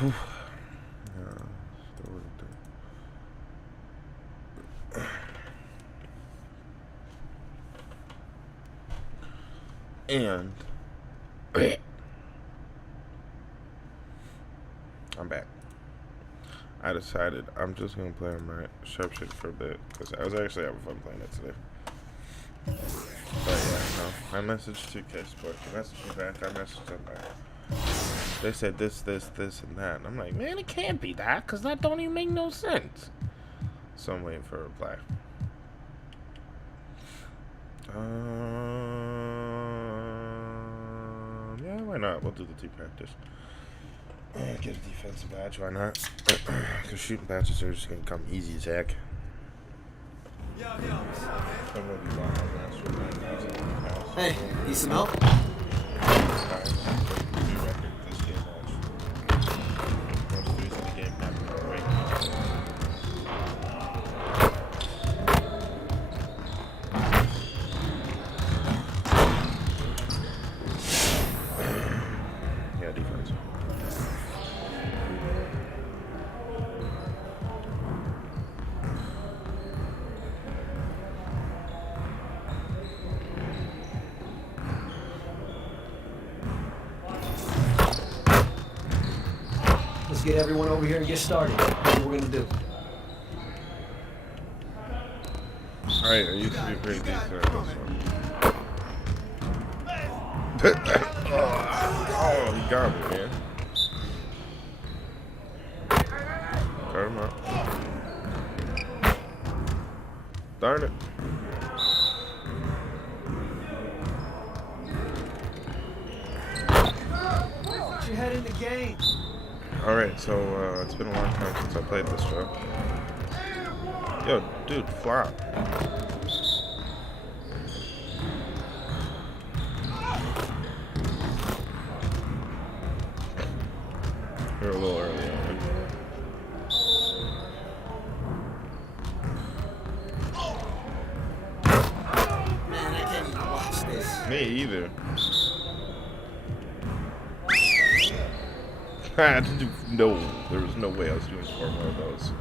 Yeah, still with it. And I'm back. I decided I'm just gonna play on my sharpshooting for a bit because I was actually having fun playing it today. But yeah, no. I messaged 2K Sports. They messaged me back. I messaged them back. They said this, and that. And I'm like, man, it can't be that because that don't even make no sense. So I'm waiting for a reply. Yeah, why not? We'll do the team practice. Get a defensive badge, why not? Because shooting badges are just going to come easy as heck. Hey, need some help? Yeah, defense. Let's get everyone over here and get started. That's what we're gonna do. Alright, I used to be pretty decent at this one. Oh, he got me, man. Cut him up. Darn it. Put your head in the game. Alright, so it's been a long time since I played this show. Yo, dude, flop. You're a little early on it. Man, I can't even watch this. Me either. Did you? No, there was no way I was doing 4 more of those.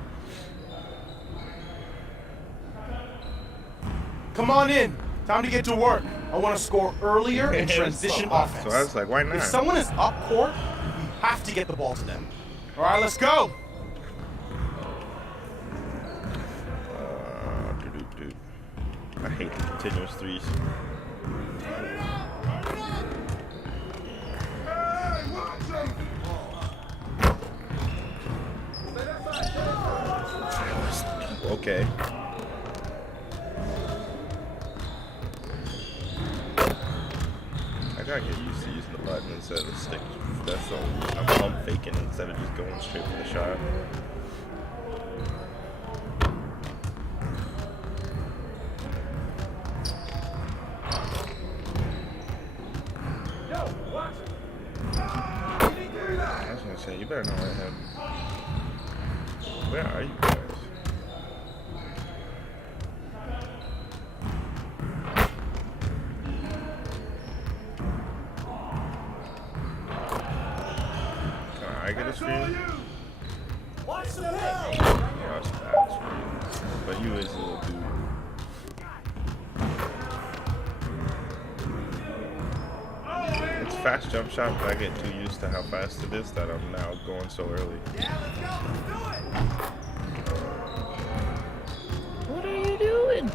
Come on in. Time to get to work. I want to score earlier and transition offense. So I was like, why not? If someone is up court, we have to get the ball to them. All right, let's go. Dude. I hate the continuous threes. Okay. I gotta get used to using the button instead of the stick. That's the only reason I'm pump faking instead of just going straight for the shot. I was gonna say, you better know what I have. Where are you guys? I get a screen? Watch the Yeah, it's a bad screen. But you is a little dude. It's fast jump shot, but I get too used to how fast it is that I'm now going so early. Yeah, let's go. Let's do it. What are you doing?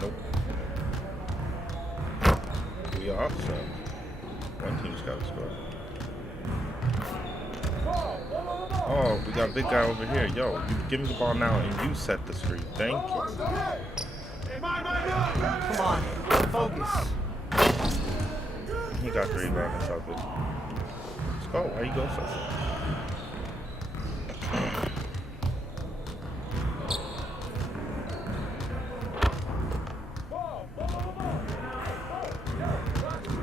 Nope. We are offset. One team's got to score. Oh, we got a big guy over here. Yo, you give me the ball now and you set the screen. Thank you. Come on, focus. He got the rebound and shot it. Let's go. Why you go so far?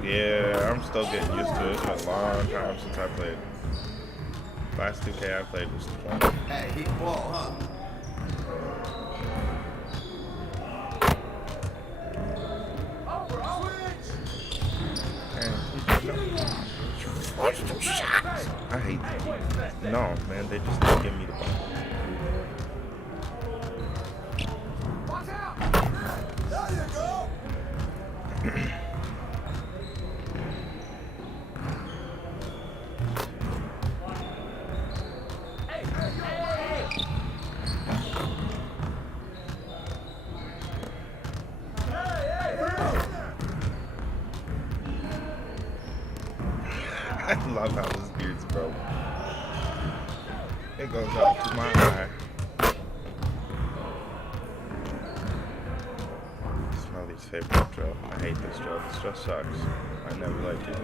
Yeah, I'm still getting used to it. It's been a long time since I played. Last 2K I played was 20. Hey, he ball, huh? I hate that. No, man, they just don't give me the ball. Watch out! There you go! I love how this beard's broke. It goes up to my eye. Smiley's favorite drill. I hate this drill. This drill sucks. I never liked it.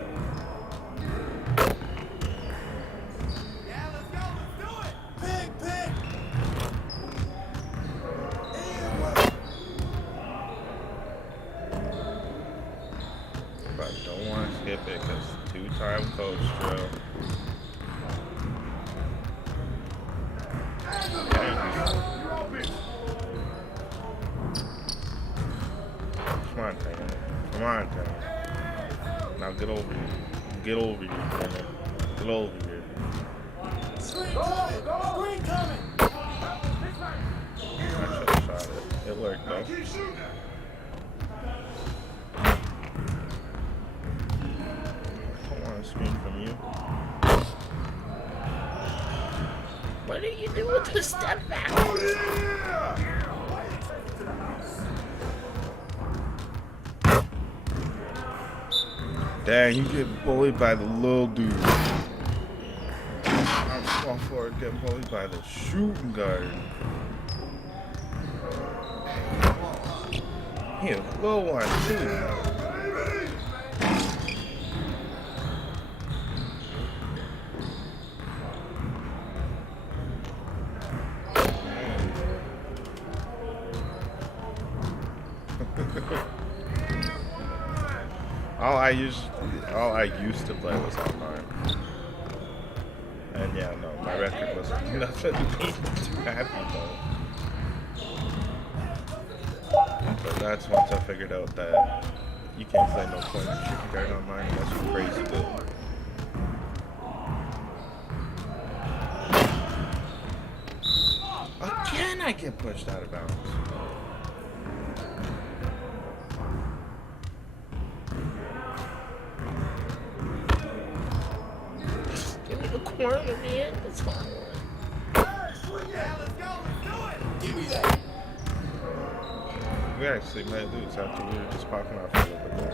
Yeah, let's go, let's do it! Pig, pig! But I don't want to skip it because two-time coach drill. Come on, Taylor. Come on, Taylor. Now get over here. Get over here, Taylor. Get over here. Screen coming! Screen coming! I should have shot it. It worked though. Keep shooting! I don't want to screen from you. What are you doing with the step back? Oh, yeah! Dang, you get bullied by the little dude. I'm all for it, getting bullied by the shooting guard. He a little one too. All I used to play was online. And yeah, no, my record was nothing to be too happy about. But that's once I figured out that you can't play no point shooting guard online unless you're crazy good. Again, I get pushed out of bounds. Give me the corner, man. That's fine. Yeah, let's go, let's do it! Give me that! We actually might lose after we were just popping off a little bit there.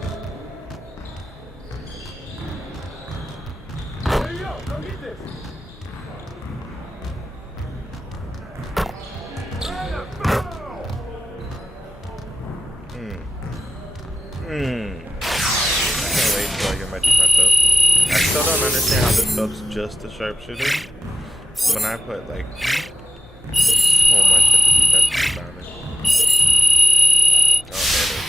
There you go, go get this! I can't wait until I get my defense up. I still don't understand how this build's just a sharpshooter. When I put like so much into defense and sounding. Oh, there it is.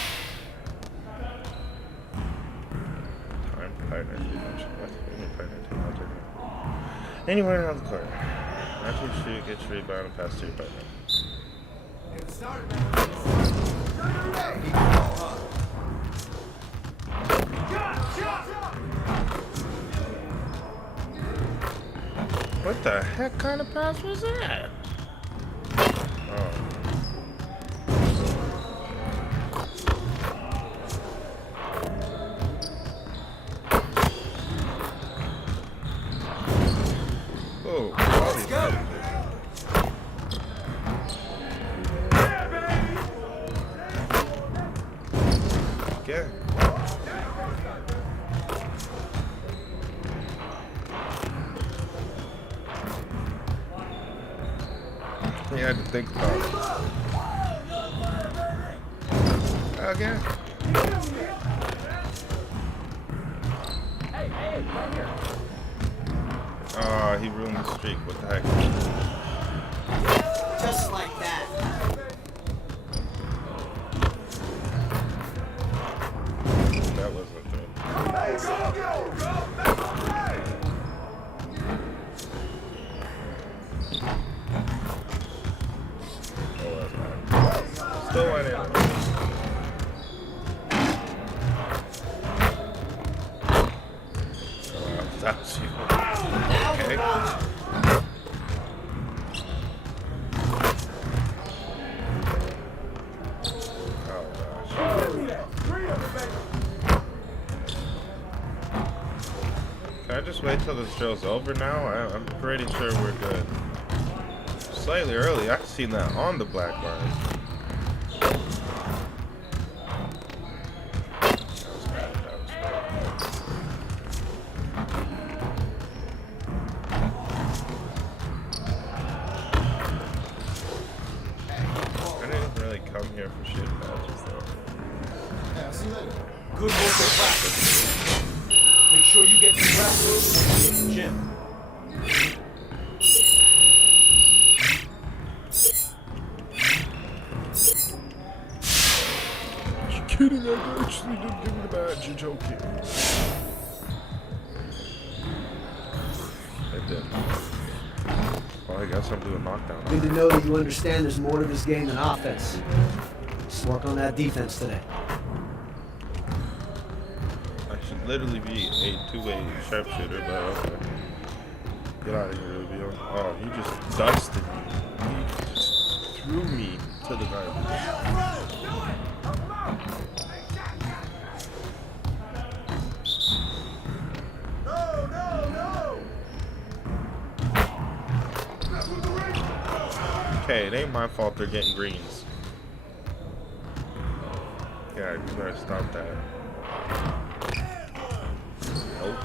Time partner defense. What? Partner technology. Anywhere around the court. After you shoot, get your rebound and pass to your partner. Get started, man. Hey, he ball, huh? What the heck kind of pass was that? Oh. Oh, Let's go! again. You had to think about it. Again. Oh, he ruined the streak. What the heck? Just like that. That wasn't good. Hey, go, go, go! Hey! Still went in. That was you. Okay. Oh gosh. Can I just wait till this drill's over now? I'm pretty sure we're good. Slightly early. I've seen that on the black line. Here for shit badges though. Yeah, see you later. Good work at practice. Make sure you get some practice when you get to the gym. You're kidding, I actually didn't give me the badge, you're joking. I did. Well, I guess I'm doing knockdown. Good to know that you understand there's more to this game than offense. Just work on that defense today. I should literally be a two-way sharpshooter, but okay. Get out of here, Rubio. Oh, he just dusted me. He just threw me to the garbage. Okay, it ain't my fault they're getting greens. Yeah, you better stop that. Nope.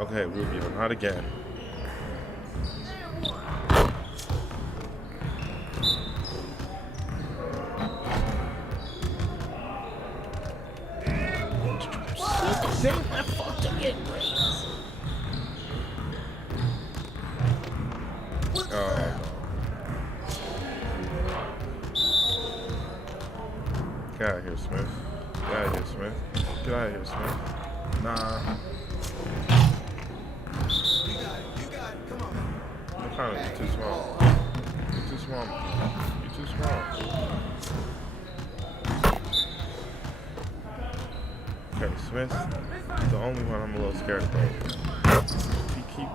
Okay, Rubio, not again. It ain't my fault to get greens. Oh. Get out of here, Smith. Get out of here, Smith. Get out of here, Smith. Nah. You got it. Come on. What kind of? You're too small. You're too small. You're too small. Okay, Smith. The only one I'm a little scared about. He keep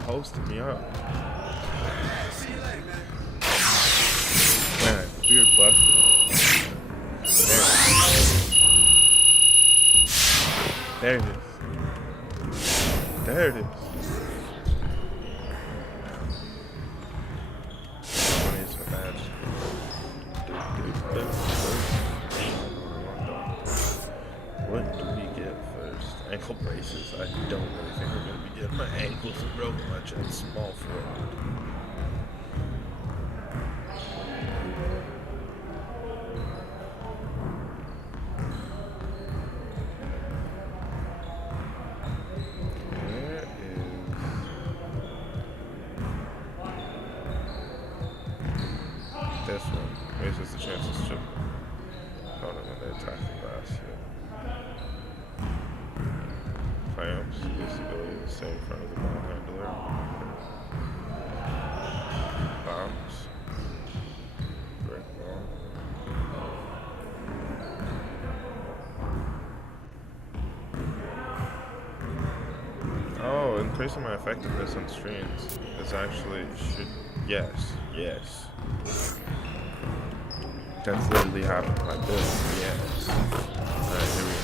posting me up. Man, beard busted. There it is. There it is. Money is my badge. What do we get first? Ankle braces. I don't really think we're going to be getting my ankles broken much at small forward. This one raises the chances to opponent when they attack the glass. Clamps is the ability to stay in front of the ball handler. Bombs. Break ball. Oh, increasing my effectiveness on streams is actually yes. That's literally happened to my build. Yes. Alright, here we go.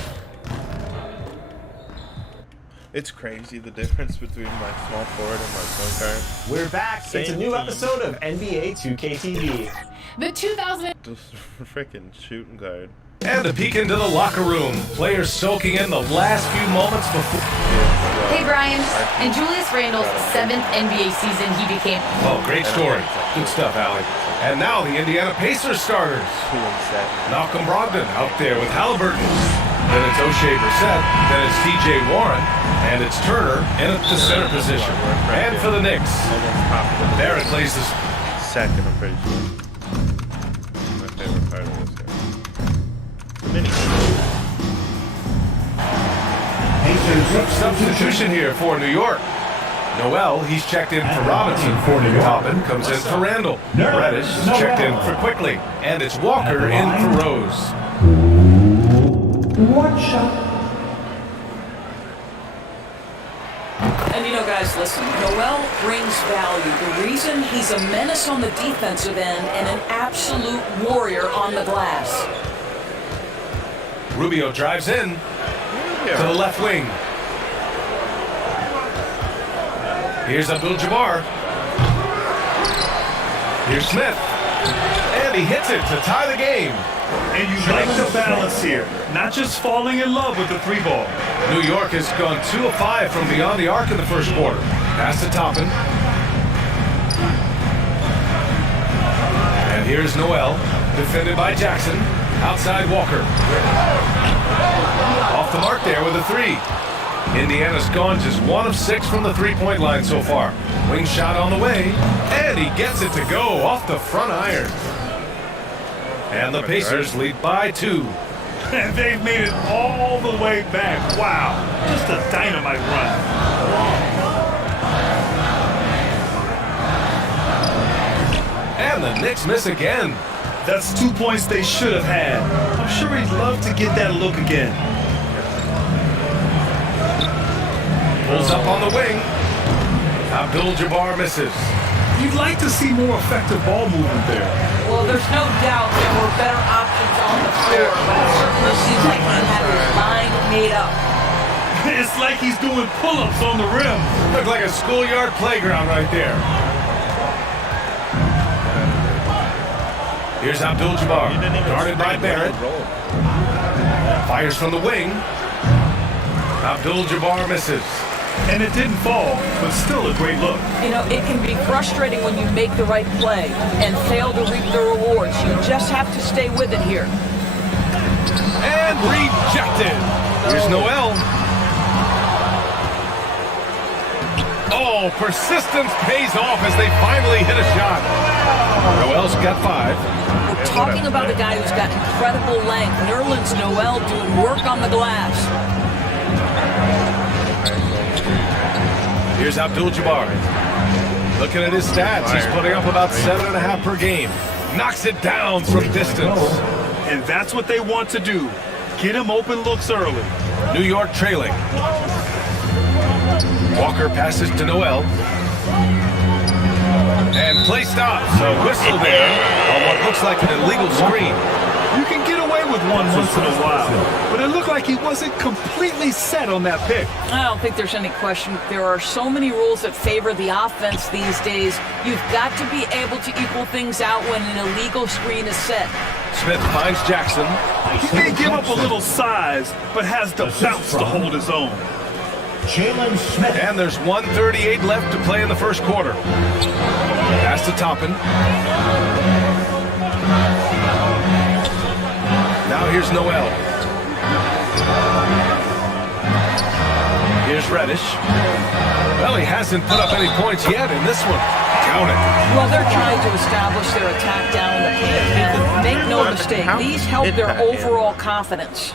It's crazy the difference between my small forward and my point guard. We're back. It's a new episode of NBA 2K TV. The 2000. Just freaking shooting guard. And a peek into the locker room. Players soaking in the last few moments before. Hey, Brian. In Julius Randle's 7th NBA season, he became. Oh, great story. Good stuff, Allie. And now the Indiana Pacers starters. 2 and 7. Malcolm Brogdon out there with Halliburton. Then it's O'Shea Brissett. Then it's TJ Warren. And it's Turner in the center position. And for the Knicks, Barrett plays this. Second, I'm pretty sure. My favorite part of this game. Mini. Substitution here for New York. Noel, he's checked in for Robinson. Toppin comes in for Randall. Reddish is checked in for Quickly. And it's Walker in for Rose. One shot. And you know, guys, listen, Noel brings value. The reason he's a menace on the defensive end and an absolute warrior on the glass. Rubio drives in to the left wing. Here's Abdul-Jabbar. Here's Smith. And he hits it to tie the game. And you like the balance here, not just falling in love with the 3-ball. New York has gone 2 of 5 from beyond the arc in the first quarter. Pass to Toppin. And here's Noel, defended by Jackson. Outside Walker. Off the mark there with a 3. Indiana's gone just 1 of 6 from the 3-point line so far. Wing shot on the way, and he gets it to go off the front iron. And the Pacers lead by 2. And they've made it all the way back. Wow, just a dynamite run. And the Knicks miss again. That's 2 points they should have had. I'm sure he'd love to get that look again. Pulls up on the wing. Abdul-Jabbar misses. You'd like to see more effective ball movement there. Well, there's no doubt there were better options on the floor, but it certainly seems like he had his mind made up. It's like he's doing pull-ups on the rim. Looked like a schoolyard playground right there. Here's Abdul-Jabbar, guarded by Barrett. Fires from the wing. Abdul-Jabbar misses. And it didn't fall, but still a great look. You know, it can be frustrating when you make the right play and fail to reap the rewards. You just have to stay with it here. And rejected. Here's Noel. Oh, persistence pays off as they finally hit a shot. Noel's got 5. We're talking about a guy who's got incredible length. Nerlens Noel doing work on the glass. Here's Abdul-Jabbar. Looking at his stats, he's putting up about 7.5 per game. Knocks it down from distance. And that's what they want to do. Get him open looks early. New York trailing. Walker passes to Noel. And play stops. A whistle there on what looks like an illegal screen. You can get away with one once in a while, but it looked like he wasn't completely set on that pick. I don't think there's any question. There are so many rules that favor the offense these days. You've got to be able to equal things out when an illegal screen is set. Smith finds Jackson. He may give up a little size, but has the bounce to hold his own. Jalen Smith. And there's 1:38 left to play in the first quarter. Pass to Toppin. Now here's Noel. Here's Reddish. Well, he hasn't put up any points yet in this one. Count it. Well, they're trying to establish their attack down in the paint, and make no mistake, these help their overall confidence.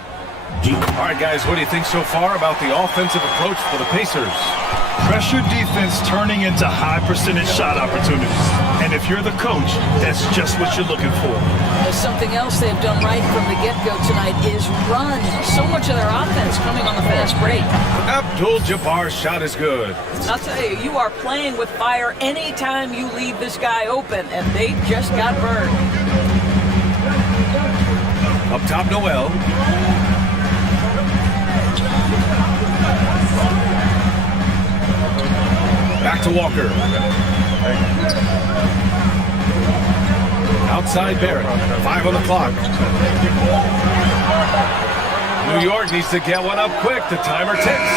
All right, guys, what do you think so far about the offensive approach for the Pacers? Pressure defense turning into high percentage shot opportunities. And if you're the coach, that's just what you're looking for. Something else they've done right from the get-go tonight is run. So much of their offense coming on the fast break. Abdul-Jabbar's shot is good. I'll tell you, you are playing with fire anytime you leave this guy open, and they just got burned. Up top, Noel. Back to Walker. Outside Barrett. 5 on the clock. New York needs to get one up quick. The timer ticks.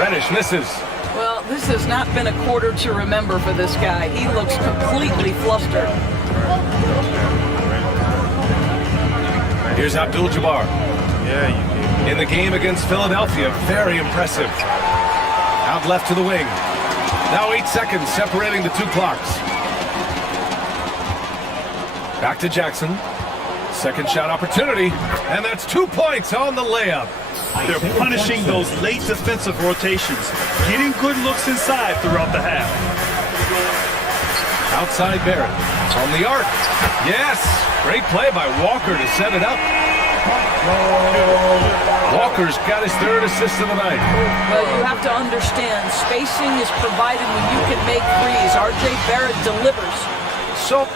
Reddish misses. Well, this has not been a quarter to remember for this guy. He looks completely flustered. Here's Abdul-Jabbar. In the game against Philadelphia, very impressive. Out left to the wing. Now 8 seconds separating the 2 clocks. Back to Jackson. Second shot opportunity. And that's 2 points on the layup. They're punishing those late defensive rotations. getting good looks inside throughout the half. Outside Barrett. From the arc. Yes! Great play by Walker to set it up. Walker's got his third assist of the night. Well, you have to understand, spacing is provided when you can make threes. R.J. Barrett delivers. So,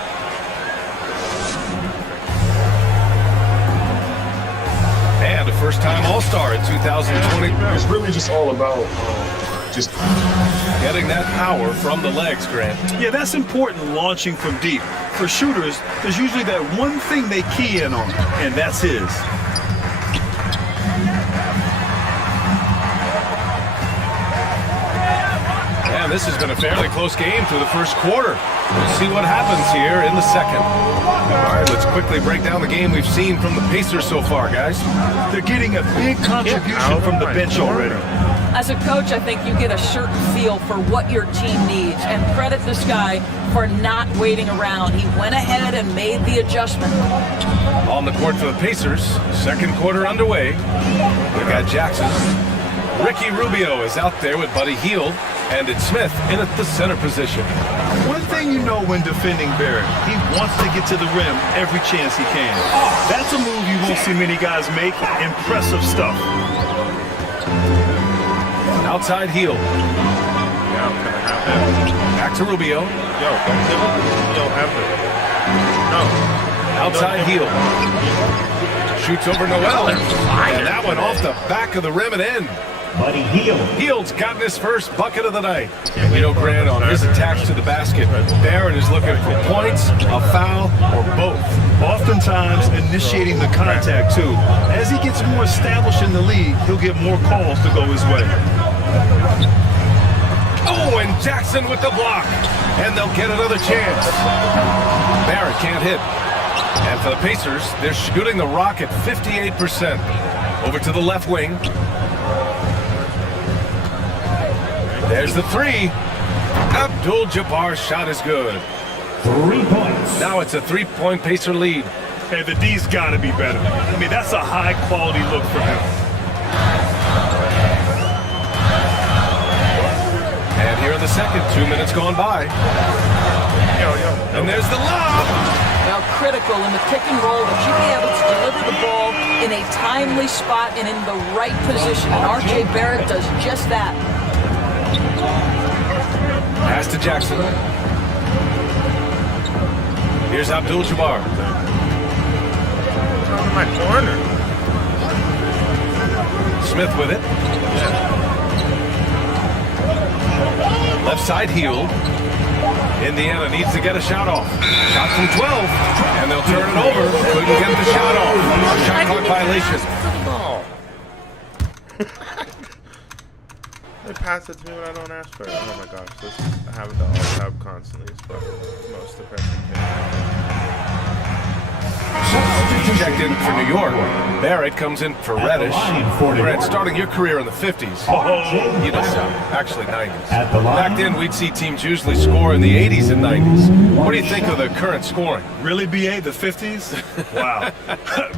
and a first-time All-Star in 2020. It's really just all about just getting that power from the legs, Grant. Yeah, that's important launching from deep. For shooters, there's usually that one thing they key in on, and that's his. And this has been a fairly close game through the first quarter. We'll see what happens here in the second. All right, let's quickly break down the game we've seen from the Pacers so far, guys. They're getting a big contribution from the bench already. As a coach, I think you get a certain feel for what your team needs, and credit this guy for not waiting around. He went ahead and made the adjustment. On the court for the Pacers, second quarter underway. We've got Jackson. Ricky Rubio is out there with Buddy Hield, and it's Smith in at the center position. One thing you know when defending Barrett, he wants to get to the rim every chance he can. That's a move you won't see many guys make. Impressive stuff. Outside Hield. Back to Rubio. Yo, don't give him. Yo, have it. No. Outside Hield. Shoots over Noel. And that one off the back of the rim and in. Buddy Hield. Hield's gotten his first bucket of the night. You know, Grant, on his attached to the basket, Barrett is looking for points, a foul, or both. Oftentimes initiating the contact, too. As he gets more established in the league, he'll get more calls to go his way. Oh, and Jackson with the block. And they'll get another chance. Barrett can't hit. And for the Pacers, they're shooting the rock at 58%. Over to the left wing. There's the three. Abdul-Jabbar's shot is good. 3 points. Now it's a three-point Pacer lead. Hey, the D's got to be better. I mean, that's a high-quality look for him. And here in the second, 2 minutes gone by. And there's the lob. Now critical in the pick and roll that you be able to deliver the ball in a timely spot and in the right position. And R.J. Barrett does just that. Pass to Jackson. Here's Abdul-Jabbar. On my corner. Smith with it. Left side Hield. Indiana needs to get a shot off. Shot from 12, and they'll turn it over. Couldn't get the shot off. Shot clock violation. They pass it to me when I don't ask for it. Oh my gosh, this having to alt-tab constantly is probably the most depressing thing. Checked in for New York. Barrett comes in for Reddish. Brett, starting your career in the 50s. You know, actually 90s. Back then, we'd see teams usually score in the 80s and 90s. What do you think of the current scoring? Really, BA, the 50s? Wow.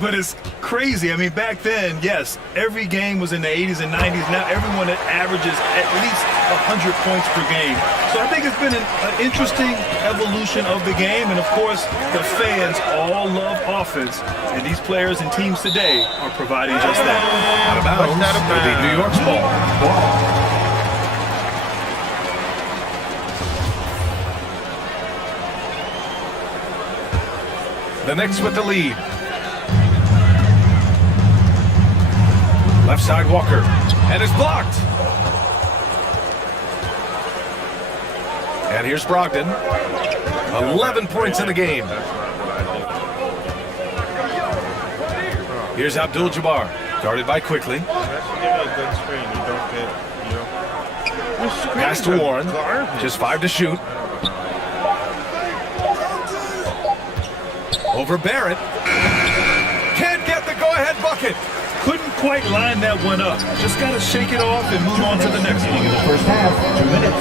But it's crazy. I mean, back then, yes, every game was in the 80s and 90s. Now everyone averages at least 100 points per game. So I think it's been an interesting evolution of the game. And, of course, the fans all love offense. And these players and teams today are providing just that. Out of bounds. It'll be New York's ball. The Knicks with the lead. Left side Walker. And it's blocked. And here's Brogdon. 11 points in the game. Here's Abdul-Jabbar. Guarded by Quickly. Pass to Warren. Just 5 to shoot. Over Barrett. Can't get the go-ahead bucket. Couldn't quite line that one up. Just got to shake it off and move on to the next one. In the first half, 2 minutes.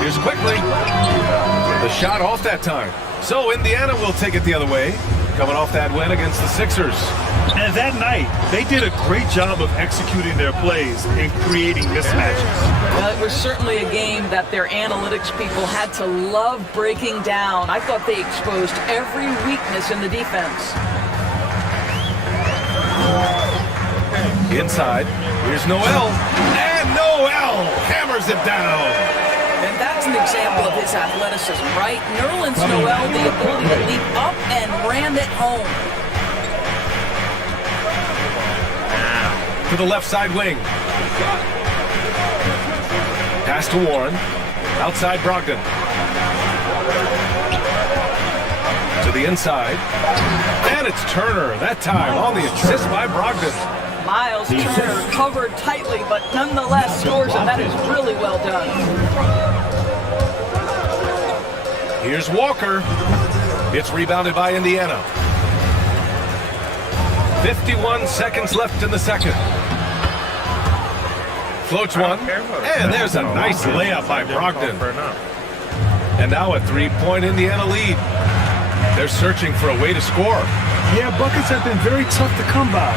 Here's Quickly. The shot off that time. So Indiana will take it the other way, coming off that win against the Sixers. And that night, they did a great job of executing their plays and creating mismatches. Well, it was certainly a game that their analytics people had to love breaking down. I thought they exposed every weakness in the defense. Inside, here's Noel, and Noel hammers it down. And that's an example of his athleticism, right? Nerlens Noel, the ability to leap up and ram it home. To the left side wing. Pass to Warren. Outside Brogdon. To the inside. And it's Turner, that time on the assist by Brogdon. Miles Turner covered tightly, but nonetheless scores, and that is really well done. Here's Walker. It's rebounded by Indiana. 51 seconds left in the second. Floats one, and there's a nice layup by Brogdon. And now a three-point Indiana lead. They're searching for a way to score. Yeah, buckets have been very tough to come by.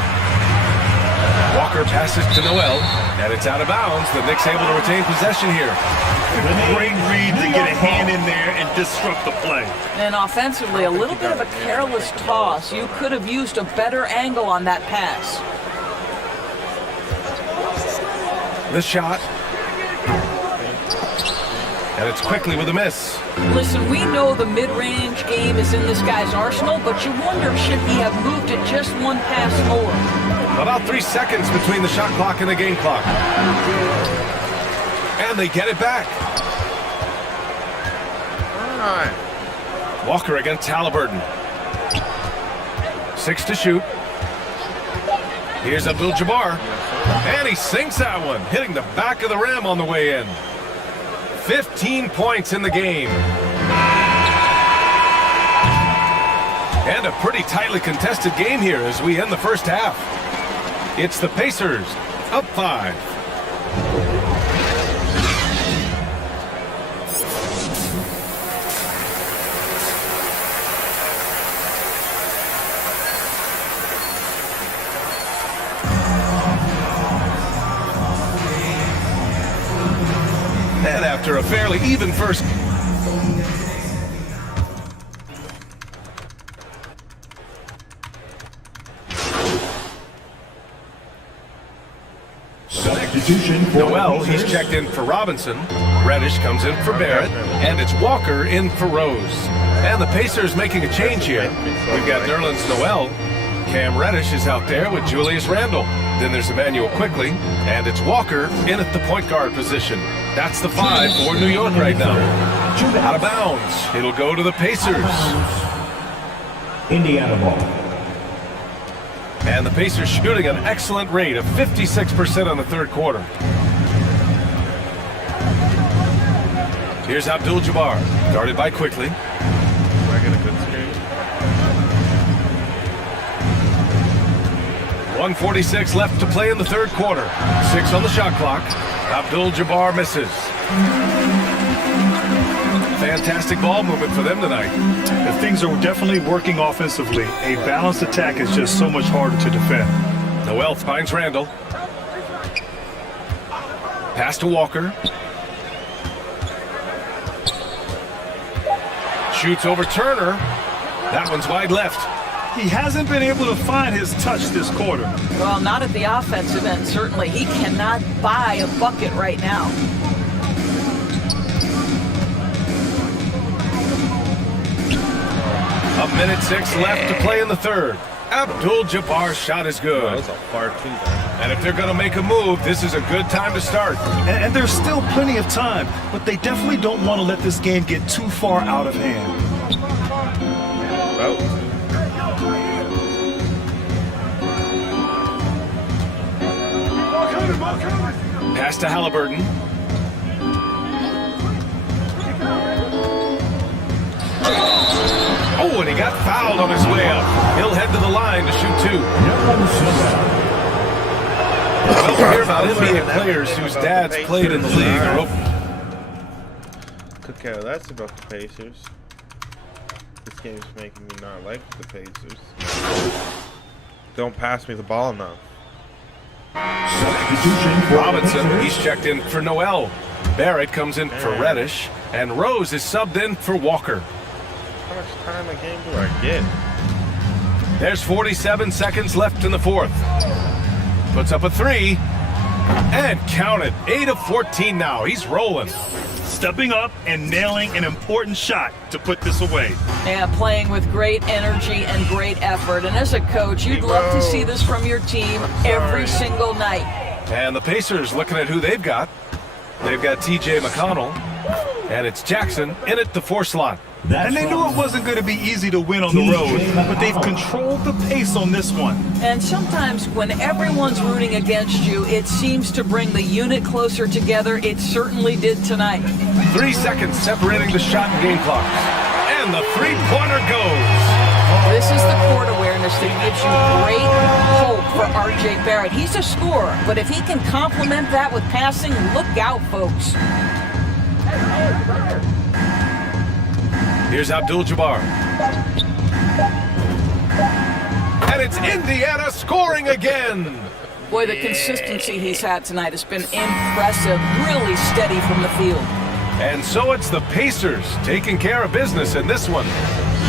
Walker passes to Noel, and it's out of bounds. The Knicks able to retain possession here. Great read to get a hand in there and disrupt the play. And offensively, a little bit of a careless toss. You could have used a better angle on that pass. The shot. And it's quickly with a miss. Listen, we know the mid-range game is in this guy's arsenal, but you wonder, should he have moved it just one pass more? About 3 seconds between the shot clock and the game clock. And they get it back. Walker against Halliburton. 6 to shoot. Here's Abdul-Jabbar. And he sinks that one, hitting the back of the rim on the way in. 15 points in the game. And a pretty tightly contested game here as we end the first half. It's the Pacers, up 5. And after a fairly even first... Substitution for Noel, he's Pacers. checked in for Robinson. Reddish comes in for Barrett. And it's Walker in for Rose. And the Pacers making a change here. We've got Nerlens Noel. Cam Reddish is out there with Julius Randle. Then there's Emmanuel Quickly. And it's Walker in at the point guard position. That's the 5 for New York right now. Out of bounds. It'll go to the Pacers. Indiana ball. And the Pacers shooting an excellent rate of 56% on the third quarter. Here's Abdul-Jabbar, guarded by Quickly. I get a good screen. 1:46 left to play in the third quarter. 6 on the shot clock. Abdul-Jabbar misses. Fantastic ball movement for them tonight. The things are definitely working offensively. A balanced attack is just so much harder to defend. Noel finds Randall. Pass to Walker. Shoots over Turner. That one's wide left. He hasn't been able to find his touch this quarter. Well, not at the offensive end, certainly. He cannot buy a bucket right now. A minute 6 left to play in the third. Abdul-Jabbar's shot is good. That was a far too there. And if they're going to make a move, this is a good time to start. And there's still plenty of time, but they definitely don't want to let this game get too far out of hand. Oh. Pass to Halliburton. Oh, and he got fouled on his way up. He'll head to the line to shoot 2. Well, we hear about NBA players whose dads played in the league. Okay, well, that's about the Pacers. This game's making me not like the Pacers. Don't pass me the ball enough. Robinson, he's checked in for Noel. Barrett comes in for Reddish. And Rose is subbed in for Walker. How much time a game do I get? There's 47 seconds left in the fourth. Puts up a three. And count it. 8 of 14 now. He's rolling. Stepping up and nailing an important shot to put this away. Yeah, playing with great energy and great effort. And as a coach, you'd love to see this from your team every single night. And the Pacers looking at who they've got. They've got TJ McConnell. And it's Jackson in at the 4 slot. And they knew it wasn't going to be easy to win on the road, but they've controlled the pace on this one. And sometimes when everyone's rooting against you, it seems to bring the unit closer together. It certainly did tonight. 3 seconds separating the shot and game clocks. And the three-pointer goes. This is the court awareness that gives you great hope for R.J. Barrett. He's a scorer, but if he can complement that with passing, look out, folks. Here's Abdul-Jabbar. And it's Indiana scoring again. Boy, the consistency he's had tonight has been impressive, really steady from the field. And so it's the Pacers taking care of business in this one.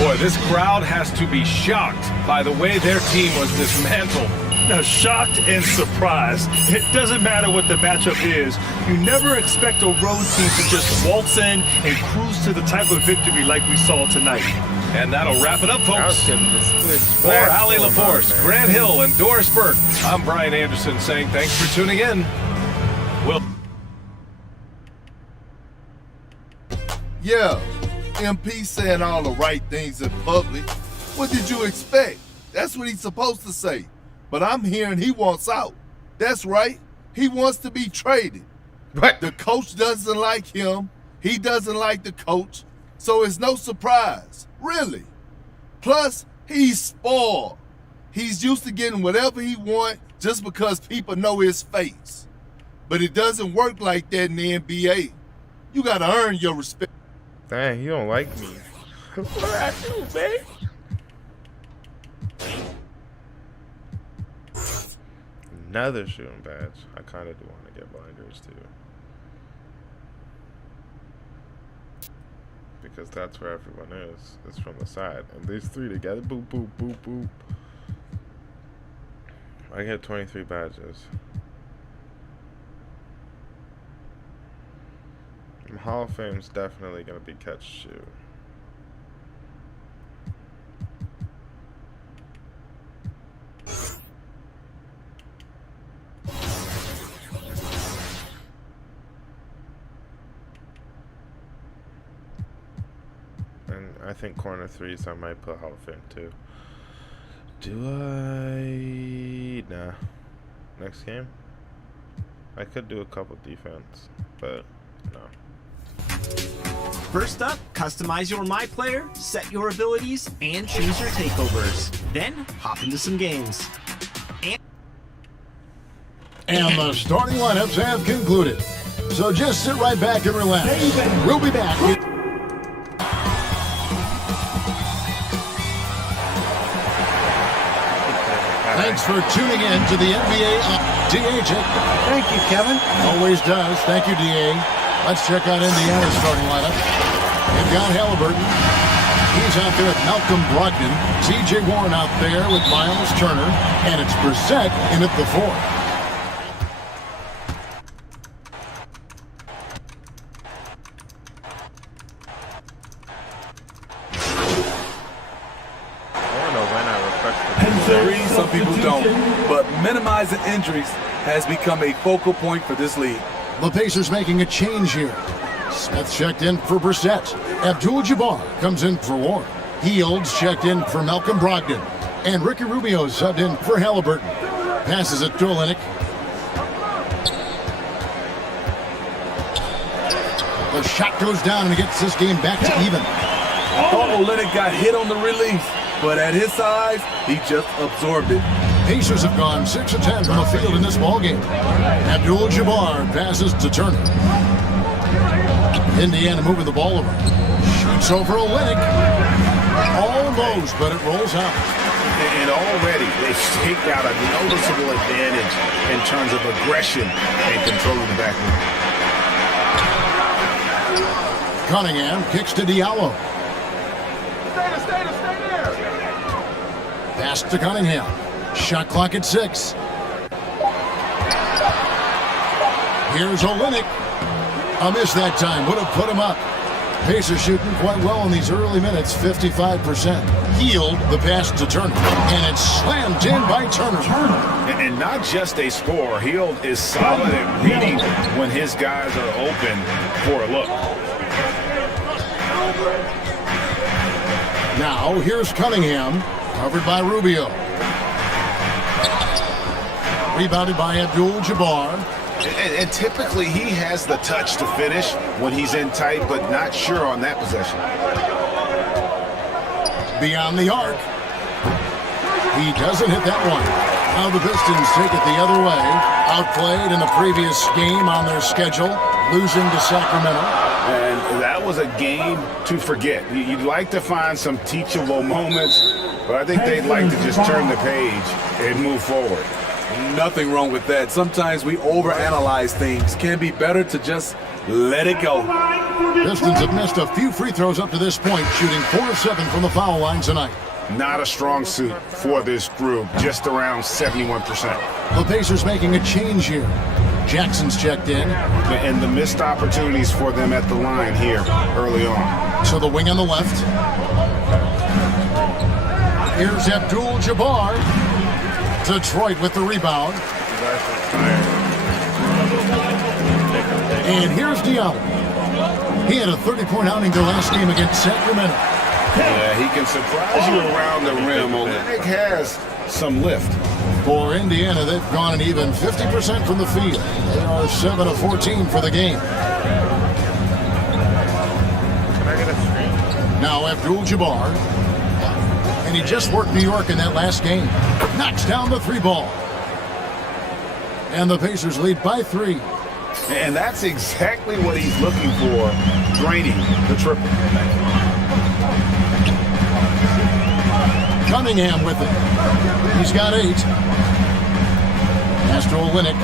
Boy, this crowd has to be shocked by the way their team was dismantled. Now, shocked and surprised. It doesn't matter what the matchup is. You never expect a road team to just waltz in and cruise to the type of victory like we saw tonight. And that'll wrap it up, folks. For Allie LaForce, Grant Hill, and Doris Burke, I'm Brian Anderson saying thanks for tuning in. Yeah, MP saying all the right things in public. What did you expect? That's what he's supposed to say. But I'm hearing he wants out. That's right. He wants to be traded. What? The coach doesn't like him. He doesn't like the coach. So it's no surprise. Really. Plus, he's spoiled. He's used to getting whatever he wants just because people know his face. But it doesn't work like that in the NBA. You got to earn your respect. Dang, you don't like me. What I do, man? Another shooting badge. I kind of do want to get blinders too. Because that's where everyone is. It's from the side. And these three together. Boop, boop, boop, boop. I get 23 badges. Hall of Fame's definitely going to be catch shoe. And I think corner threes I might put Hall of Fame too. Do I? Nah. Next game? I could do a couple defense, but no. First up, customize your My Player, set your abilities, and choose your takeovers. Then, hop into some games. And the starting lineups have concluded. So just sit right back and relax. We'll be back. Thanks for tuning in to the NBA. DA, thank you, Kevin. Always does. Thank you, DA. Let's check out Indiana's starting lineup. They've got Halliburton. He's out there with Malcolm Brogdon. TJ Warren out there with Miles Turner. And it's Brissett in at the 4. Some people don't, but minimizing injuries has become a focal point for this league. The Pacers making a change here. Smith checked in for Brissett. Abdul-Jabbar comes in for Warren. Fields checked in for Malcolm Brogdon. And Ricky Rubio subbed in for Halliburton. Passes it to Olynyk. The shot goes down and gets this game back to even. Oh, Olynyk got hit on the release, but at his size, he just absorbed it. Pacers have gone 6 of 10 from the field in this ballgame. Abdul-Jabbar passes to Turner. Indiana moving the ball over. Shoots over Olynyk. Almost, but it rolls out. And already they've staked out a noticeable advantage in terms of aggression and controlling the backcourt. Cunningham kicks to Diallo. Stay there. Pass to Cunningham. Shot clock at 6. Here's Olynyk. A miss that time. Would have put him up. Pacers shooting quite well in these early minutes, 55%. Healed the pass to Turner, and it's slammed in by Turner. And not just a scorer. Hield is solid at reading when his guys are open for a look. Now, here's Cunningham, covered by Rubio. Rebounded by Abdul-Jabbar. And typically he has the touch to finish when he's in tight, but not sure on that possession. Beyond the arc. He doesn't hit that one. Now the Pistons take it the other way. Outplayed in the previous game on their schedule, losing to Sacramento. And that was a game to forget. You'd like to find some teachable moments, but I think they'd like to just turn the page and move forward. Nothing wrong with that. Sometimes we overanalyze things. Can be better to just let it go. Pistons have missed a few free throws up to this point, shooting 4 of 7 from the foul line tonight. Not a strong suit for this group, just around 71%. The Pacers making a change here. Jackson's checked in. And the missed opportunities for them at the line here early on. So the wing on the left. Here's Abdul-Jabbar. Detroit with the rebound. And here's Diallo. He had a 30-point outing their last game against Sacramento. Yeah, he can surprise you around the rim. Olynyk has some lift. For Indiana, they've gone an even 50% from the field. They are 7 of 14 for the game. Now Abdul-Jabbar. And he just worked New York in that last game. Knocks down the 3 ball. And the Pacers lead by 3. And that's exactly what he's looking for, draining the triple. Cunningham with it. He's got 8. Pass to Olynyk.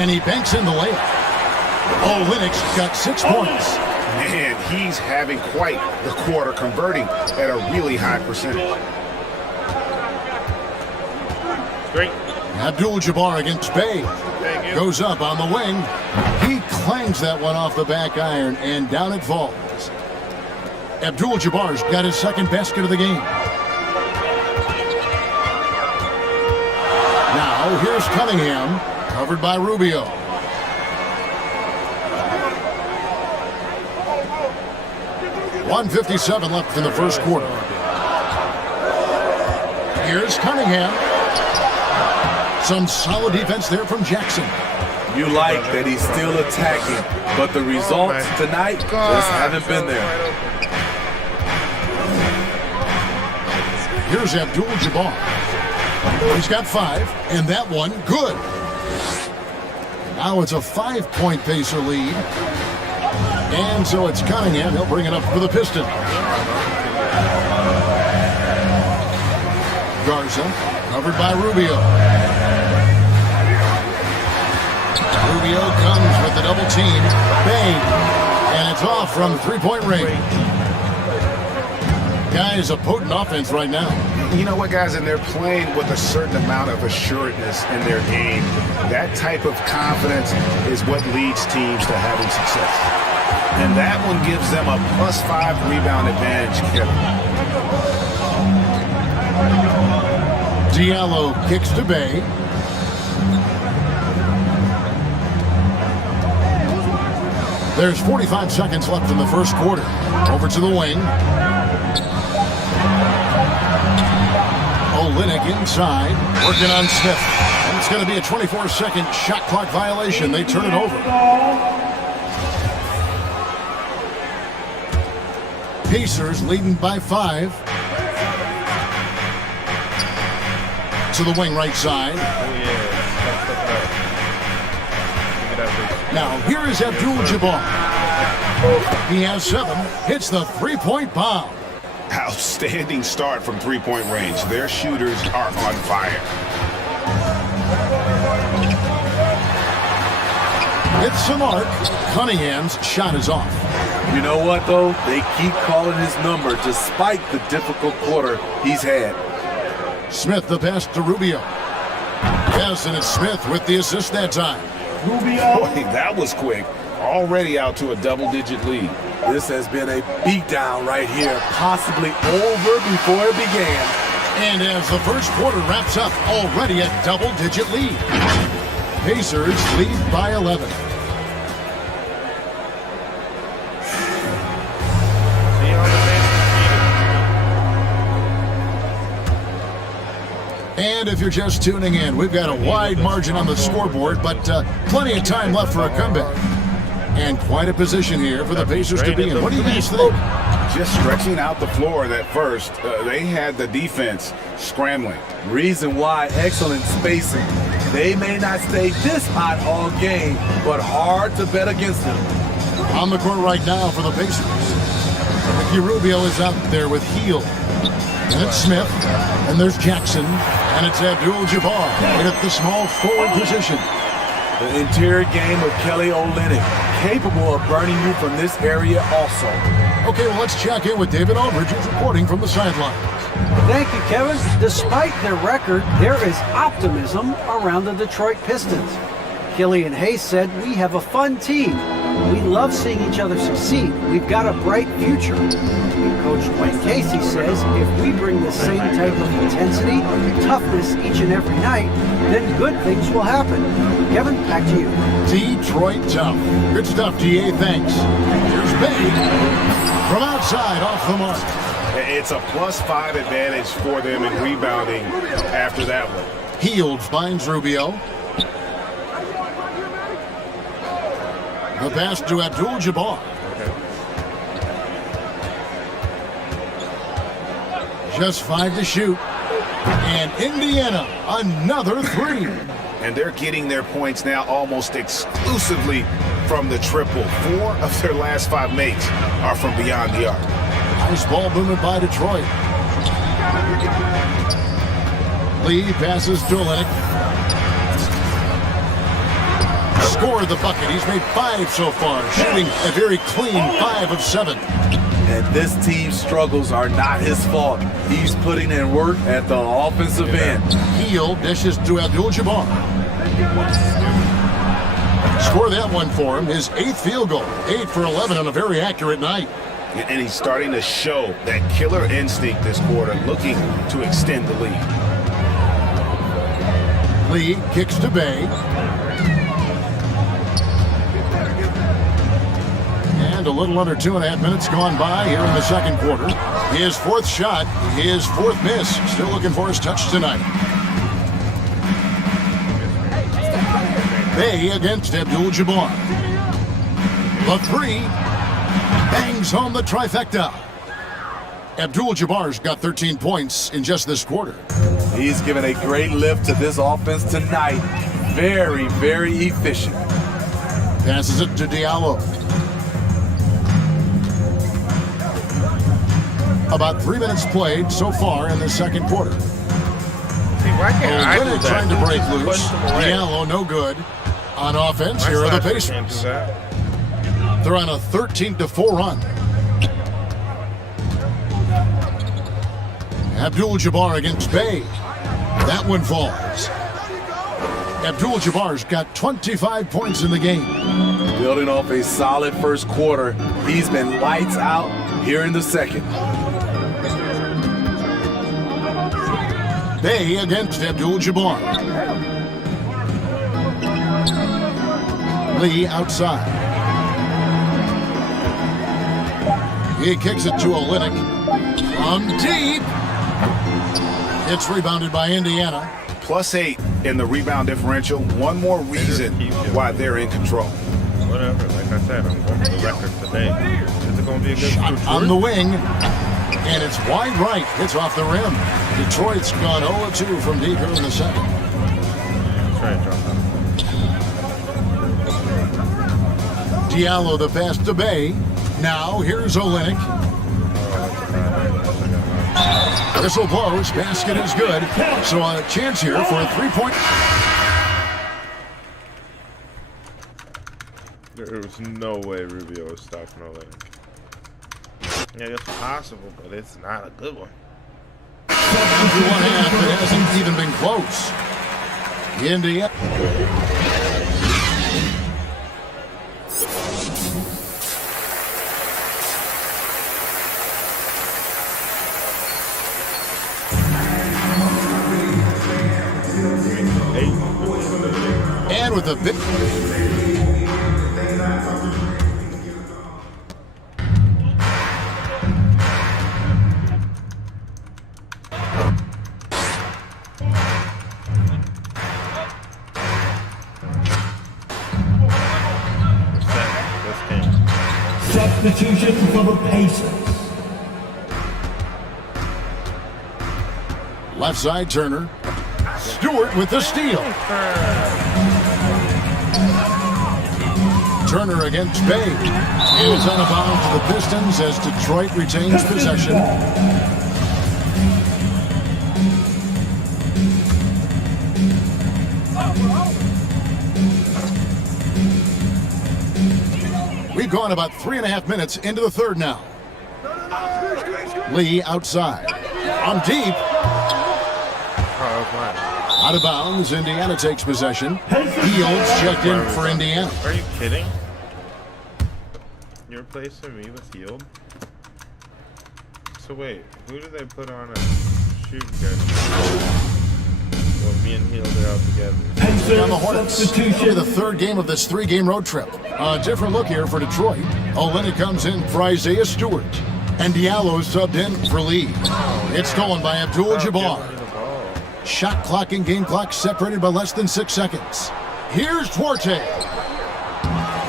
And he banks in the layup. Olynyk's got 6 points. Man, he's having quite the quarter, converting at a really high percentage. Great. Abdul-Jabbar against Bay. Goes up on the wing. He clangs that one off the back iron, and down it falls. Abdul-Jabbar's got his second basket of the game. Now, here's Cunningham, covered by Rubio. .157 left in the first quarter. Here's Cunningham. Some solid defense there from Jackson. You like that he's still attacking, but the results tonight just haven't been there. Here's Abdul-Jabbar. He's got 5, and that one good. Now it's a 5-point Pacer lead. And so it's Cunningham. He'll bring it up for the Pistons. Garza, covered by Rubio. Rubio comes with the double team. Bang! And it's off from 3-point range. Guys, a potent offense right now. You know what, guys? And they're playing with a certain amount of assuredness in their game. That type of confidence is what leads teams to having success. And that one gives them a +5 rebound advantage, Kevin. Diallo kicks to Bay. There's 45 seconds left in the first quarter. Over to the wing. Olynyk inside, working on Smith. And it's going to be a 24-second shot clock violation. They turn it over. Pacers leading by 5. To the wing right side. Now here is Abdul-Jabbar. He has 7, hits the three-point bomb. Outstanding start from three-point range. Their shooters are on fire. It's the mark. Cunningham's shot is off. You know what, though? They keep calling his number despite the difficult quarter he's had. Smith the pass to Rubio. Yes, and it's Smith with the assist that time. Rubio. Boy, that was quick. Already out to a double-digit lead. This has been a beatdown right here, possibly over before it began. And as the first quarter wraps up, already a double-digit lead. Pacers lead by 11. And if you're just tuning in, we've got a wide margin on the scoreboard, but plenty of time left for a comeback. And quite a position here for the Pacers to be in. What do you guys think? Just stretching out the floor that first. They had the defense scrambling. Reason why, excellent spacing. They may not stay this hot all game, but hard to bet against them. On the court right now for the Pacers. Ricky Rubio is out there with Heel. And it's Smith, and there's Jackson, and it's Abdul-Jabbar right at the small forward position. The interior game of Kelly Olynyk, capable of burning you from this area also. Okay, well, let's check in with David Aldridge, who's reporting from the sidelines. Thank you, Kevin. Despite their record, there is optimism around the Detroit Pistons. Killian Hayes said, "We have a fun team. We love seeing each other succeed. We've got a bright future." And Coach Dwayne Casey says, if we bring the same type of intensity, toughness each and every night, then good things will happen. Kevin, back to you. Detroit tough. Good stuff, DA. Thanks. Here's Bay from outside off the mark. It's a +5 advantage for them in rebounding after that one. Hield finds Rubio. The pass to Abdul-Jabbar. Just 5 to shoot. And Indiana, another 3. And they're getting their points now almost exclusively from the triple. 4 of their last 5 makes are from beyond the arc. Nice ball movement by Detroit. Lee passes to Olynyk. Scored the bucket. He's made 5 so far, shooting a very clean 5 of 7. And this team's struggles are not his fault. He's putting in work at the offensive end. Heel dishes to Abdul-Jabbar. Score that one for him. His 8th field goal. 8 for 11 on a very accurate night. And he's starting to show that killer instinct this quarter, looking to extend the lead. Lee kicks to Bay. And a little under 2.5 minutes gone by here in the second quarter. His 4th shot, his 4th miss. Still looking for his touch tonight. Bay against Abdul-Jabbar. The 3 bangs home the trifecta. Abdul-Jabbar's got 13 points in just this quarter. He's given a great lift to this offense tonight. Very, very efficient. Passes it to Diallo. About 3 minutes played so far in the second quarter. Olynyk trying to break loose. Diallo no good. On offense, here are the Pacers. They're on a 13-4 run. Abdul-Jabbar against Bay. That one falls. Abdul-Jabbar's got 25 points in the game. Building off a solid first quarter, he's been lights out here in the second. Bay against Abdul-Jabbar. Lee outside. He kicks it to Olynyk. From deep. It's rebounded by Indiana. +8 in the rebound differential. One more reason why they're in control. Whatever, like I said, I'm going for the record today. Is it going to be a good shot on the wing? And it's wide right. Hits off the rim. Detroit's gone 0-2 from deep here in the second. Diallo the pass to Bay. Now, here's Olynyk. Whistle blows. Basket is good. So a chance here for a three-point. There was no way Rubio was stopping Olynyk. Yeah, it's possible, but it's not a good one. After one half, it hasn't even been close. Indiana. And with a big... Substitution for the Pacers. Left side, Turner. Stewart with the steal. Turner against Bay. And it's out of bounds to the Pistons as Detroit retains possession. We've gone about 3.5 minutes into the third now. Lee outside. On deep. Out of bounds. Indiana takes possession. Fields checked in for Indiana. Are you kidding? You're replacing me with Hield? So wait, who did they put on a shooting guard? Well, me and Hield are out together. On the Hornets. For the third game of this 3-game road trip. A different look here for Detroit. Olynyk comes in for Isaiah Stewart. And Diallo subbed in for Lee. It's stolen by Abdul-Jabbar. Shot clock and game clock separated by less than 6 seconds. Here's Duarte.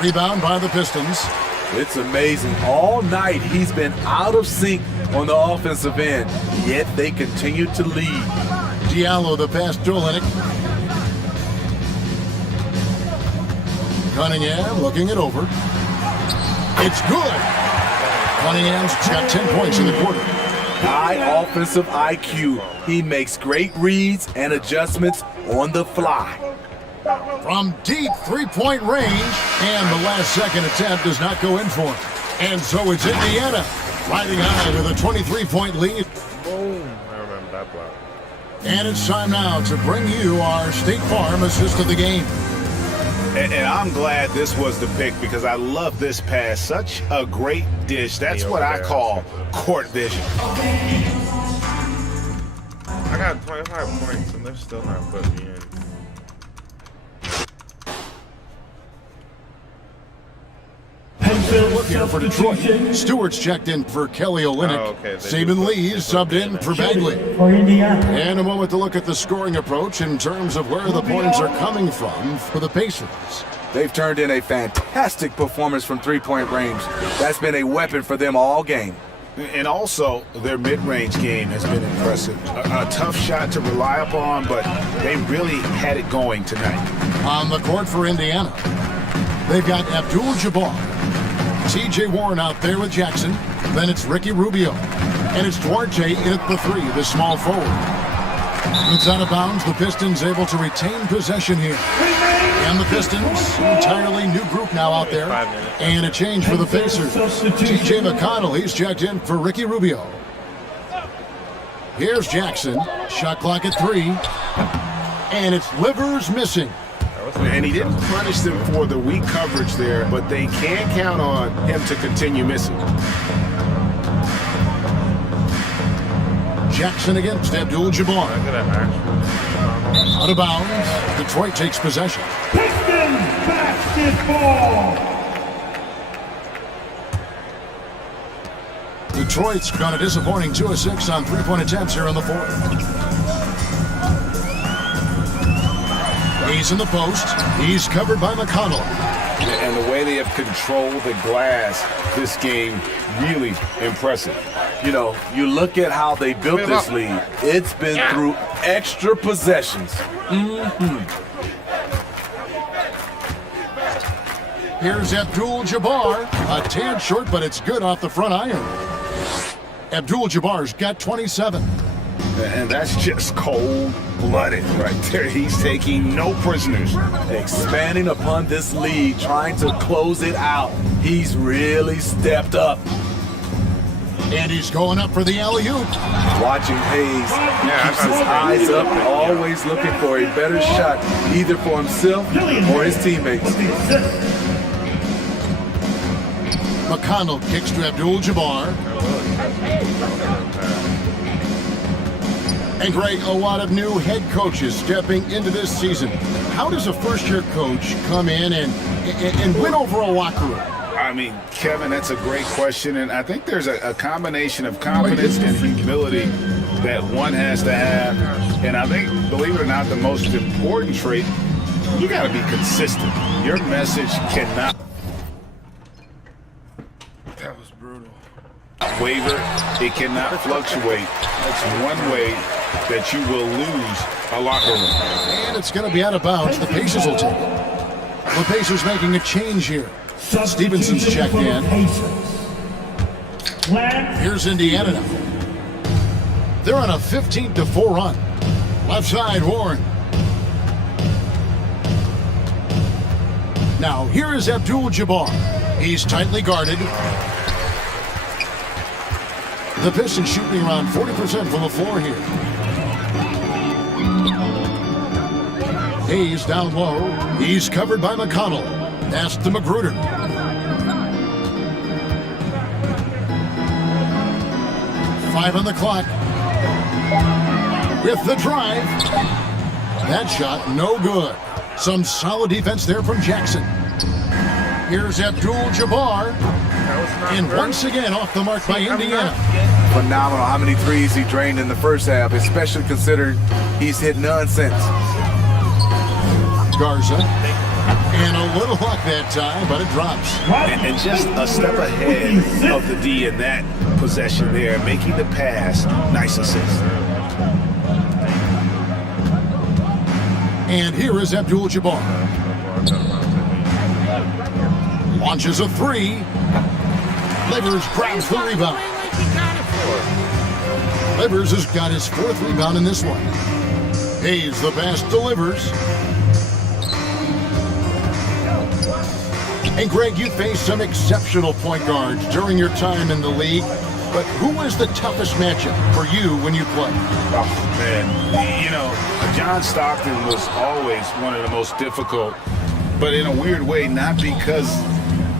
Rebound by the Pistons. It's amazing. All night he's been out of sync on the offensive end, yet they continue to lead. Diallo the pass to Olynyk. Cunningham looking it over. It's good. Cunningham's got 10 points in the quarter. High offensive IQ. He makes great reads and adjustments on the fly. From deep three-point range, and the last second attempt does not go in for him. And so it's Indiana riding high with a 23-point lead. Boom. I remember that block. And it's time now to bring you our State Farm assist of the game. And I'm glad this was the pick because I love this pass. Such a great dish. That's what I call court vision. I got 25 points and they're still not putting me in. Look here for Detroit. Stewart's checked in for Kelly Olynyk. Oh, okay. Saban Lee subbed in for Bagley. For Indiana. And a moment to look at the scoring approach in terms of where the points are coming from for the Pacers. They've turned in a fantastic performance from three-point range. That's been a weapon for them all game. And also, their mid-range game has been impressive. A tough shot to rely upon, but they really had it going tonight. On the court for Indiana, they've got Abdul-Jabbar, T.J. Warren out there with Jackson. Then it's Ricky Rubio. And it's Duarte in at the 3, the small forward. It's out of bounds. The Pistons able to retain possession here. And the Pistons, entirely new group now out there. And a change for the Pacers. T.J. McConnell, he's checked in for Ricky Rubio. Here's Jackson. Shot clock at 3. And it's Livers missing. And he didn't punish them for the weak coverage there, but they can count on him to continue missing. Jackson against Abdul-Jabbar. Out of bounds. Detroit takes possession. Pistons basketball. Detroit's got a disappointing 2 of 6 on three-point attempts here in the fourth. He's in the post. He's covered by McConnell. And the way they have controlled the glass this game, really impressive. You know, you look at how they built this lead. It's been through extra possessions. Here's Abdul-Jabbar. A tad short, but it's good off the front iron. Abdul-Jabbar's got 27. And that's just cold-blooded right there. He's taking no prisoners. Expanding upon this lead, trying to close it out. He's really stepped up. And he's going up for the alley-oop. Watching Hayes, he keeps his eyes up, always looking for a better shot, either for himself or his teammates. McConnell kicks to Abdul-Jabbar. And Greg, a lot of new head coaches stepping into this season. How does a first-year coach come in and win over a locker room? I mean, Kevin, that's a great question, and I think there's a combination of confidence and humility that one has to have. And I think, believe it or not, the most important trait, you got to be consistent. Your message cannot waver. It cannot fluctuate. That's one way that you will lose a locker room. And it's going to be out of bounds. The Pacers will take it. The Pacers making a change here. Stevenson's checked in. Here's Indiana now. They're on a 15-4 run. Left side, Warren. Now, here is Abdul-Jabbar. He's tightly guarded. The Pistons shooting around 40% from the floor here. Hayes down low. He's covered by McConnell. Pass to Magruder. Five on the clock. With the drive. That shot, no good. Some solid defense there from Jackson. Here's Abdul-Jabbar. And once again off the mark by Indiana. Phenomenal how many threes he drained in the first half, especially considering he's hit none since. Garza. And a little luck that time, but it drops. And just a step ahead of the D in that possession there, making the pass. Nice assist. And here is Abdul-Jabbar. Launches a three. Livers grabs the rebound. Livers has got his fourth rebound in this one. Hayes, the pass, delivers. And Greg, you faced some exceptional point guards during your time in the league, but who was the toughest matchup for you when you played? Oh, man. You know, John Stockton was always one of the most difficult, but in a weird way, not because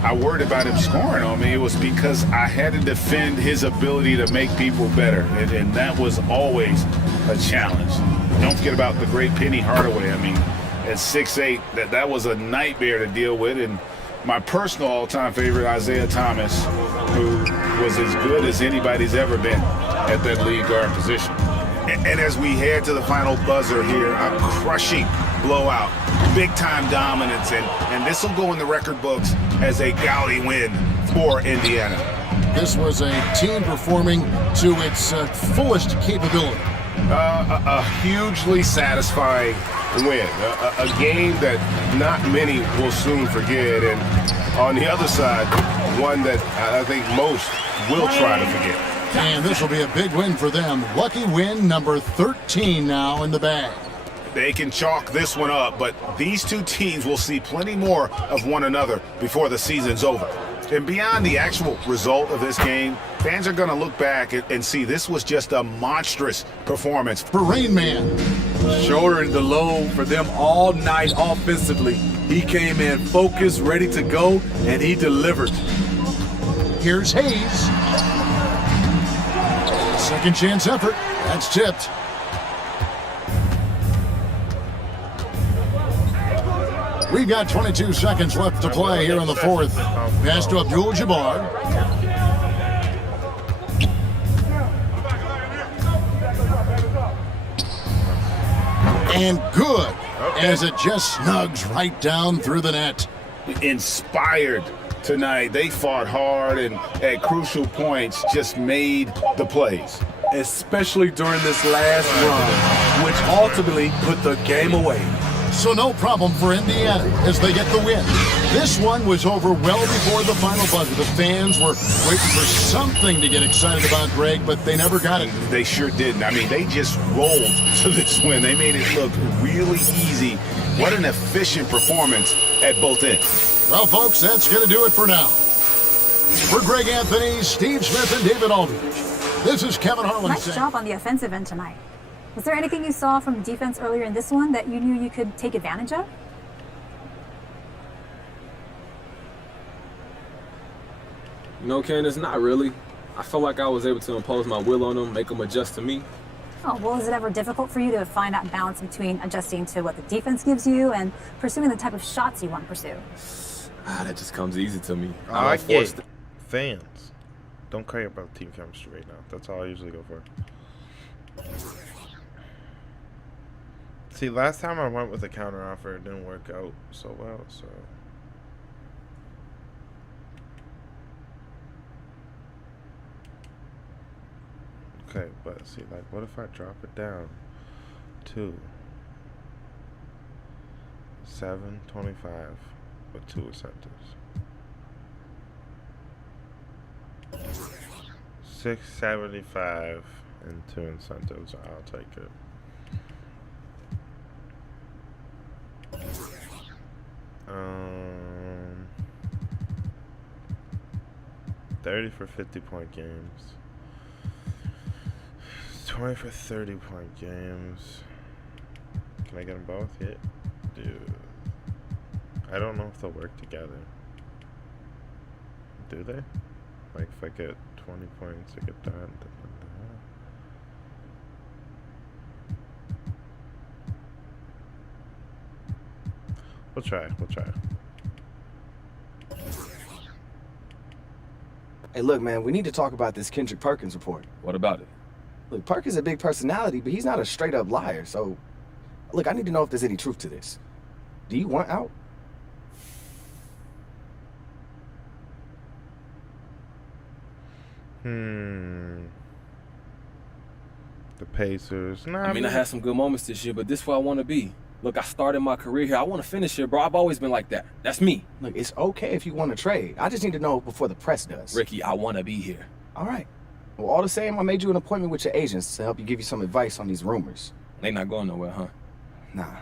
I worried about him scoring on me. It was because I had to defend his ability to make people better, and that was always a challenge. Don't forget about the great Penny Hardaway. I mean, at 6'8", that was a nightmare to deal with, and my personal all-time favorite, Isaiah Thomas, who was as good as anybody's ever been at that lead guard position. And as we head to the final buzzer here, a crushing blowout, big-time dominance, and this will go in the record books as a gaudy win for Indiana. This was a team performing to its fullest capability. A hugely satisfying win, a game that not many will soon forget, and on the other side, one that I think most will try to forget. And this will be a big win for them. Lucky win number 13 now in the bag. They can chalk this one up, but these two teams will see plenty more of one another before the season's over. And beyond the actual result of this game, fans are going to look back and see this was just a monstrous performance for Rain Man. Shouldering the load for them all night offensively. He came in focused, ready to go, and he delivered. Here's Hayes. Second chance effort. That's tipped. We've got 22 seconds left to play here in the fourth. Pass to Abdul-Jabbar. And good, as it just snugs right down through the net. Inspired tonight. They fought hard and at crucial points just made the plays. Especially during this last run, which ultimately put the game away. so no problem for Indiana as they get the win. This one was over well before the final buzzer. The fans were waiting for something to get excited about, Greg, but they never got it. They sure didn't. I mean, they just rolled to this win. They made it look really easy. What an efficient performance at both ends. Well, folks, that's going to do it for now. For Greg Anthony, Steve Smith, and David Aldridge, this is Kevin Harlan. Nice job on the offensive end tonight. Was there anything you saw from defense earlier in this one that you knew you could take advantage of? You know, Candace, not really. I felt like I was able to impose my will on them, make them adjust to me. Oh, well, is it ever difficult for you to find that balance between adjusting to what the defense gives you and pursuing the type of shots you want to pursue? That just comes easy to me. I get it. Fans. Don't care about team chemistry right now. That's all I usually go for. See, last time I went with a counter offer, it didn't work out so well, so. Okay, but see, like, what if I drop it down to 7.25 with 2 incentives? 6.75 and 2 incentives. I'll take it. Um, 30 for 50-point games. 20 for 30-point games. Can I get them both? Yeah. Dude. I don't know if they'll work together. Do they? Like, if I get 20 points, I get that. We'll try. Hey, look, man, we need to talk about this Kendrick Perkins report. What about it? Look, Perkins is a big personality, but he's not a straight-up liar. So, look, I need to know if there's any truth to this. Do you want out? The Pacers. Nah, I mean, I had some good moments this year, but this is where I want to be. Look, I started my career here. I want to finish here, bro. I've always been like that. That's me. Look, it's okay if you want to trade. I just need to know before the press does. Ricky, I want to be here. All right. Well, all the same, I made you an appointment with your agents to help you give you some advice on these rumors. They not going nowhere, huh? Nah.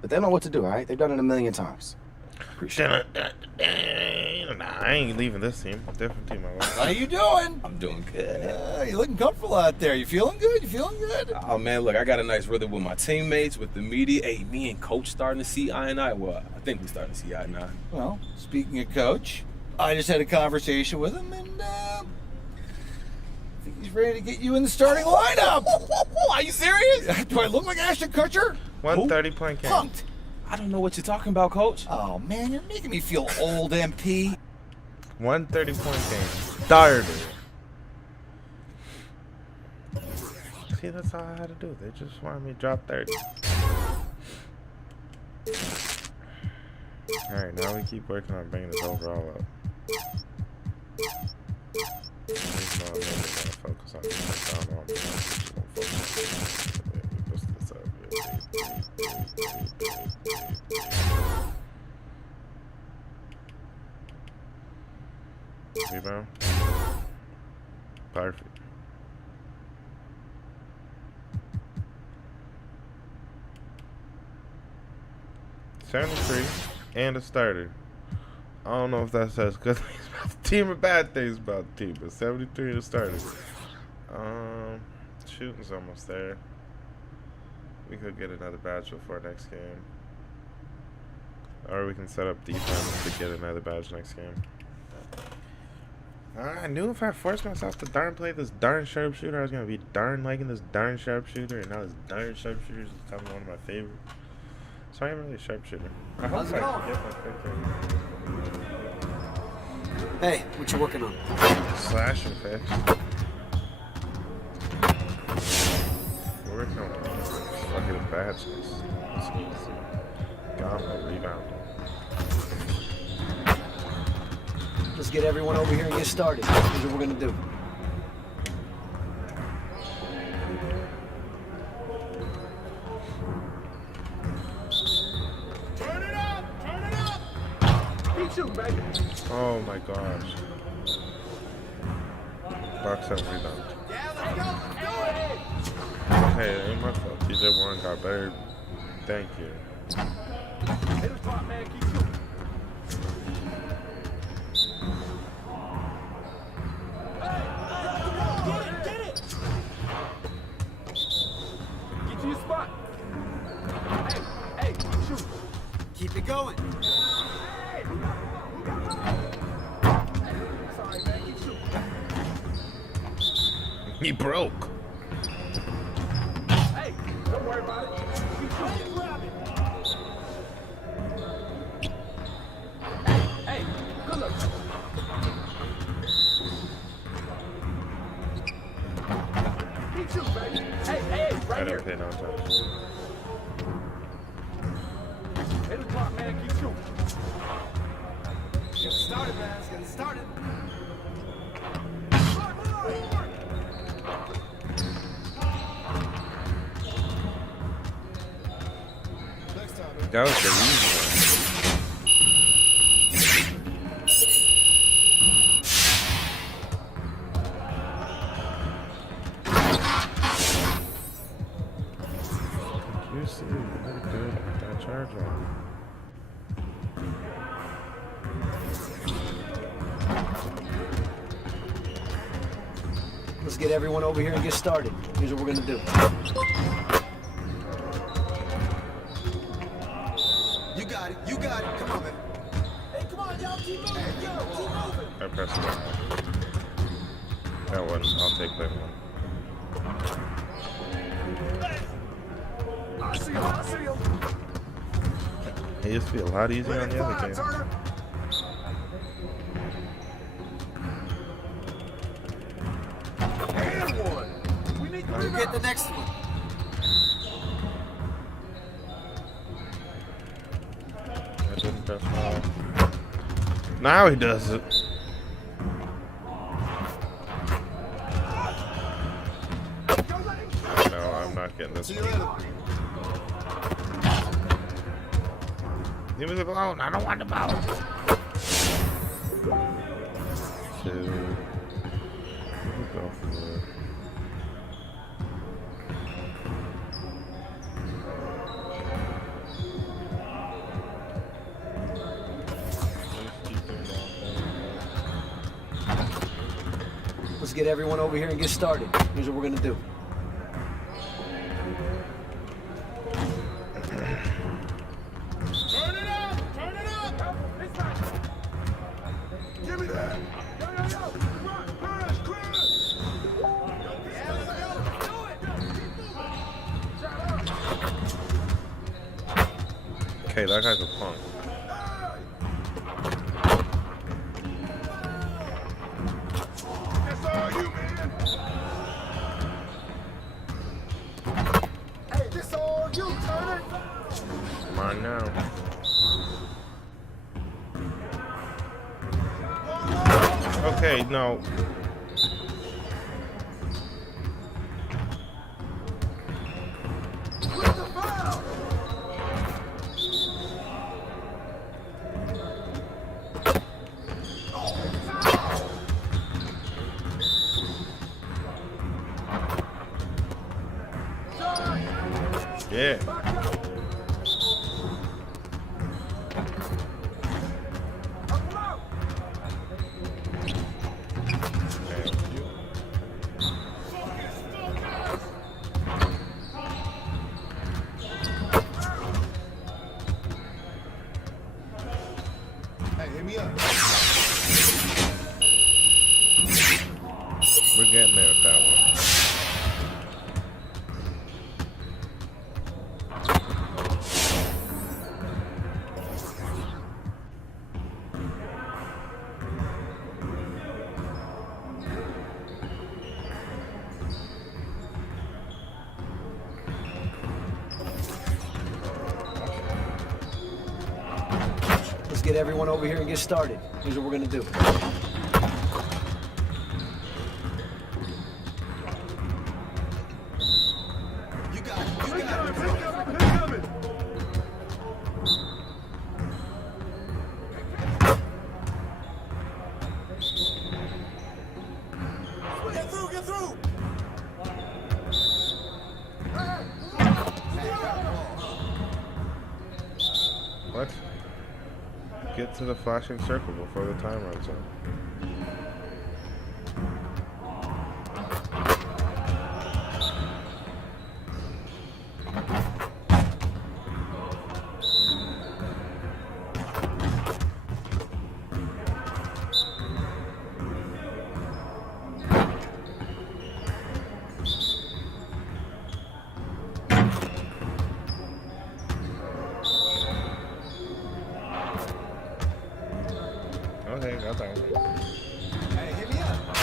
But they know what to do, all right? They've done it a million times. Appreciate it. Nah, I ain't leaving this team. Different team. How you doing? I'm doing good. You're looking comfortable out there. You feeling good? Oh, man, look, I got a nice rhythm with my teammates, with the media. Hey, me and Coach starting to see eye and eye. Well, I think we starting to see eye and eye. Well, speaking of Coach, I just had a conversation with him, and I think he's ready to get you in the starting lineup. Are you serious? Do I look like Ashton Kutcher? 130-point game. Punked. I don't know what you're talking about, Coach. Oh, man, you're making me feel old, MP. 130-point game. Started. See, that's all I had to do. They just wanted me to drop 30. Alright, now we keep working on bringing this overall up. Even though I'm really gonna focus on this. I don't know I'm gonna focus. Boost this up. Rebound. Perfect. $73 and a starter. I don't know if that says good things about the team or bad things about the team, but 73 and a starter. Shooting's almost there. We could get another badge before next game. Or we can set up defense to get another badge next game. I knew if I forced myself to darn play this darn sharpshooter, I was going to be darn liking this darn sharpshooter, and now this darn sharpshooter is becoming one of my favorites. So I am really a sharpshooter. I hope I can get my pick. Hey, what you working on? Slash and fix. We're working on fucking badges. Gauntlet rebound. Let's get everyone over here and get started. Here's what we're gonna do. Oh my gosh. Box out rebound. Hey, it ain't my fault. TJ Warren got better. Thank you. Get to your spot. Hey, shoot. Keep it going. Sorry, man. Keep shooting. He broke. Hey, don't worry about it. Keep shooting. Hey, good luck. Keep shooting, baby. Hey, right here. Okay, no touch. Hit the clock, man. Keep shooting. Get started, man. Let's get it started. That was the reason. You see, very good at that charge on. Let's get everyone over here and get started. Here's what we're gonna do. You got it. You got it. Come on, man. Hey, come on, y'all. Keep moving. Yo, keep moving. I pressed that. That one. I'll take that one. I see him. It used to be a lot easier on the other game. And one. We need to Get the next one. I didn't press all. Now he does it. No, I'm not getting this one. Leave me alone. I don't want the ball. Two. We'll go for it. Let's get everyone over here and get started. Here's what we're gonna do. Turn it up. Give me that. Yo. Crash. Okay, that guy's a punk. That's all you, man. Hey, this all you, Turner. Come on now. Okay, no. Yeah. Hey, hit me up. We're getting there with that one. Let's get everyone over here and get started. Here's what we're gonna do. You got it. Get to the flashing circle before the time runs out. Okay, got that one. Hey, hit me up.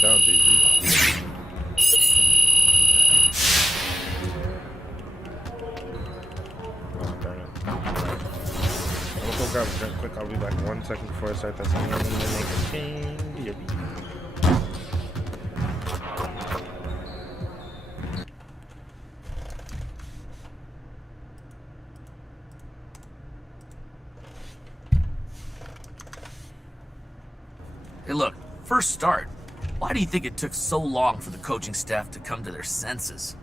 Sounds easy. Oh, darn it. I'm gonna go grab a drink quick. I'll be back 1 second before I start that song. I'm gonna make a change. Hey, look, first start. Why do you think it took so long for the coaching staff to come to their senses?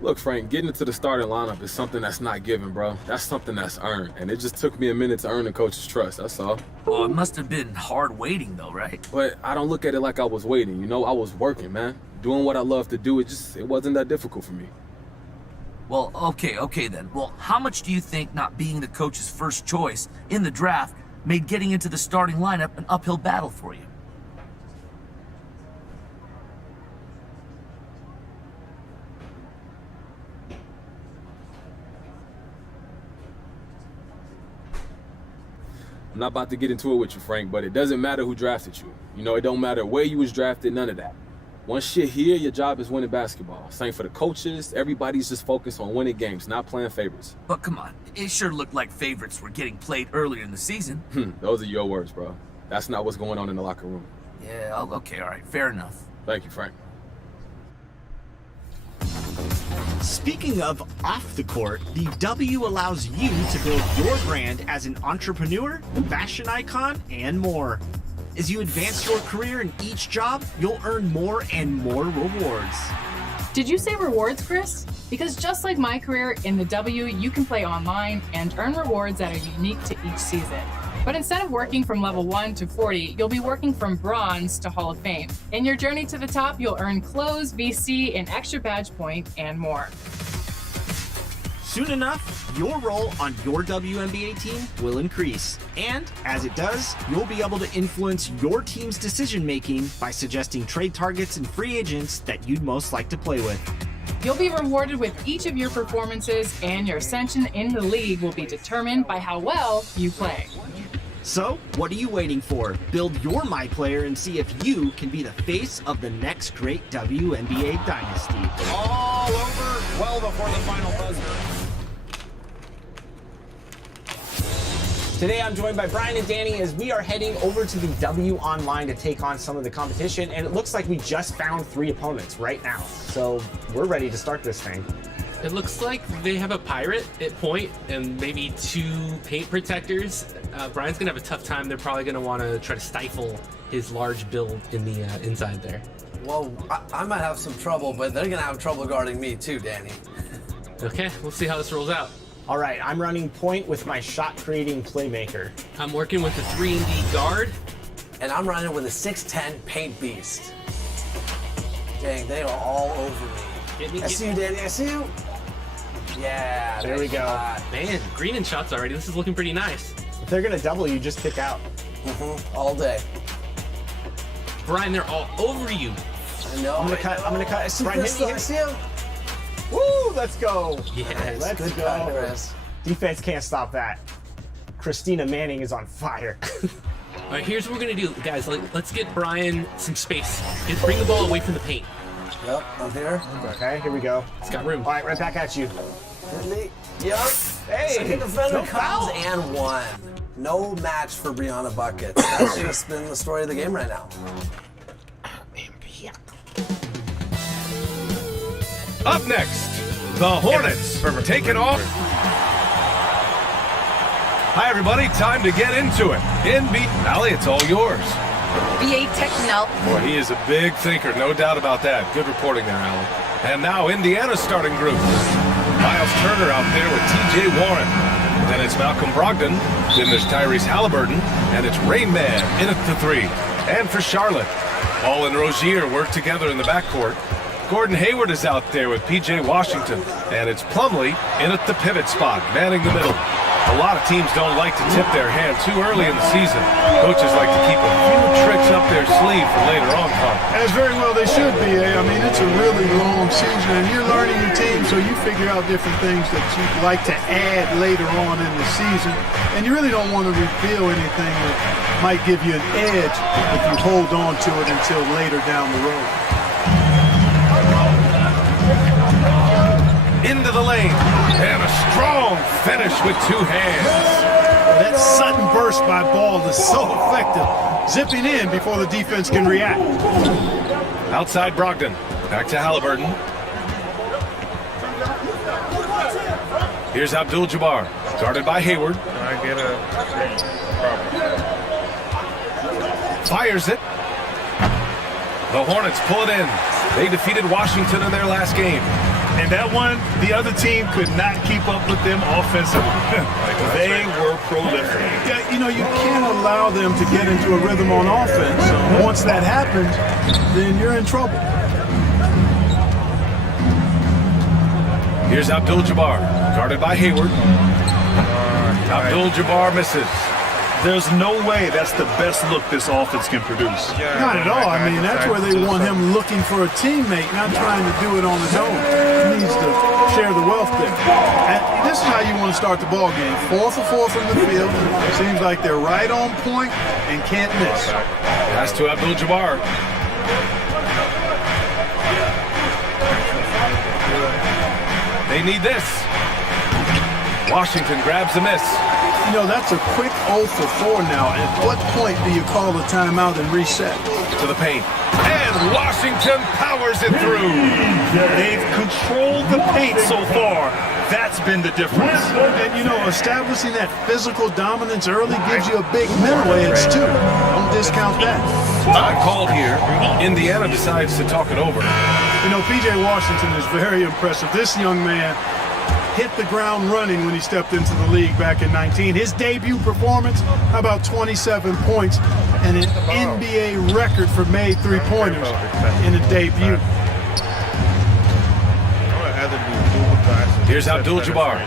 Look, Frank, getting into the starting lineup is something that's not given, bro. That's something that's earned. And it just took me a minute to earn the coach's trust, that's all. Well, it must have been hard waiting, though, right? But I don't look at it like I was waiting, you know? I was working, man. Doing what I love to do, it wasn't that difficult for me. Well, okay then. Well, how much do you think not being the coach's first choice in the draft made getting into the starting lineup an uphill battle for you? I'm not about to get into it with you, Frank, but it doesn't matter who drafted you. You know, it don't matter where you was drafted, none of that. Once you're here, your job is winning basketball. Same for the coaches. Everybody's just focused on winning games, not playing favorites. But come on, it sure looked like favorites were getting played earlier in the season. Those are your words, bro. That's not what's going on in the locker room. Yeah, okay, all right, fair enough. Thank you, Frank. Speaking of off the court, the W allows you to build your brand as an entrepreneur, fashion icon, and more. As you advance your career in each job, you'll earn more and more rewards. Did you say rewards, Chris? Because just like my career in the W, you can play online and earn rewards that are unique to each season. But instead of working from level 1 to 40, you'll be working from bronze to Hall of Fame. In your journey to the top, you'll earn clothes, VC, an extra badge point, and more. Soon enough, your role on your WNBA team will increase. And as it does, you'll be able to influence your team's decision-making by suggesting trade targets and free agents that you'd most like to play with. You'll be rewarded with each of your performances, and your ascension in the league will be determined by how well you play. So, what are you waiting for? Build your My Player and see if you can be the face of the next great WNBA dynasty. All over well before the final buzzer. Today I'm joined by Brian and Danny as we are heading over to the W Online to take on some of the competition, and it looks like we just found 3 opponents right now. So we're ready to start this thing. It looks like they have a pirate at point and maybe 2 paint protectors. Brian's gonna have a tough time. They're probably gonna want to try to stifle his large build in the inside there. Well, I might have some trouble, but they're gonna have trouble guarding me too, Danny. Okay, we'll see how this rolls out. All right, I'm running point with my shot-creating playmaker. I'm working with a 3-and-D guard. And I'm running with a 6'10 paint beast. Dang, they are all over me. I see you, Danny, I see you. Yeah, there we go. Man, green in shots already. This is looking pretty nice. If they're gonna double you, just kick out. All day. Brian, they're all over you. I know. I'm gonna cut. I see Brian, Chris, hit me. I see him. Woo, let's go. Yes. Let's Good go. cut, Chris. Defense can't stop that. Christina Manning is on fire. All right, here's what we're gonna do, guys. Let's get Brian some space. Bring the ball away from the paint. Yep, I'm here. Okay, here we go. It's got room. All right, right back at you. Hit me. Yep. Hey, Second defender no comes foul. and 1. No match for Brianna Buckets. That's just been the story of the game right now. Up next, the Hornets taking off. Hi, everybody. Time to get into it. In Beat Valley, it's all yours. BA techno. Boy, he is a big thinker, no doubt about that. Good reporting there, Alan. And now Indiana's starting group. Miles Turner out there with T.J. Warren. Then it's Malcolm Brogdon. Then there's Tyrese Halliburton. And it's Rain Man in at the 3. And for Charlotte, Ball and Rozier work together in the backcourt. Gordon Hayward is out there with P.J. Washington. And it's Plumlee in at the pivot spot, manning the middle. A lot of teams don't like to tip their hand too early in the season. Coaches like to keep a few tricks up their sleeve for later on fun. As very well they should be. I mean, it's a really long season, and you're learning your team, so you figure out different things that you'd like to add later on in the season. And you really don't want to reveal anything that might give you an edge if you hold on to it until later down the road. Into the lane, and a strong finish with 2 hands. That sudden burst by Ball is so effective, zipping in before the defense can react. Outside Brogdon, back to Halliburton. Here's Abdul-Jabbar, guarded by Hayward. Can I get a problem? Fires it. The Hornets pull it in. They defeated Washington in their last game. And that one, the other team could not keep up with them offensively. They were prolific. Yeah, you know, you can't allow them to get into a rhythm on offense. So once that happens, then you're in trouble. Here's Abdul-Jabbar, guarded by Hayward. Abdul-Jabbar misses. There's no way that's the best look this offense can produce. Not at all. I mean, that's where they want him looking for a teammate, not trying to do it on his own. He needs to share the wealth there. And this is how you want to start the ball game. 4 for 4 from the field. Seems like they're right on point and can't miss. Pass to Abdul-Jabbar. They need this. Washington grabs the miss. You know, that's a quick 0 for 4 now. At what point do you call a timeout and reset? To the paint. And Washington powers it through. They've controlled the paint so far. That's been the difference. And, you know, establishing that physical dominance early gives you a big mental edge, too. Don't discount that. Not called here. Indiana decides to talk it over. You know, P.J. Washington is very impressive. This young man hit the ground running when he stepped into the league back in 19. His debut performance, how about 27 points and an NBA record for made three-pointers in a debut. Here's Abdul-Jabbar.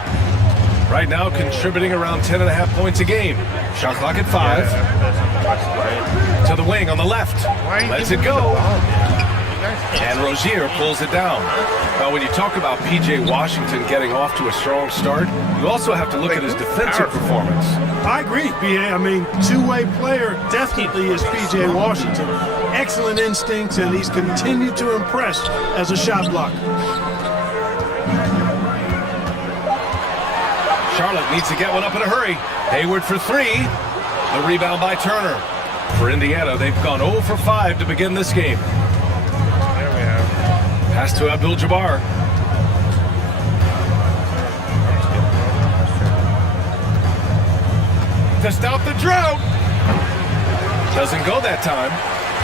Right now contributing around 10.5 points a game. Shot clock at 5. To the wing on the left. Lets it go. And Rozier pulls it down. Now, when you talk about P.J. Washington getting off to a strong start, you also have to look at his defensive performance. I agree, P.A. I mean, two-way player definitely is P.J. Washington. Excellent instincts, and he's continued to impress as a shot blocker. Charlotte needs to get one up in a hurry. Hayward for 3. The rebound by Turner. For Indiana, they've gone 0 for 5 to begin this game. Pass to Abdul-Jabbar. To stop the drought. Doesn't go that time.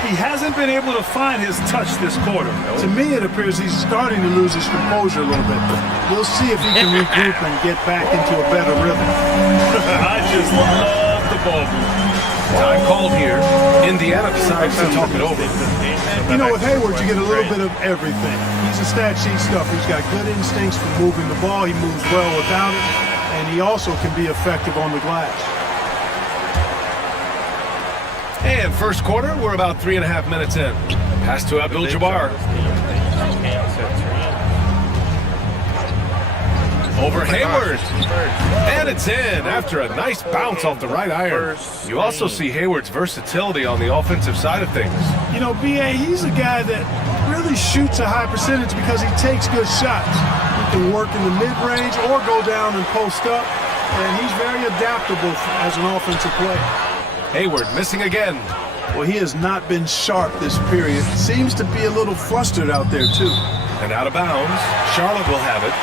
He hasn't been able to find his touch this quarter. To me, it appears he's starting to lose his composure a little bit. We'll see if he can regroup and get back into a better rhythm. I just love the ball movement. Time called here. Indiana decides to talk it over. You know, with Hayward, you get a little bit of everything. He's a stat sheet stuffer. He's got good instincts for moving the ball. He moves well without it. And he also can be effective on the glass. And first quarter, we're about 3.5 minutes in. Pass to Abdul-Jabbar. Over Hayward. And it's in after a nice bounce off the right iron. You also see Hayward's versatility on the offensive side of things. You know, B.A., he's a guy that really shoots a high percentage because he takes good shots. He can work in the mid-range or go down and post up. And he's very adaptable as an offensive player. Hayward missing again. Well, he has not been sharp this period. Seems to be a little flustered out there, too. And out of bounds. Charlotte will have it.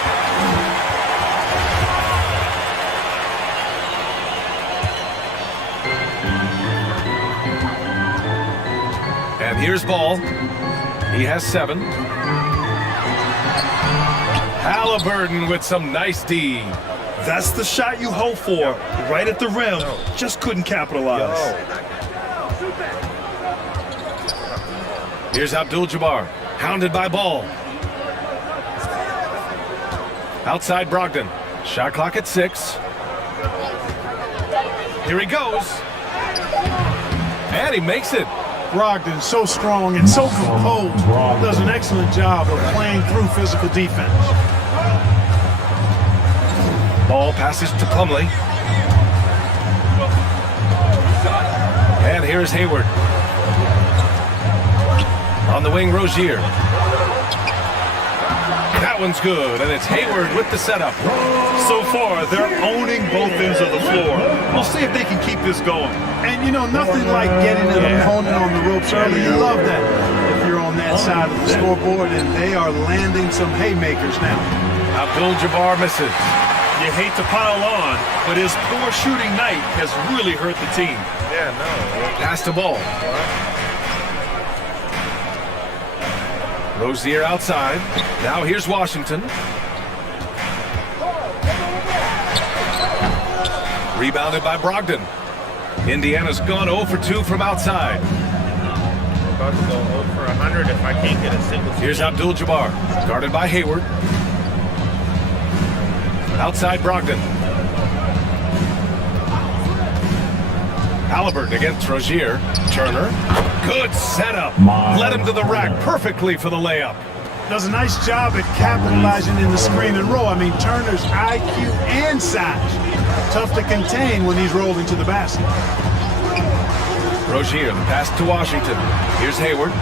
his ball. He has 7. Halliburton with some nice D. That's the shot you hope for. Right at the rim. Just couldn't capitalize. Here's Abdul-Jabbar, hounded by Ball. Outside Brogdon. Shot clock at 6. Here he goes. And he makes it. Brogdon, so strong and so composed, does an excellent job of playing through physical defense. Ball passes to Plumlee. And here's Hayward. On the wing, Rozier. That one's good, and it's Hayward with the setup. So far, they're owning both ends of the floor. We'll see if they can keep this going. And, you know, nothing like getting an opponent on the ropes early. You love that if you're on that side of the scoreboard, and they are landing some haymakers now. Abdul-Jabbar misses. You hate to pile on, but his poor shooting night has really hurt the team. Yeah, no. Pass the ball. Rozier outside. Now here's Washington. Rebounded by Brogdon. Indiana's gone 0 for 2 from outside. I'm about to go 0 for 100 if I can't get a single. Here's Abdul-Jabbar, guarded by Hayward. Outside Brogdon. Halliburton against Rozier. Turner. Good setup. Led him to the rack perfectly for the layup. Does a nice job at capitalizing in the screen and roll. I mean, Turner's IQ and size. Tough to contain when he's rolling to the basket. Rozier, the pass to Washington. Here's Hayward.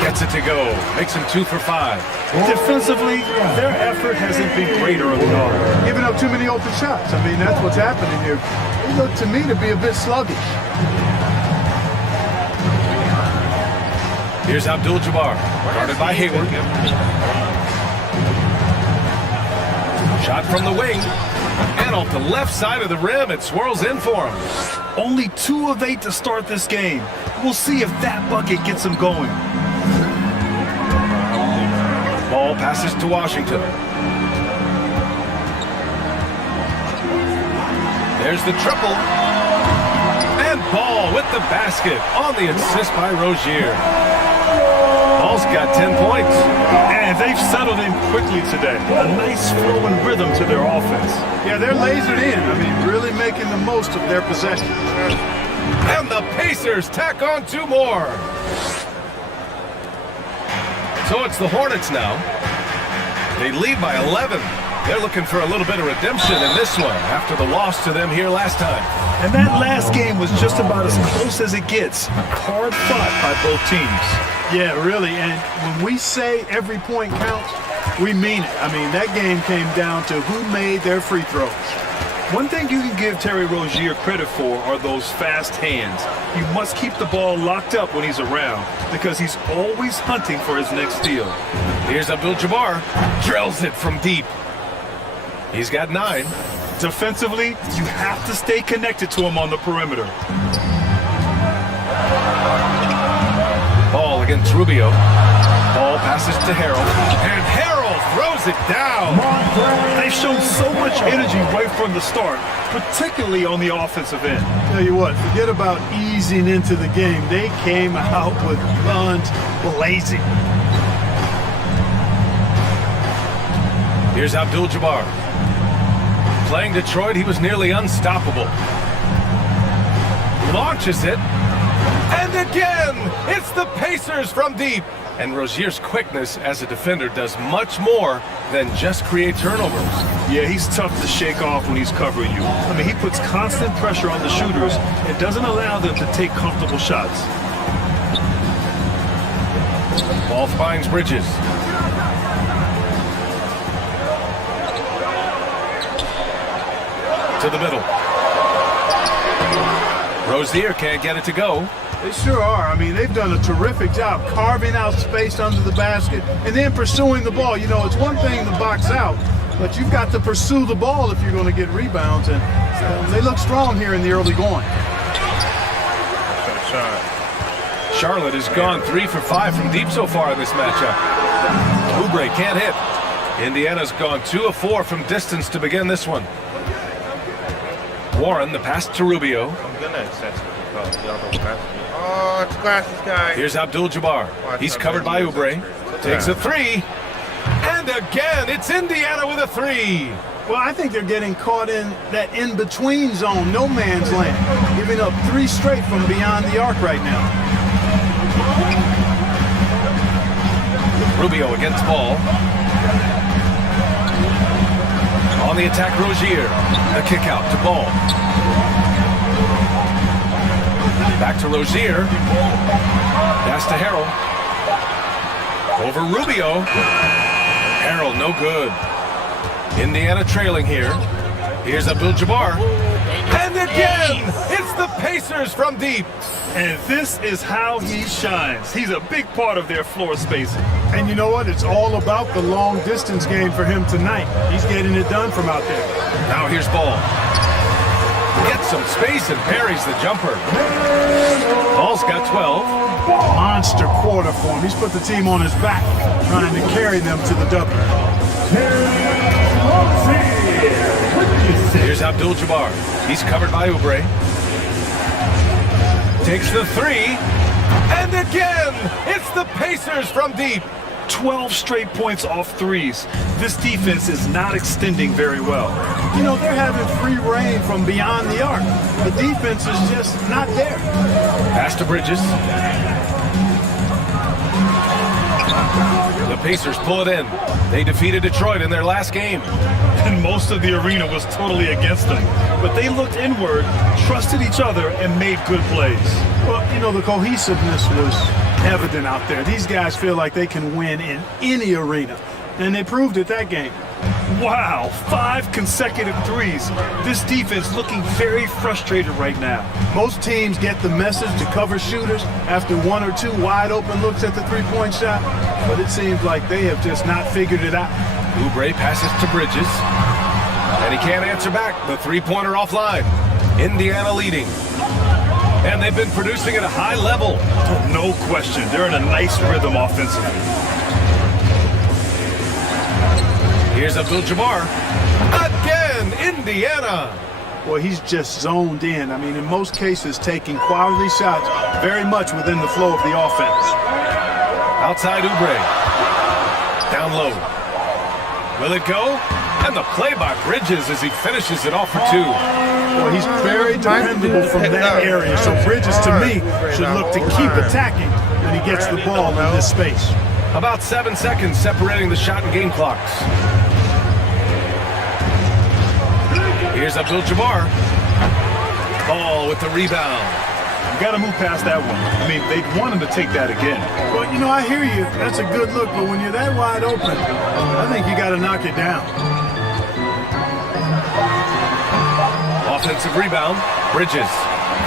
Gets it to go. Makes him 2 for 5. Defensively, their effort hasn't been great early on. Giving up too many open shots. I mean, that's what's happening here. They look to me to be a bit sluggish. Here's Abdul-Jabbar, guarded by Hayward. Shot from the wing. And off the left side of the rim, it swirls in for him. Only 2 of 8 to start this game. We'll see if that bucket gets them going. Ball passes to Washington. There's the triple. And Ball with the basket on the assist by Rozier. Ball's got 10 points. And they've settled in quickly today. A nice flow and rhythm to their offense. Yeah, they're lasered in. I mean, really making the most of their possession. And the Pacers tack on 2 more. So it's the Hornets now. They lead by 11. They're looking for a little bit of redemption in this one after the loss to them here last time. And that last game was just about as close as it gets. Hard fought by both teams. Yeah, really. And when we say every point counts, we mean it. I mean, that game came down to who made their free throws. One thing you can give Terry Rozier credit for are those fast hands. You must keep the ball locked up when he's around because he's always hunting for his next steal. Here's Abdul-Jabbar. Drills it from deep. He's got 9. Defensively, you have to stay connected to him on the perimeter. Ball against Rubio. Ball passes to Harrell. And Harrell throws it down. They've shown so much energy right from the start, particularly on the offensive end. Tell you what, forget about easing into the game. They came out with guns blazing. Here's Abdul-Jabbar. Playing Detroit, he was nearly unstoppable. Launches it. And again, it's the Pacers from deep. And Rozier's quickness as a defender does much more than just create turnovers. Yeah, he's tough to shake off when he's covering you. I mean, he puts constant pressure on the shooters and doesn't allow them to take comfortable shots. Ball finds Bridges. To the middle. Rozier can't get it to go. They sure are. I mean, they've done a terrific job carving out space under the basket and then pursuing the ball. You know, it's one thing to box out, but you've got to pursue the ball if you're going to get rebounds, and they look strong here in the early going. Charlotte has gone 3 for 5 from deep so far in this matchup. Oubre can't hit. Indiana's gone 2 of 4 from distance to begin this one. Warren, the pass to Rubio. I'm gonna accept it because y'all don't pass me. Oh, it's glasses guy. Here's Abdul-Jabbar. He's covered by Oubre. Takes a 3. And again, it's Indiana with a 3. Well, I think they're getting caught in that in-between zone, no man's land, giving up 3 straight from beyond the arc right now. Rubio against ball. On the attack, Rozier. The kick out to Ball. Back to Rozier. Pass to Harrell. Over Rubio. Harrell, no good. Indiana trailing here. Here's Abdul-Jabbar. And again, it's the Pacers from deep. And this is how he shines. He's a big part of their floor spacing. And you know what? It's all about the long distance game for him tonight. He's getting it done from out there. Now here's Ball. Gets some space and parries the jumper. Ball's got 12. Monster quarter for him. He's put the team on his back, trying to carry them to the W. Here's Abdul-Jabbar. He's covered by Oubre. Takes the 3. And again, it's the Pacers from deep. 12 straight points off threes. This defense is not extending very well. You know, they're having free reign from beyond the arc. The defense is just not there. Pass to Bridges. The Pacers pull it in. They defeated Detroit in their last game. And most of the arena was totally against them. But they looked inward, trusted each other, and made good plays. Well, you know, the cohesiveness was evident out there. These guys feel like they can win in any arena. And they proved it that game. Wow, 5 consecutive threes. This defense looking very frustrated right now. Most teams get the message to cover shooters after 1 or 2 wide open looks at the three-point shot, but it seems like they have just not figured it out. Oubre passes to Bridges, and he can't answer back. The three-pointer offline. Indiana leading. And they've been producing at a high level. Oh, no question. They're in a nice rhythm offensively. Here's Abdul-Jabbar. Again, Indiana. Boy, he's just zoned in. I mean, in most cases, taking quality shots very much within the flow of the offense. Outside Oubre. Down low. Will it go? And the play by Bridges as he finishes it off for 2. Well, he's very dependable from that area. So Bridges, to me, should look to keep attacking when he gets the ball in this space. About 7 seconds separating the shot and game clocks. Here's Abdul-Jabbar. Ball with the rebound. You got to move past that one. I mean, they'd want him to take that again. Well, you know, I hear you. That's a good look, but when you're that wide open, I think you got to knock it down. Offensive rebound. Bridges.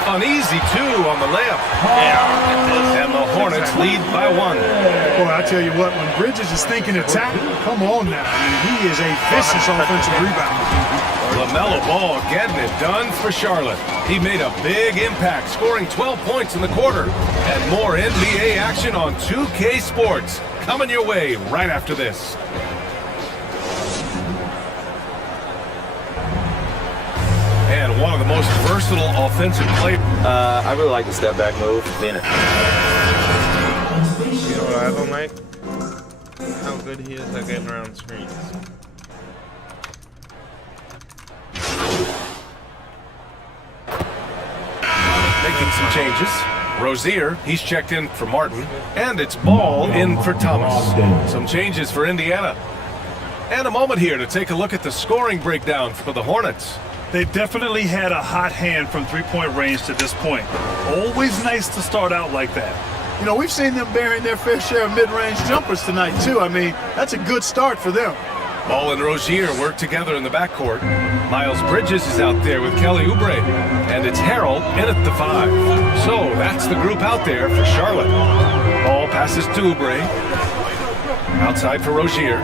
Uneasy 2 on the layup. Yeah. And the Hornets lead by 1. Boy, I tell you what, when Bridges is thinking attack, come on now. I mean, he is a vicious offensive rebounder. LaMelo Ball getting it done for Charlotte. He made a big impact, scoring 12 points in the quarter. And more NBA action on 2K Sports coming your way right after this. And one of the most versatile offensive players. I really like the step back move. You know what I don't like? How good he is at getting around screens. Making some changes. Rozier, he's checked in for Martin. And it's Ball in for Thomas. Some changes for Indiana. And a moment here to take a look at the scoring breakdown for the Hornets. They've definitely had a hot hand from three-point range to this point. Always nice to start out like that. You know, we've seen them bearing their fair share of mid-range jumpers tonight, too. I mean, that's a good start for them. Ball and Rozier work together in the backcourt. Miles Bridges is out there with Kelly Oubre. And it's Harrell in at the 5. So that's the group out there for Charlotte. Ball passes to Oubre. Outside for Rozier.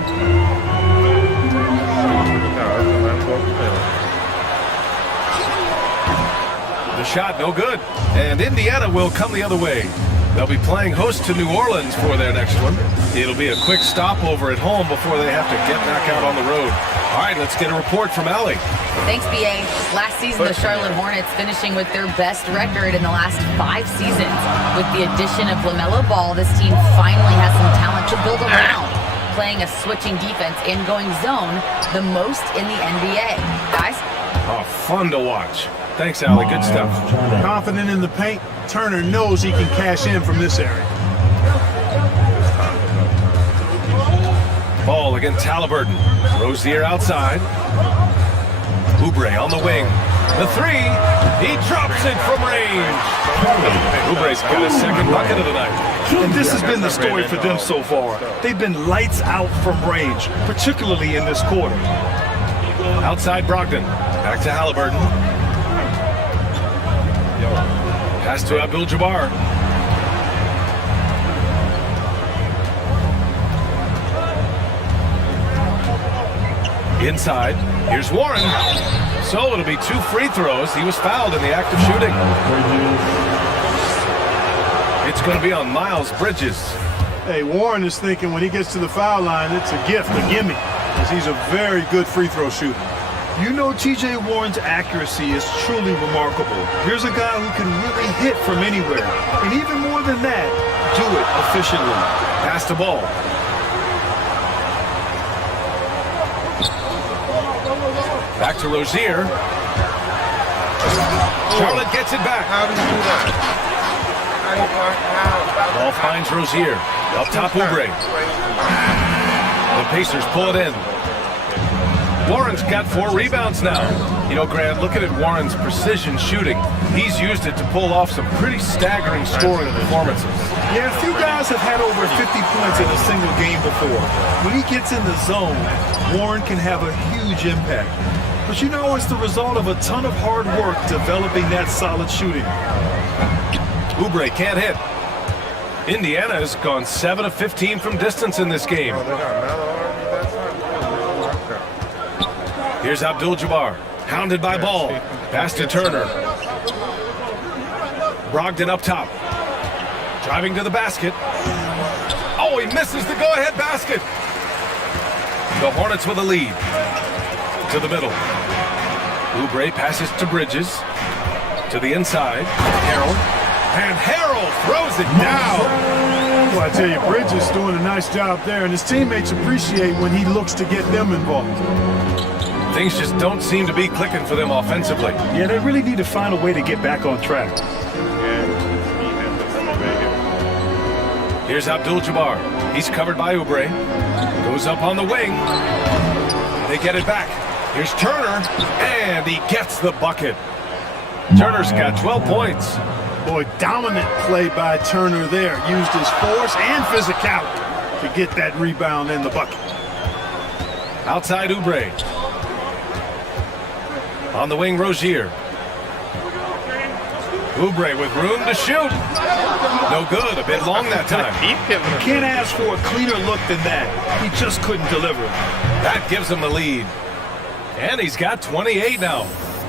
The shot no good. And Indiana will come the other way. They'll be playing host to New Orleans for their next one. It'll be a quick stopover at home before they have to get back out on the road. All right, let's get a report from Allie. Thanks, BA. Last season, the Charlotte Hornets finishing with their best record in the last 5 seasons. With the addition of LaMelo Ball, this team finally has some talent to build around, playing a switching defense and going zone the most in the NBA. Guys? Oh, fun to watch. Thanks, Allie. Good stuff. Confident in the paint, Turner knows he can cash in from this area. Ball against Halliburton. Rozier outside. Oubre on the wing. The three. He drops it from range. Oubre's got his second bucket of the night. And this has been the story for them so far. They've been lights out from range, particularly in this quarter. Outside Brogdon. Back to Halliburton. Pass to Abdul-Jabbar. Inside. Here's Warren. So it'll be 2 free throws. He was fouled in the act of shooting. It's going to be on Miles Bridges. Hey, Warren is thinking when he gets to the foul line, it's a gift, a gimme, because he's a very good free throw shooter. You know T.J. Warren's accuracy is truly remarkable. Here's a guy who can really hit from anywhere. And even more than that, do it efficiently. Pass the ball. Back to Rozier. Charlotte gets it back. How do you do that? Ball finds Rozier. Up top, Oubre. The Pacers pull it in. Warren's got 4 rebounds now. You know, Grant, looking at Warren's precision shooting, he's used it to pull off some pretty staggering scoring performances. Yeah, a few guys have had over 50 points in a single game before. When he gets in the zone, Warren can have a huge impact. But you know, it's the result of a ton of hard work developing that solid shooting. Oubre can't hit. Indiana has gone 7 of 15 from distance in this game. Here's Abdul-Jabbar, hounded by Ball. Pass to Turner. Brogdon up top. Driving to the basket. Oh, he misses the go-ahead basket. The Hornets with a lead. To the middle. Oubre passes to Bridges. To the inside. Harrell. And Harrell throws it down. Well, I tell you, Bridges is doing a nice job there, and his teammates appreciate when he looks to get them involved. Things just don't seem to be clicking for them offensively. Yeah, they really need to find a way to get back on track. Here's Abdul-Jabbar. He's covered by Oubre. Goes up on the wing. They get it back. Here's Turner, and he gets the bucket. Turner's got 12 points. Boy, dominant play by Turner there. Used his force and physicality to get that rebound in the bucket. Outside Oubre. On the wing, Rozier. Oubre with room to shoot. No good, a bit long that time. Can't ask for a cleaner look than that. He just couldn't deliver. That gives him the lead. And he's got 28 now.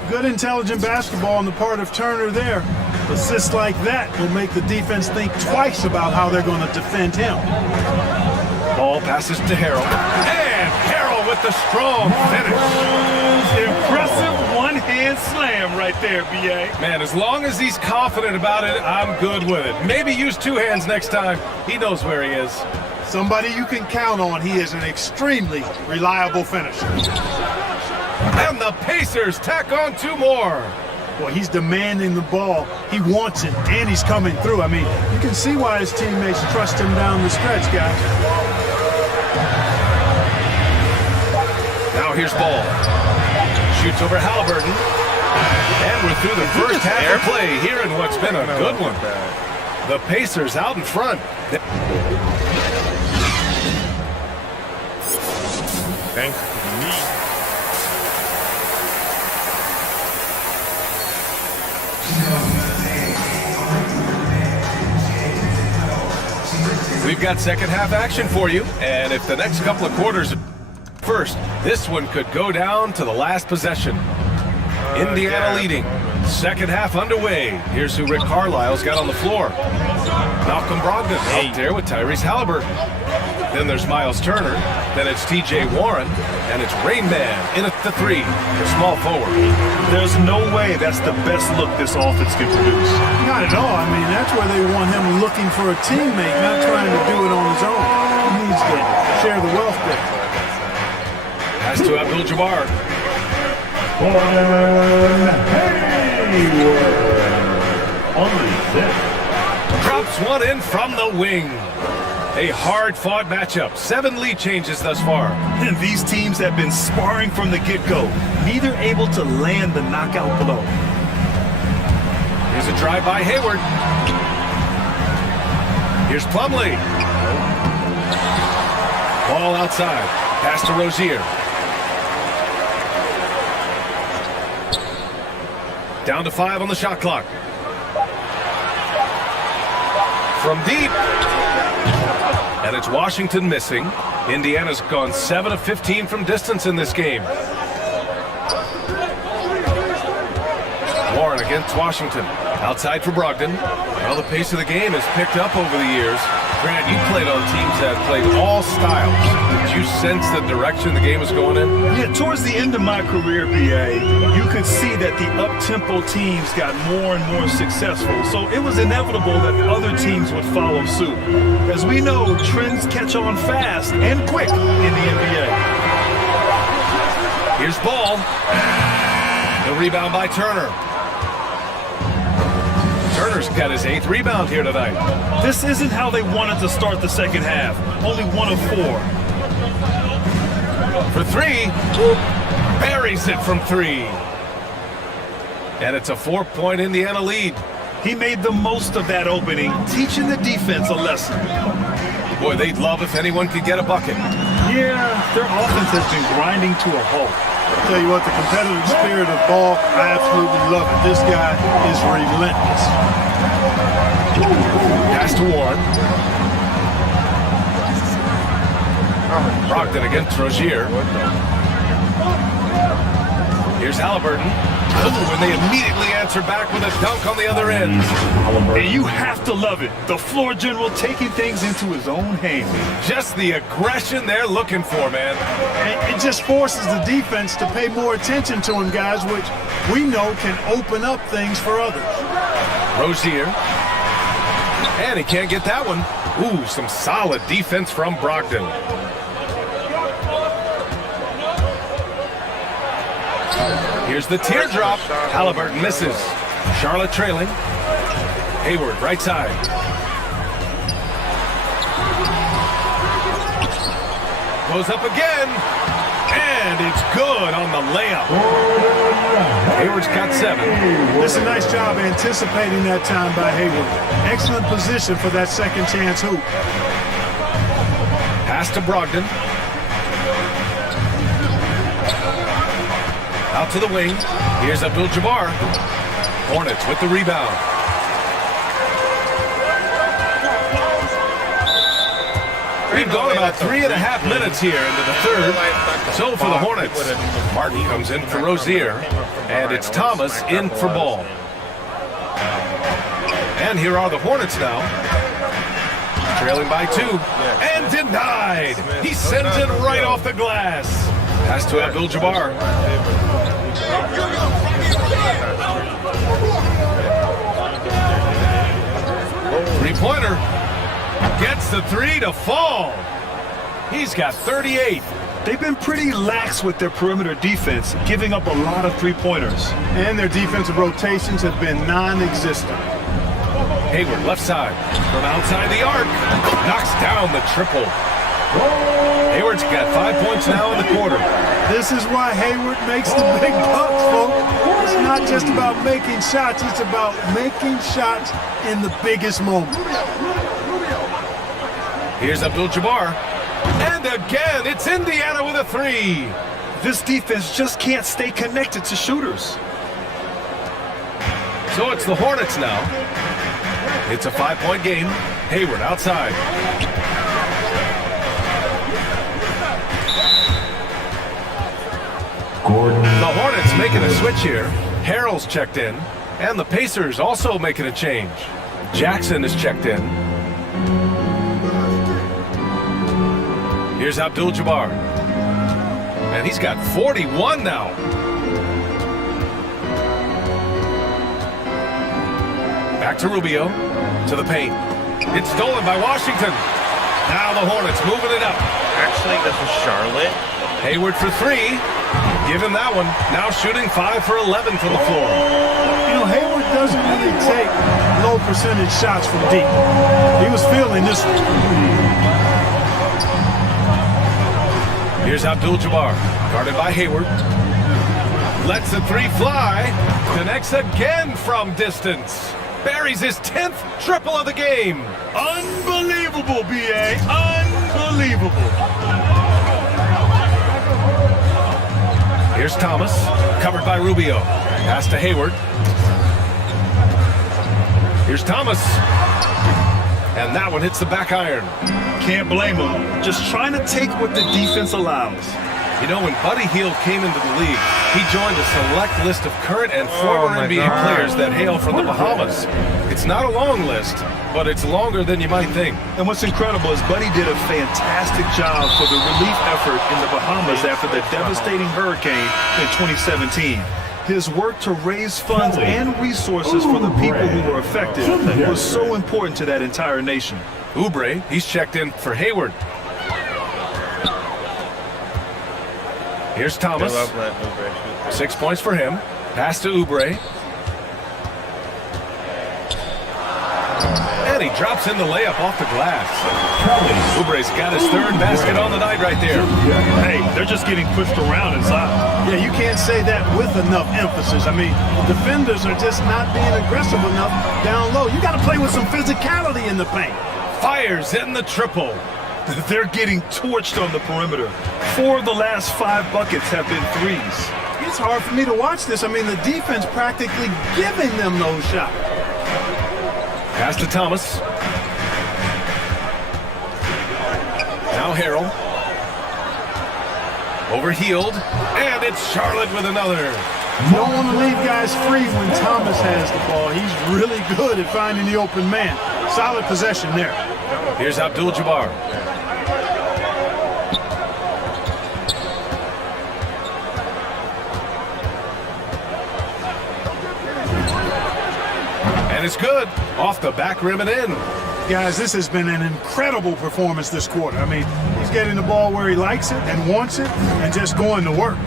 Good intelligent basketball on the part of Turner there. Assists like that will make the defense think twice about how they're going to defend him. Ball passes to Harrell. And Harrell with the strong finish. Impressive one-hand slam right there, B.A. Man, as long as he's confident about it, I'm good with it. Maybe use 2 hands next time. He knows where he is. Somebody you can count on. He is an extremely reliable finisher. And the Pacers tack on 2 more. Well, he's demanding the ball. He wants it, and he's coming through. I mean, you can see why his teammates trust him down the stretch, guys. Now here's Ball. Shoots over Halliburton. And we're through the first half of play here in what's been a good one. The Pacers out in front. Thanks to me. We've got second half action for you, and if the next couple of quarters first, this one could go down to the last possession. Indiana leading Second half underway. Here's who Rick Carlisle's got on the floor. Malcolm Brogdon out there with Tyrese Halliburton. Then there's Miles Turner. Then it's T.J. Warren. And it's Rain Man in at the 3, the small forward. There's no way that's the best look this offense can produce. Not at all. I mean, that's where they want him looking for a teammate, not trying to do it on his own. He needs to share the wealth there. Pass to Abdul-Jabbar. Drops one in from the wing. A hard-fought matchup. 7 lead changes thus far. And these teams have been sparring from the get-go, neither able to land the knockout blow. Here's a drive by Hayward. Here's Plumlee. Ball outside. Pass to Rozier. Down to 5 on the shot clock. From deep. And it's Washington missing. Indiana's gone 7 of 15 from distance in this game. Warren against Washington. Outside for Brogdon. Well, the pace of the game has picked up over the years. Grant, you played on teams that played all styles. Did you sense the direction the game was going in? Yeah, towards the end of my career, BA, you could see that the up-tempo teams got more and more successful. So it was inevitable that other teams would follow suit. As we know, trends catch on fast and quick in the NBA. Here's Ball. The rebound by Turner. Turner's got his 8th rebound here tonight. This isn't how they wanted to start the second half. Only 1 of 4. For 3. Buries it from 3. And it's a 4-point Indiana lead. He made the most of that opening, teaching the defense a lesson. Boy, they'd love if anyone could get a bucket. Yeah, their offense has been grinding to a halt. I'll tell you what, the competitive spirit of Ball, I absolutely love it. This guy is relentless. Pass to Warren. Brogdon against Rozier. Here's Halliburton. And they immediately answer back with a dunk on the other end. And you have to love it. The floor general taking things into his own hands. Just the aggression they're looking for, man. And it just forces the defense to pay more attention to him, guys, which we know can open up things for others. Rozier. And he can't get that one. Ooh, some solid defense from Brogdon. Here's the teardrop. Halliburton misses. Charlotte trailing. Hayward, right side. Goes up again. And it's good on the layup. Hayward's got 7. It's a nice job anticipating that time by Hayward. Excellent position for that second chance hoop. Pass to Brogdon. Out to the wing. Here's Abdul-Jabbar. Hornets with the rebound. We've gone about 3.5 minutes here into the third. So for the Hornets, Martin comes in for Rozier, and it's Thomas in for Ball. And here are the Hornets now. Trailing by 2. And denied. He sends it right off the glass. Pass to Abdul-Jabbar. Three-pointer. Gets the 3 to fall. He's got 38. They've been pretty lax with their perimeter defense, giving up a lot of three-pointers. And their defensive rotations have been non-existent. Hayward, left side. From outside the arc. Knocks down the triple. Hayward's got 5 points now in the quarter. This is why Hayward makes the big bucks, folks. It's not just about making shots. It's about making shots in the biggest moment. Here's Abdul-Jabbar. And again, it's Indiana with a 3. This defense just can't stay connected to shooters. So it's the Hornets now. It's a 5-point game. Hayward outside. The Hornets making a switch here. Harrell's checked in. And the Pacers also making a change. Jackson is checked in. Here's Abdul-Jabbar. And he's got 41 now. Back to Rubio, to the paint. It's stolen by Washington. Now the Hornets moving it up. Actually, this is Charlotte. Hayward for three. Give him that one. Now shooting 5 for 11 from the floor. You know, Hayward doesn't really take low percentage shots from deep. He was feeling this one. Here's Abdul-Jabbar, guarded by Hayward. Lets the three fly. Connects again from distance. Buries his 10th triple of the game. Unbelievable, B.A. Unbelievable. Here's Thomas, covered by Rubio. Pass to Hayward. Here's Thomas. And that one hits the back iron. Can't blame him. Just trying to take what the defense allows. You know, when Buddy Hield came into the league, he joined a select list of current and former NBA players that hail from the Bahamas. It's not a long list, but it's longer than you might think. And what's incredible is Buddy did a fantastic job for the relief effort in the Bahamas after the devastating hurricane in 2017. His work to raise funds and resources for the people who were affected was so important to that entire nation. Oubre, he's checked in for Hayward. Here's Thomas. 6 points for him. Pass to Oubre. And he drops in the layup off the glass. Oubre's got his third basket on the night right there. Hey, they're just getting pushed around inside. Yeah, you can't say that with enough emphasis. I mean, the defenders are just not being aggressive enough down low. You got to play with some physicality in the paint. Fires in the triple. They're getting torched on the perimeter. 4 of the last 5 buckets have been threes. It's hard for me to watch this. I mean, the defense practically giving them those shots. Pass to Thomas. Now Harrell. Over Hield. And it's Charlotte with another. You don't want to leave guys free when Thomas has the ball. He's really good at finding the open man. Solid possession there. Here's Abdul-Jabbar. And it's good. Off the back rim and in. Guys, this has been an incredible performance this quarter. I mean, he's getting the ball where he likes it and wants it and just going to work.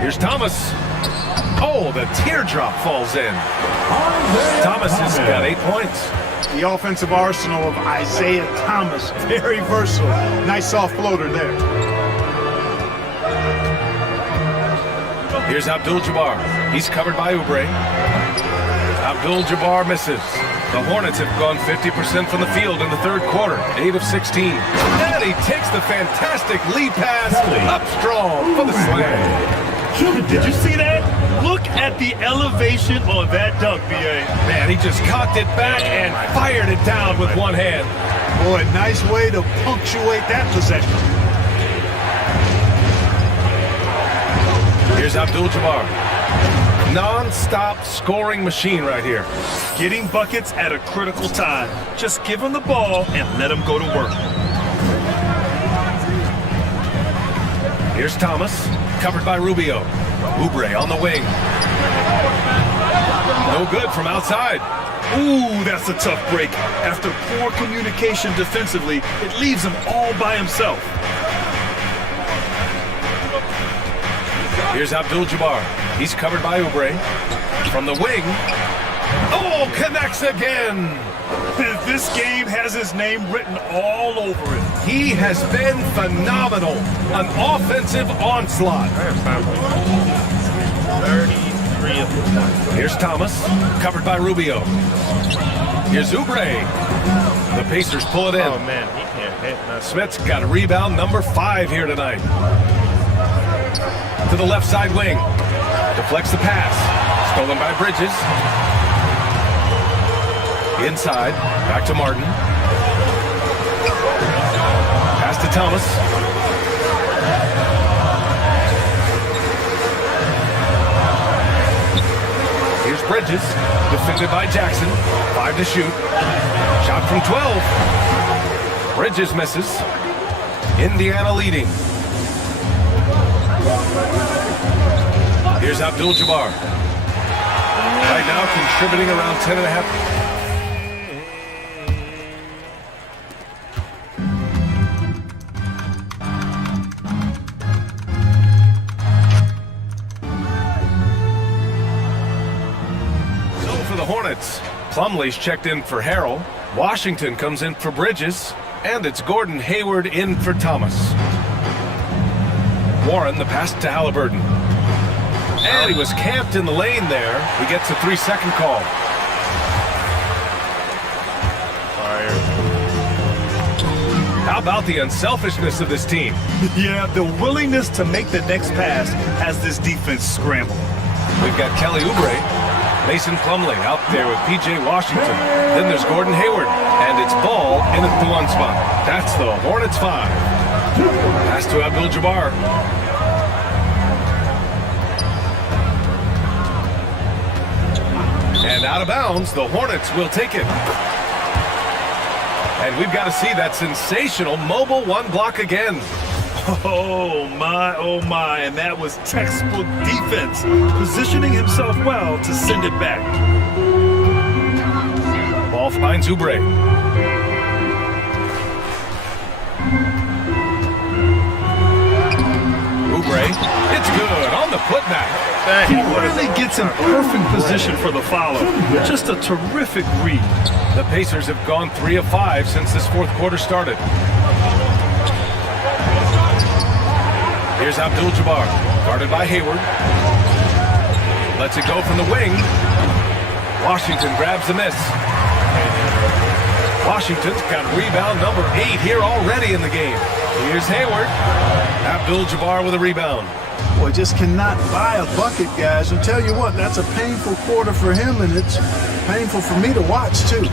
Here's Thomas. Oh, the teardrop falls in. Thomas has got 8 points. The offensive arsenal of Isaiah Thomas, very versatile. Nice soft floater there. Here's Abdul-Jabbar. He's covered by Oubre. Abdul-Jabbar misses. The Hornets have gone 50% from the field in the third quarter, 8 of 16. And he takes the fantastic lead pass up strong for the slam. Did you see that? Look at the elevation on that dunk, B.A. Man, he just cocked it back and fired it down with one hand. Boy, nice way to punctuate that possession. Here's Abdul-Jabbar. Non-stop scoring machine right here. Getting buckets at a critical time. Just give him the ball and let him go to work. Here's Thomas, covered by Rubio. Oubre on the wing. No good from outside. Ooh, that's a tough break. After poor communication defensively, it leaves him all by himself. Here's Abdul-Jabbar. He's covered by Oubre. From the wing. Oh, connects again. This game has his name written all over it. He has been phenomenal. An offensive onslaught. 33 of them. Here's Thomas, covered by Rubio. Here's Oubre. The Pacers pull it in. Oh, man, he can't hit nothing. Smith's got a rebound number 5 here tonight. To the left side wing. Deflects the pass. Stolen by Bridges. Inside. Back to Martin. Pass to Thomas. Bridges, defended by Jackson. 5 to shoot. Shot from 12. Bridges misses. Indiana leading. Here's Abdul-Jabbar. Right now contributing around 10.5. Hornets. Plumlee's checked in for Harrell. Washington comes in for Bridges. And it's Gordon Hayward in for Thomas. Warren, the pass to Halliburton. And he was camped in the lane there. He gets a 3-second call. Fire. How about the unselfishness of this team? Yeah, the willingness to make the next pass has this defense scrambled. We've got Kelly Oubre. Mason Plumlee out there with P.J. Washington. Then there's Gordon Hayward. And it's Ball in at the 1 spot. That's the Hornets 5. Pass to Abdul-Jabbar. And out of bounds, the Hornets will take it. And we've got to see that sensational mobile 1 block again. Oh my, and that was textbook defense, positioning himself well to send it back. Ball finds Oubre. Oubre, it's good on the putback. He really gets in perfect position for the follow. Just a terrific read. The Pacers have gone 3 of 5 since this fourth quarter started. Here's Abdul-Jabbar, guarded by Hayward. Lets it go from the wing. Washington grabs the miss. Washington's got rebound number 8 here already in the game. Here's Hayward. Abdul-Jabbar with a rebound. Boy, just cannot buy a bucket, guys. I'll tell you what, that's a painful quarter for him, and it's painful for me to watch, too.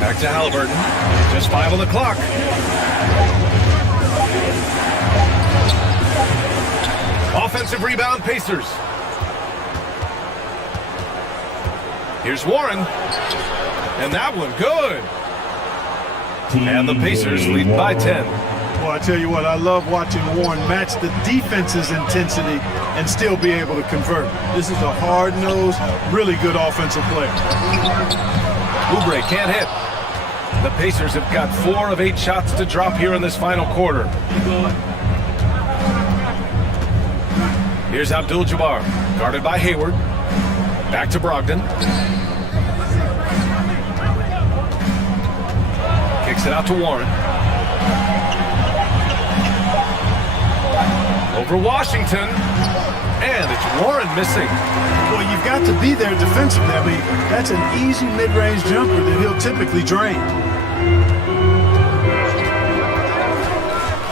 Back to Halliburton. Just 5 on the clock. Offensive rebound, Pacers. Here's Warren. And that one good. And the Pacers lead by 10. Well, I tell you what, I love watching Warren match the defense's intensity and still be able to convert. This is a hard-nosed, really good offensive player. Oubre can't hit. The Pacers have got 4 of 8 shots to drop here in this final quarter. Here's Abdul-Jabbar, guarded by Hayward. Back to Brogdon. Kicks it out to Warren. Over Washington. And it's Warren missing. Well, you've got to be there defensively. I mean, that's an easy mid-range jumper that he'll typically drain.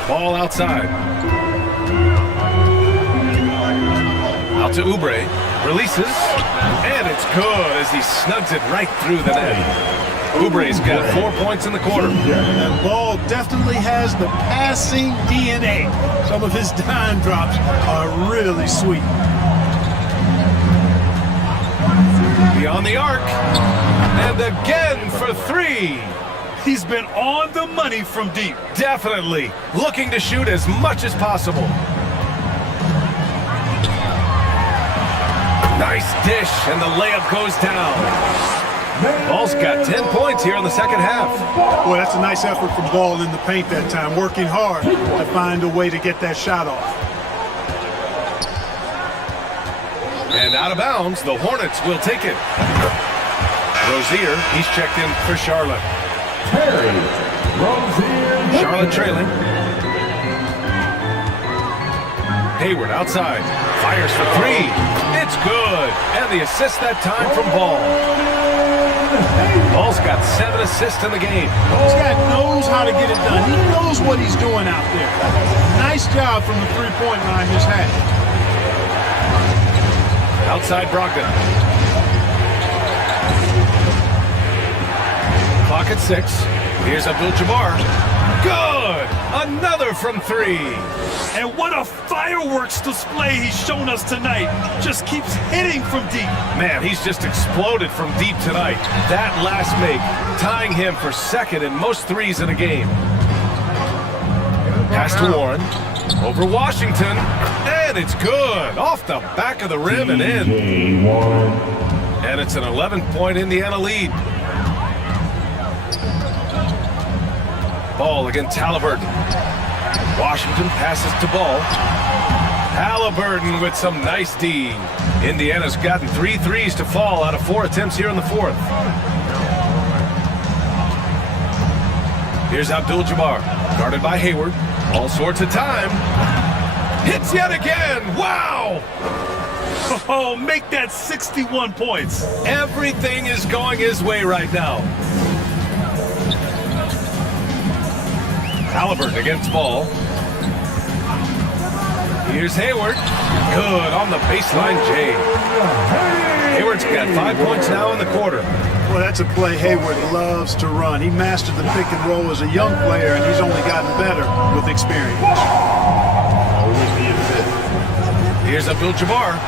Ball outside. Out to Oubre. Releases. And it's good as he snugs it right through the net. Oubre's got 4 points in the quarter. And Ball definitely has the passing DNA. Some of his dime drops are really sweet. Beyond the arc. And again for 3. He's been on the money from deep. Definitely. Looking to shoot as much as possible. Nice dish, and the layup goes down. Ball's got 10 points here in the second half. Boy, that's a nice effort from Ball in the paint that time, working hard to find a way to get that shot off. And out of bounds, the Hornets will take it. Rozier, he's checked in for Charlotte. Charlotte trailing. Hayward outside. Fires for 3. It's good. And the assist that time from Ball. Ball's got 7 assists in the game. This guy knows how to get it done. He knows what he's doing out there. Nice job from the three-point line this half. Outside Brogdon. Clock at 6. Here's Abdul-Jabbar. Good! good. Another from 3. And what a fireworks display he's shown us tonight. Just keeps hitting from deep. Man, he's just exploded from deep tonight. That last make, tying him for second in most threes in a game. Pass to Warren. Over Washington. And it's good. Off the back of the rim and in. And it's an 11-point Indiana lead. Ball against Halliburton. Washington passes to Ball. Halliburton with some nice D. Indiana's gotten 3 threes to fall out of 4 attempts here in the 4th. Here's Abdul-Jabbar, guarded by Hayward. All sorts of time. Hits yet again. Wow! Oh, make that 61 points. Everything is going his way right now. Halliburton against Ball. Here's Hayward. Good on the baseline, Jay. Hayward's got 5 points now in the quarter. Well, that's a play Hayward loves to run. He mastered the pick and roll as a young player, and he's only gotten better with experience. Here's Abdul-Jabbar.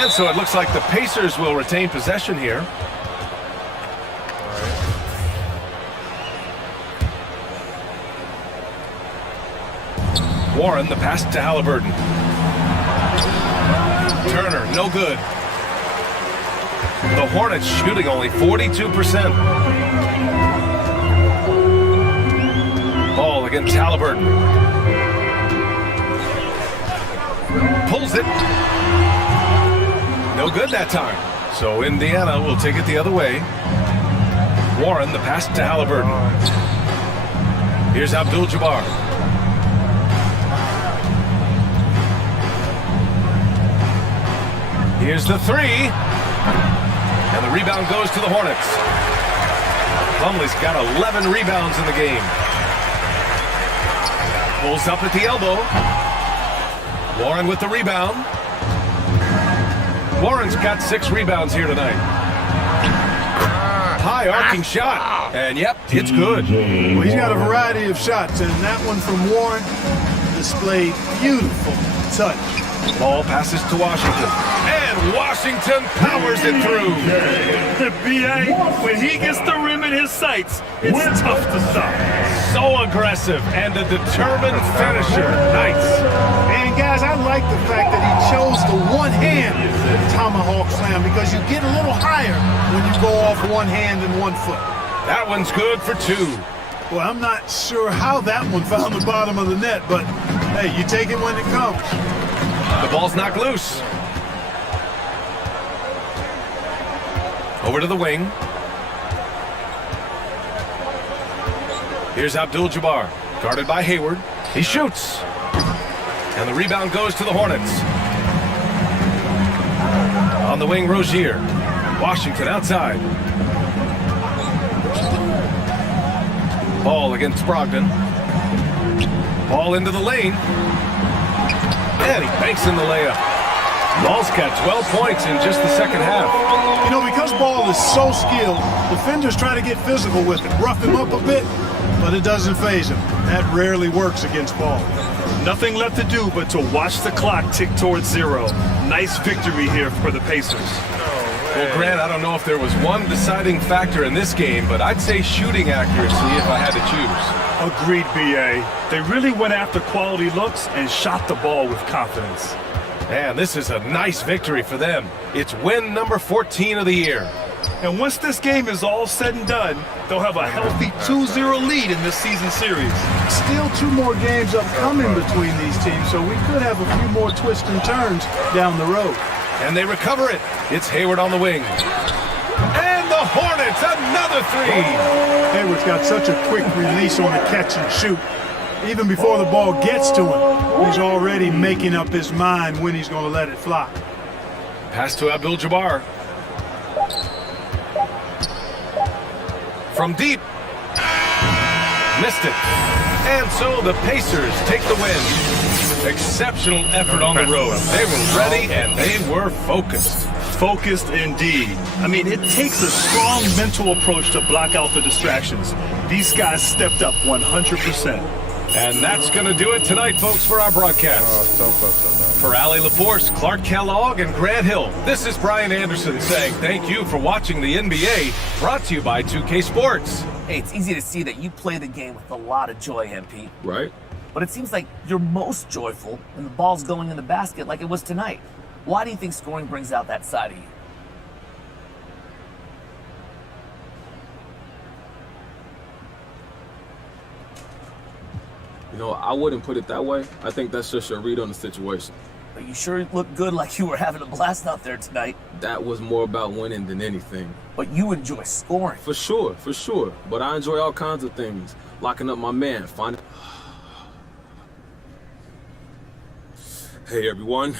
And so it looks like the Pacers will retain possession here. Warren, the pass to Halliburton. Turner, no good. The Hornets shooting only 42%. Ball against Halliburton. Pulls it. No good that time. So Indiana will take it the other way. Warren, the pass to Halliburton. Here's Abdul-Jabbar. Here's the 3. And the rebound goes to the Hornets. Plumlee's got 11 rebounds in the game. Pulls up at the elbow. Warren with the rebound. Warren's got 6 rebounds here tonight. High arcing shot. And yep, it's good. Well, he's got a variety of shots, and that one from Warren displayed beautiful touch. Ball passes to Washington. And Washington powers it through. B.A., when he gets the rim in his sights, it's tough to stop. So aggressive and a determined finisher. Nice. And guys, I like the fact that he chose the one-hand tomahawk slam because you get a little higher when you go off one hand and 1 foot. That one's good for 2. Well, I'm not sure how that one found the bottom of the net, but hey, you take it when it comes. The ball's knocked loose. Over to the wing. Here's Abdul-Jabbar, guarded by Hayward. He shoots. And the rebound goes to the Hornets. On the wing, Rozier. Washington outside. Ball against Brogdon. Ball into the lane. And he banks in the layup. Ball's got 12 points in just the second half. You know, because Ball is so skilled, defenders try to get physical with him, rough him up a bit, but it doesn't faze him. That rarely works against Ball. Nothing left to do but to watch the clock tick towards 0. Nice victory here for the Pacers. Well, Grant, I don't know if there was one deciding factor in this game, but I'd say shooting accuracy if I had to choose. Agreed, B.A. They really went after quality looks and shot the ball with confidence. Man, this is a nice victory for them. It's win number 14 of the year. And once this game is all said and done, they'll have a healthy 2-0 lead in this season series. Still 2 more games upcoming between these teams, so we could have a few more twists and turns down the road. And they recover it. It's Hayward on the wing. And the Hornets, another 3. Hayward's got such a quick release on the catch and shoot. Even before the ball gets to him, he's already making up his mind when he's going to let it fly. Pass to Abdul-Jabbar. From deep. Missed it. And so the Pacers take the win. Exceptional effort on the road. They were ready and they were focused. Focused indeed. I mean, it takes a strong mental approach to block out the distractions. These guys stepped up 100%. And that's going to do it tonight, folks, for our broadcast. So close on that. For Allie LaForce, Clark Kellogg, and Grant Hill, this is Brian Anderson saying thank you for watching the NBA, brought to you by 2K Sports. Hey, it's easy to see that you play the game with a lot of joy, MP. Right? But it seems like you're most joyful when the ball's going in the basket like it was tonight. Why do you think scoring brings out that side of you? You know, I wouldn't put it that way. I think that's just your read on the situation. But you sure looked good like you were having a blast out there tonight. That was more about winning than anything. But you enjoy scoring. For sure. But I enjoy all kinds of things. Locking up my man, finding... Hey, everyone.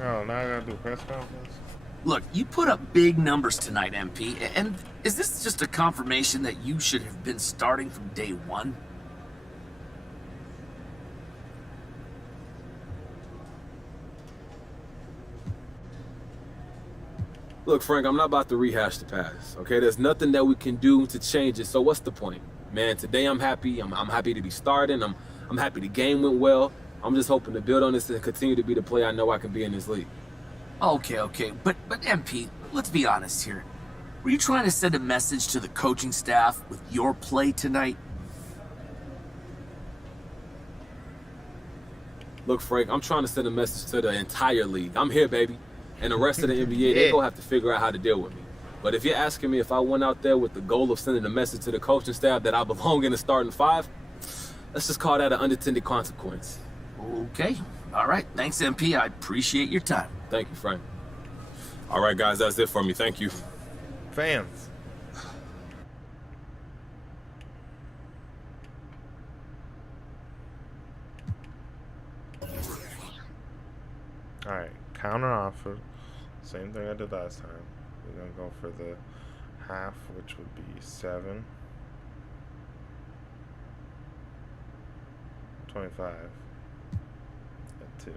Oh, now I gotta do a press conference? Look, you put up big numbers tonight, MP, and is this just a confirmation that you should have been starting from day one? Look, Frank, I'm not about to rehash the past, okay? There's nothing that we can do to change it, so what's the point? Man, today I'm happy. I'm happy to be starting. I'm happy the game went well. I'm just hoping to build on this and continue to be the player I know I can be in this league. Okay, but MP, let's be honest here. Were you trying to send a message to the coaching staff with your play tonight? Look, Frank, I'm trying to send a message to the entire league. I'm here, baby. And the rest of the NBA, they're going to have to figure out how to deal with me. But if you're asking me if I went out there with the goal of sending a message to the coaching staff that I belong in the starting five, let's just call that an unintended consequence. Okay. All right. Thanks, MP. I appreciate your time. Thank you, Frank. All right, guys, that's it for me. Thank you. Fans. Alright, counter offer. Same thing I did last time. We're gonna go for the half, which would be 7. 25 at 2.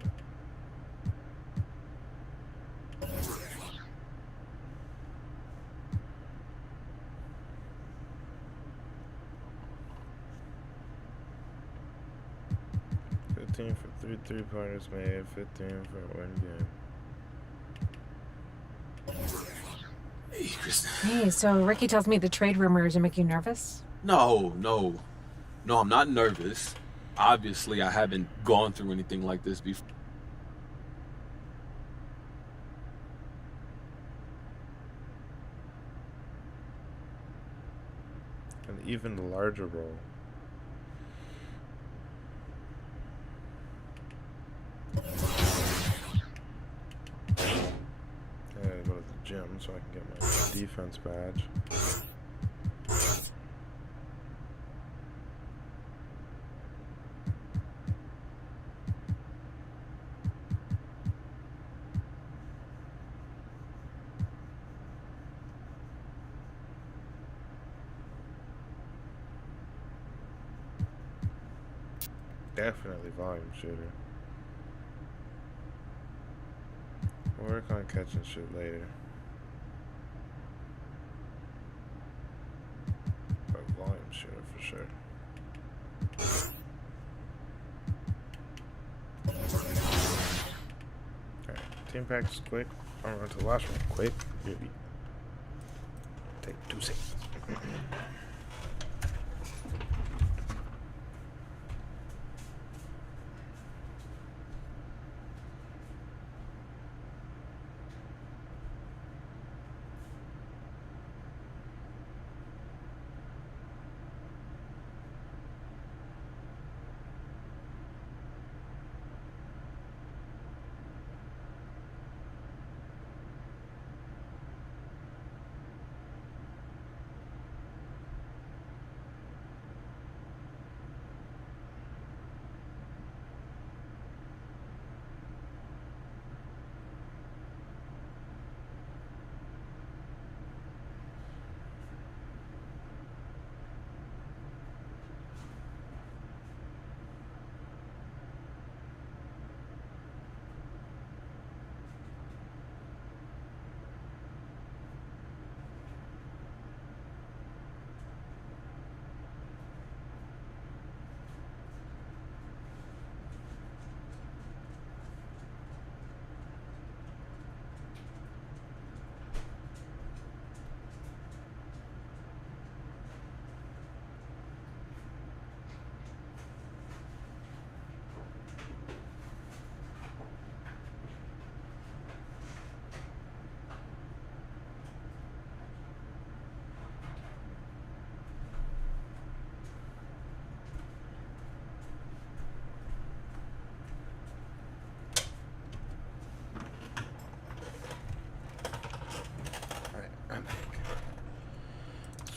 For 3 3-pointers made, 15 for 1 game. Hey, Kristen. Hey, so Ricky tells me the trade rumors are making you nervous? No, I'm not nervous. Obviously, I haven't gone through anything like this before. An even larger role. I gotta go to the gym so I can get my defense badge. Definitely volume shooter. We'll work on catching shit later. But volume shooter for sure. Alright, team practice quick. I'm going to the washroom quick. Maybe take 2 seconds.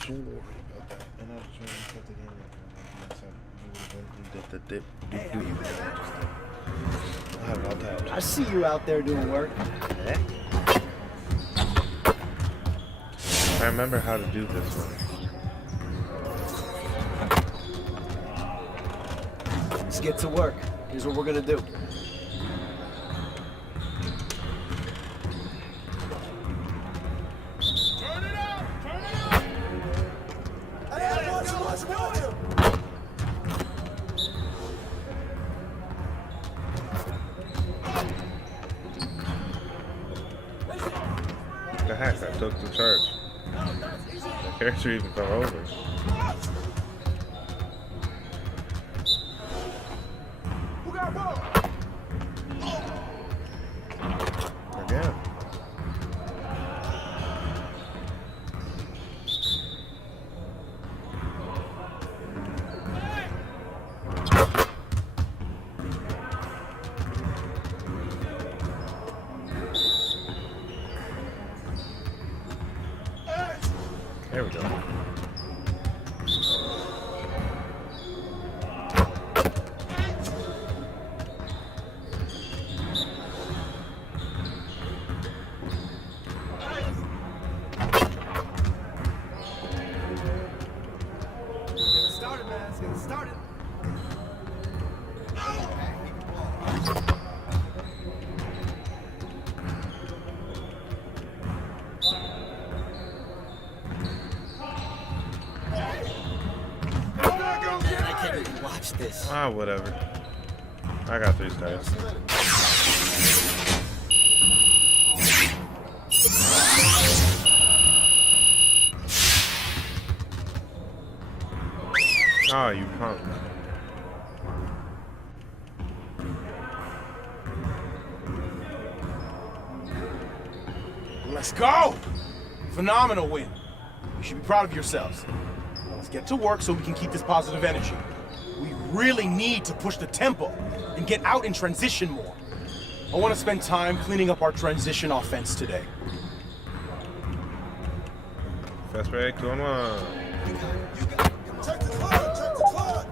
Don't worry about that. And I was trying to put the game in. That's how he did the dip. I have it all tapped. I see you out there doing work. I remember how to do this one. Let's get to work. Here's what we're gonna do. The heck, I took the charge. The character even fell over. Again. There we go. Started, man. Let's get started. Watch this. Ah, whatever. I got 3 stars. Oh, you punk. Let's go! Phenomenal win. You should be proud of yourselves. Let's get to work so we can keep this positive energy. We really need to push the tempo and get out in transition more. I want to spend time cleaning up our transition offense today. Fast break, 2 on 1. Check the clock! Check the clock!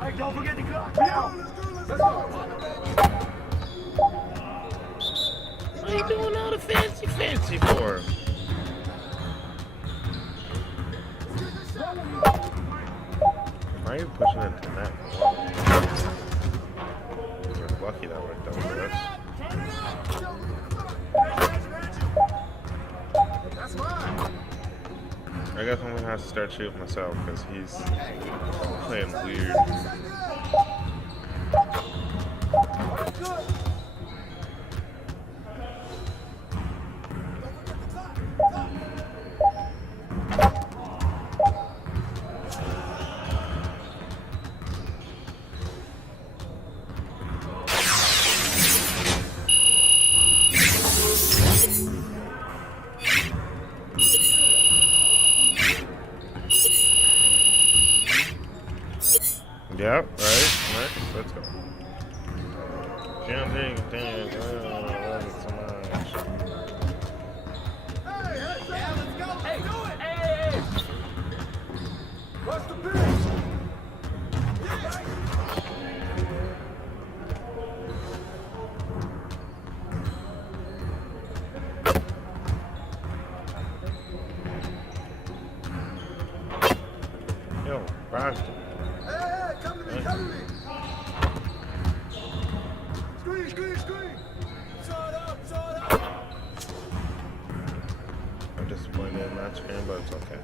Hey, don't forget the clock. Let's go. What are you doing all the fancy for? Why are you pushing it to that? You're lucky that worked out for us. That's mine. I guess I'm gonna have to start shooting myself because he's playing weird. Yep, right, let's go. Can't take it, love it so much. Yeah, let's go. Hey, do it. Hey. What's the pitch? Yo, Boston. Hey, come to me, come to me. Screen. Shut up. I'm disappointed in that screen, but it's okay.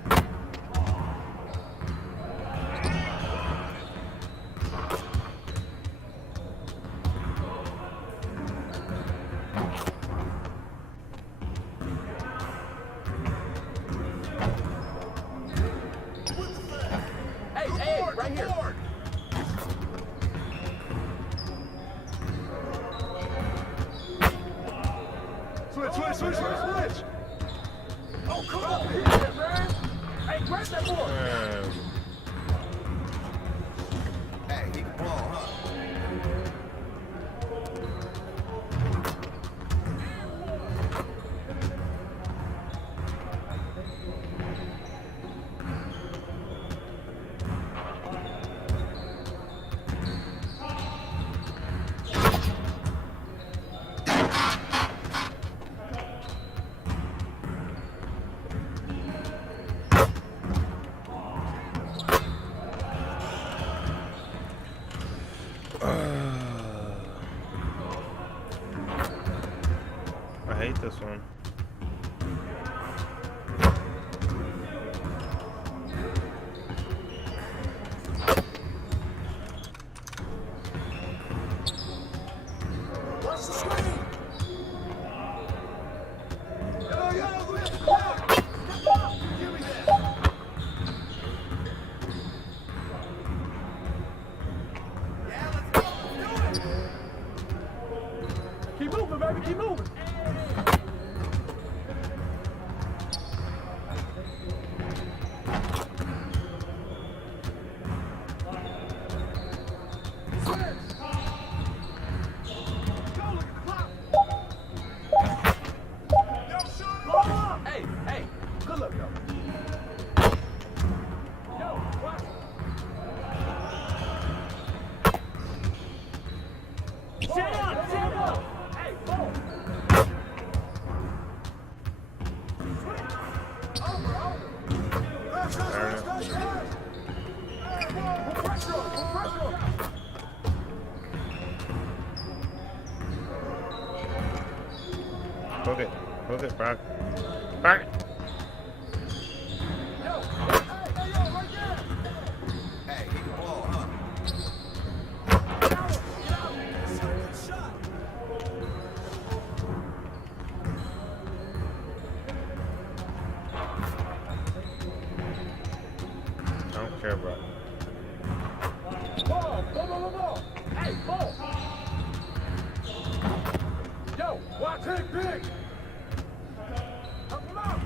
Hey, he can ball, huh? I hate this one. What's the screen? Keep moving, baby, keep moving. Hey, hey, good luck, yo. Yo, watch. Stand up, stand up. Hey, ball. Hook it, Brock. Brock. Hey, he can ball, huh? I don't care, Brock. Ball, ball, ball, ball. Hey, ball. Yo, watch it, big. Help him out.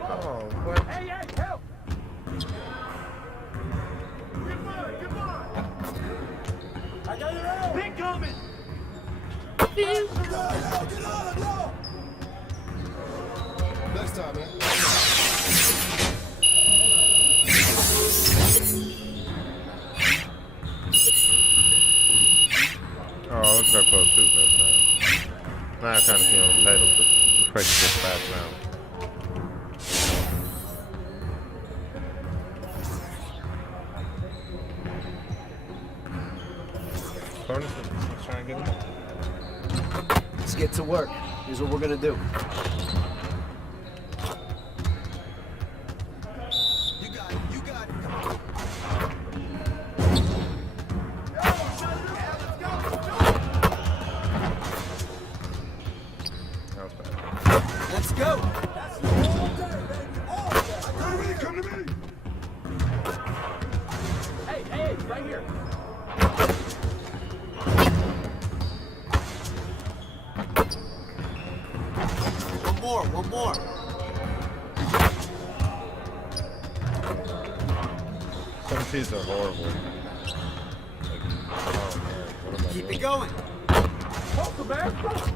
Oh, what? Hey, hey, help. Get mine, get mine. I got your help. Big coming. Get on, go. Next time, man. Oh, look how close shooting is now. Now I kind of feel entitled to break this fast now. Let's try and get him. Let's get to work. Here's what we're gonna do. Let's go. Come to me. Hey, hey, right here. One more. Some teams are horrible. Like, oh man, what am I Keep doing? it going. Poker, man. Poker.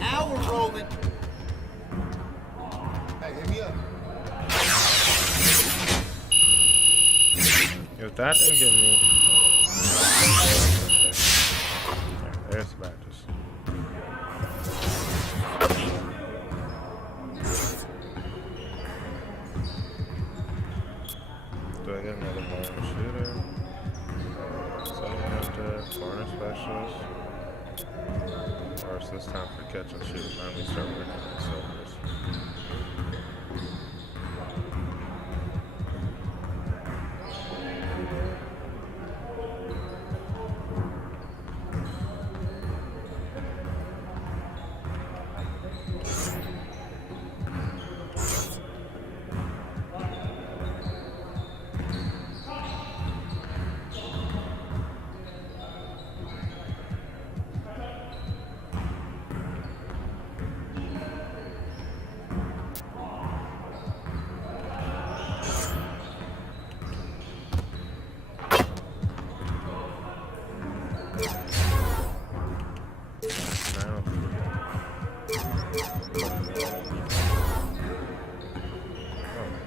Now we're rolling. Hey, hit me up. If that didn't get me. There's the matches. Do I get another ball shooter? Corner specialist. Or is this time for catch and shoot? Let me start working on silvers.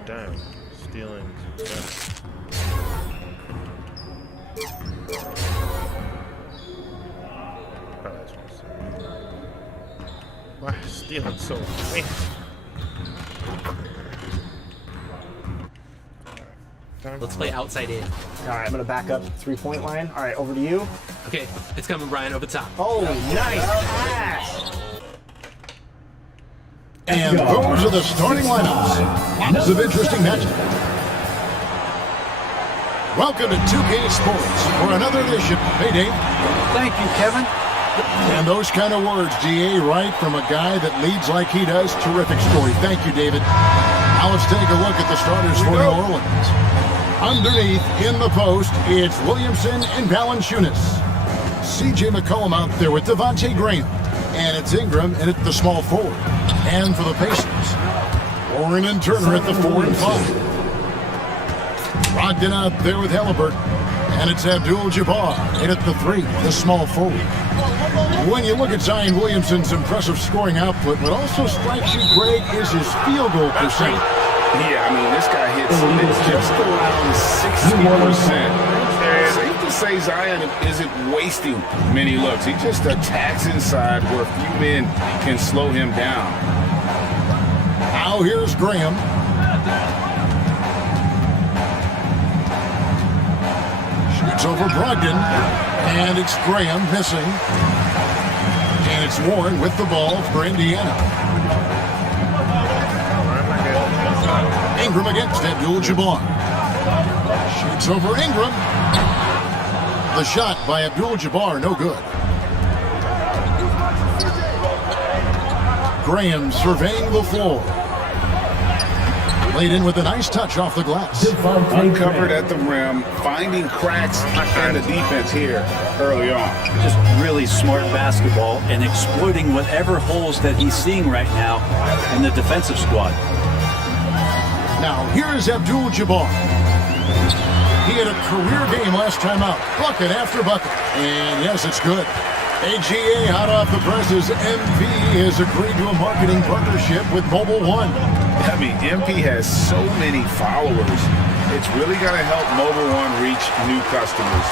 Damn, stealing success. Oh, that's what's why is stealing so fast? Let's play outside in. All right, I'm gonna back up 3-point line. All right, over to you. Okay, it's coming, Brian, over the top. Oh, nice pass. And those are the starting lineups. Lots of interesting matchups. Welcome to 2K Sports for another edition. Hey, Dave. Thank you, Kevin. And those kind of words, DA, right from a guy that leads like he does. Terrific story. Thank you, David. Now let's take a look at the starters for New Orleans. Underneath, in the post, it's Williamson and Valanciunas. C.J. McCollum out there with Devontae Graham. And it's Ingram in at the small forward. And for the Pacers, Warren and Turner at the 4 and 5. Brogdon out there with Halliburton. And it's Abdul-Jabbar in at the 3, the small forward. When you look at Zion Williamson's impressive scoring output, what also strikes you, Greg, is his field goal percentage. Yeah, I mean, this guy hits just around 60%. Safe to say Zion isn't wasting many looks. He just attacks inside where few men can slow him down. Now here's Graham. Shoots over Brogdon, and it's Graham missing. And it's Warren with the ball for Indiana. Ingram against Abdul-Jabbar. Shoots over Ingram. The shot by Abdul-Jabbar, no good. Graham surveying the floor. Laid in with a nice touch off the glass. Uncovered at the rim, finding cracks in the defense here early on. Just really smart basketball and exploiting whatever holes that he's seeing right now in the defensive squad. Now, here's Abdul-Jabbar. He had a career game last time out. Bucket after bucket. And yes, it's good. AGA hot off the presses. MP has agreed to a marketing partnership with Mobile One. I mean, MP has so many followers. It's really going to help Mobile One reach new customers.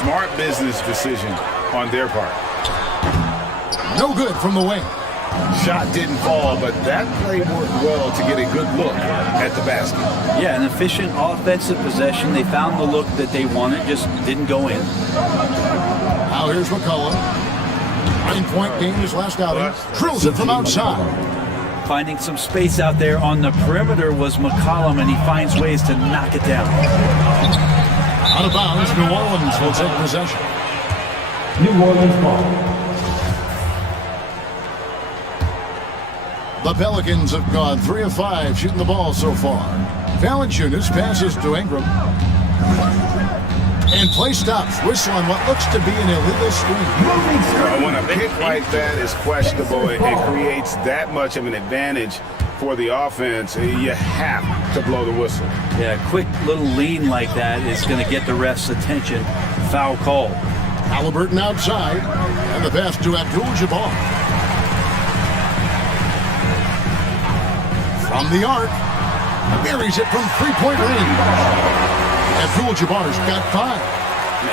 Smart business decision on their part. No good from the wing. Shot didn't fall, but that play worked well to get a good look at the basket. Yeah, an efficient offensive possession. They found the look that they wanted, just didn't go in. Now here's McCollum. 9-point game his last outing. Drills it from outside. Finding some space out there on the perimeter was McCollum, and he finds ways to knock it down. Out of bounds, New Orleans will take possession. New Orleans ball. The Pelicans have gone 3 of 5 shooting the ball so far. Valanciunas passes to Ingram. And play stops. Whistle on what looks to be an illegal screen. When a pick like that is questionable, it creates that much of an advantage for the offense. You have to blow the whistle. Yeah, a quick little lean like that is going to get the ref's attention. Foul call. Halliburton outside. And the pass to Abdul-Jabbar. From the arc. Buries it from 3-point range. Abdul-Jabbar's got 5.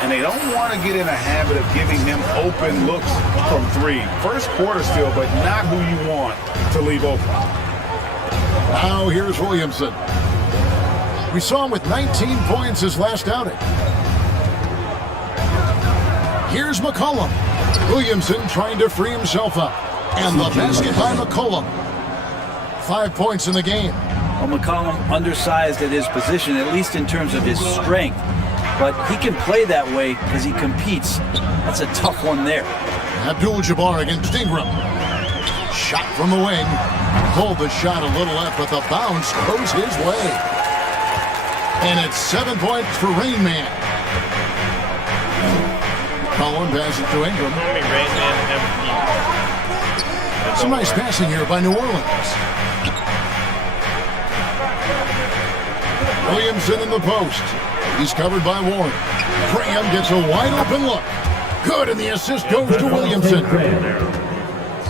And they don't want to get in a habit of giving him open looks from 3. First quarter still, but not who you want to leave open. Now here's Williamson. We saw him with 19 points his last outing. Here's McCollum. Williamson trying to free himself up. And the basket by McCollum. 5 points in the game. Well, McCollum undersized at his position, at least in terms of his strength. But he can play that way because he competes. That's a tough one there. Abdul-Jabbar against Ingram. Shot from the wing. Pulled the shot a little left, but the bounce goes his way. And it's 7 points for Rain Man. Collin passes it to Ingram. Some nice passing here by New Orleans. Williamson in the post. He's covered by Warren. Graham gets a wide open look. Good, and the assist goes to Williamson.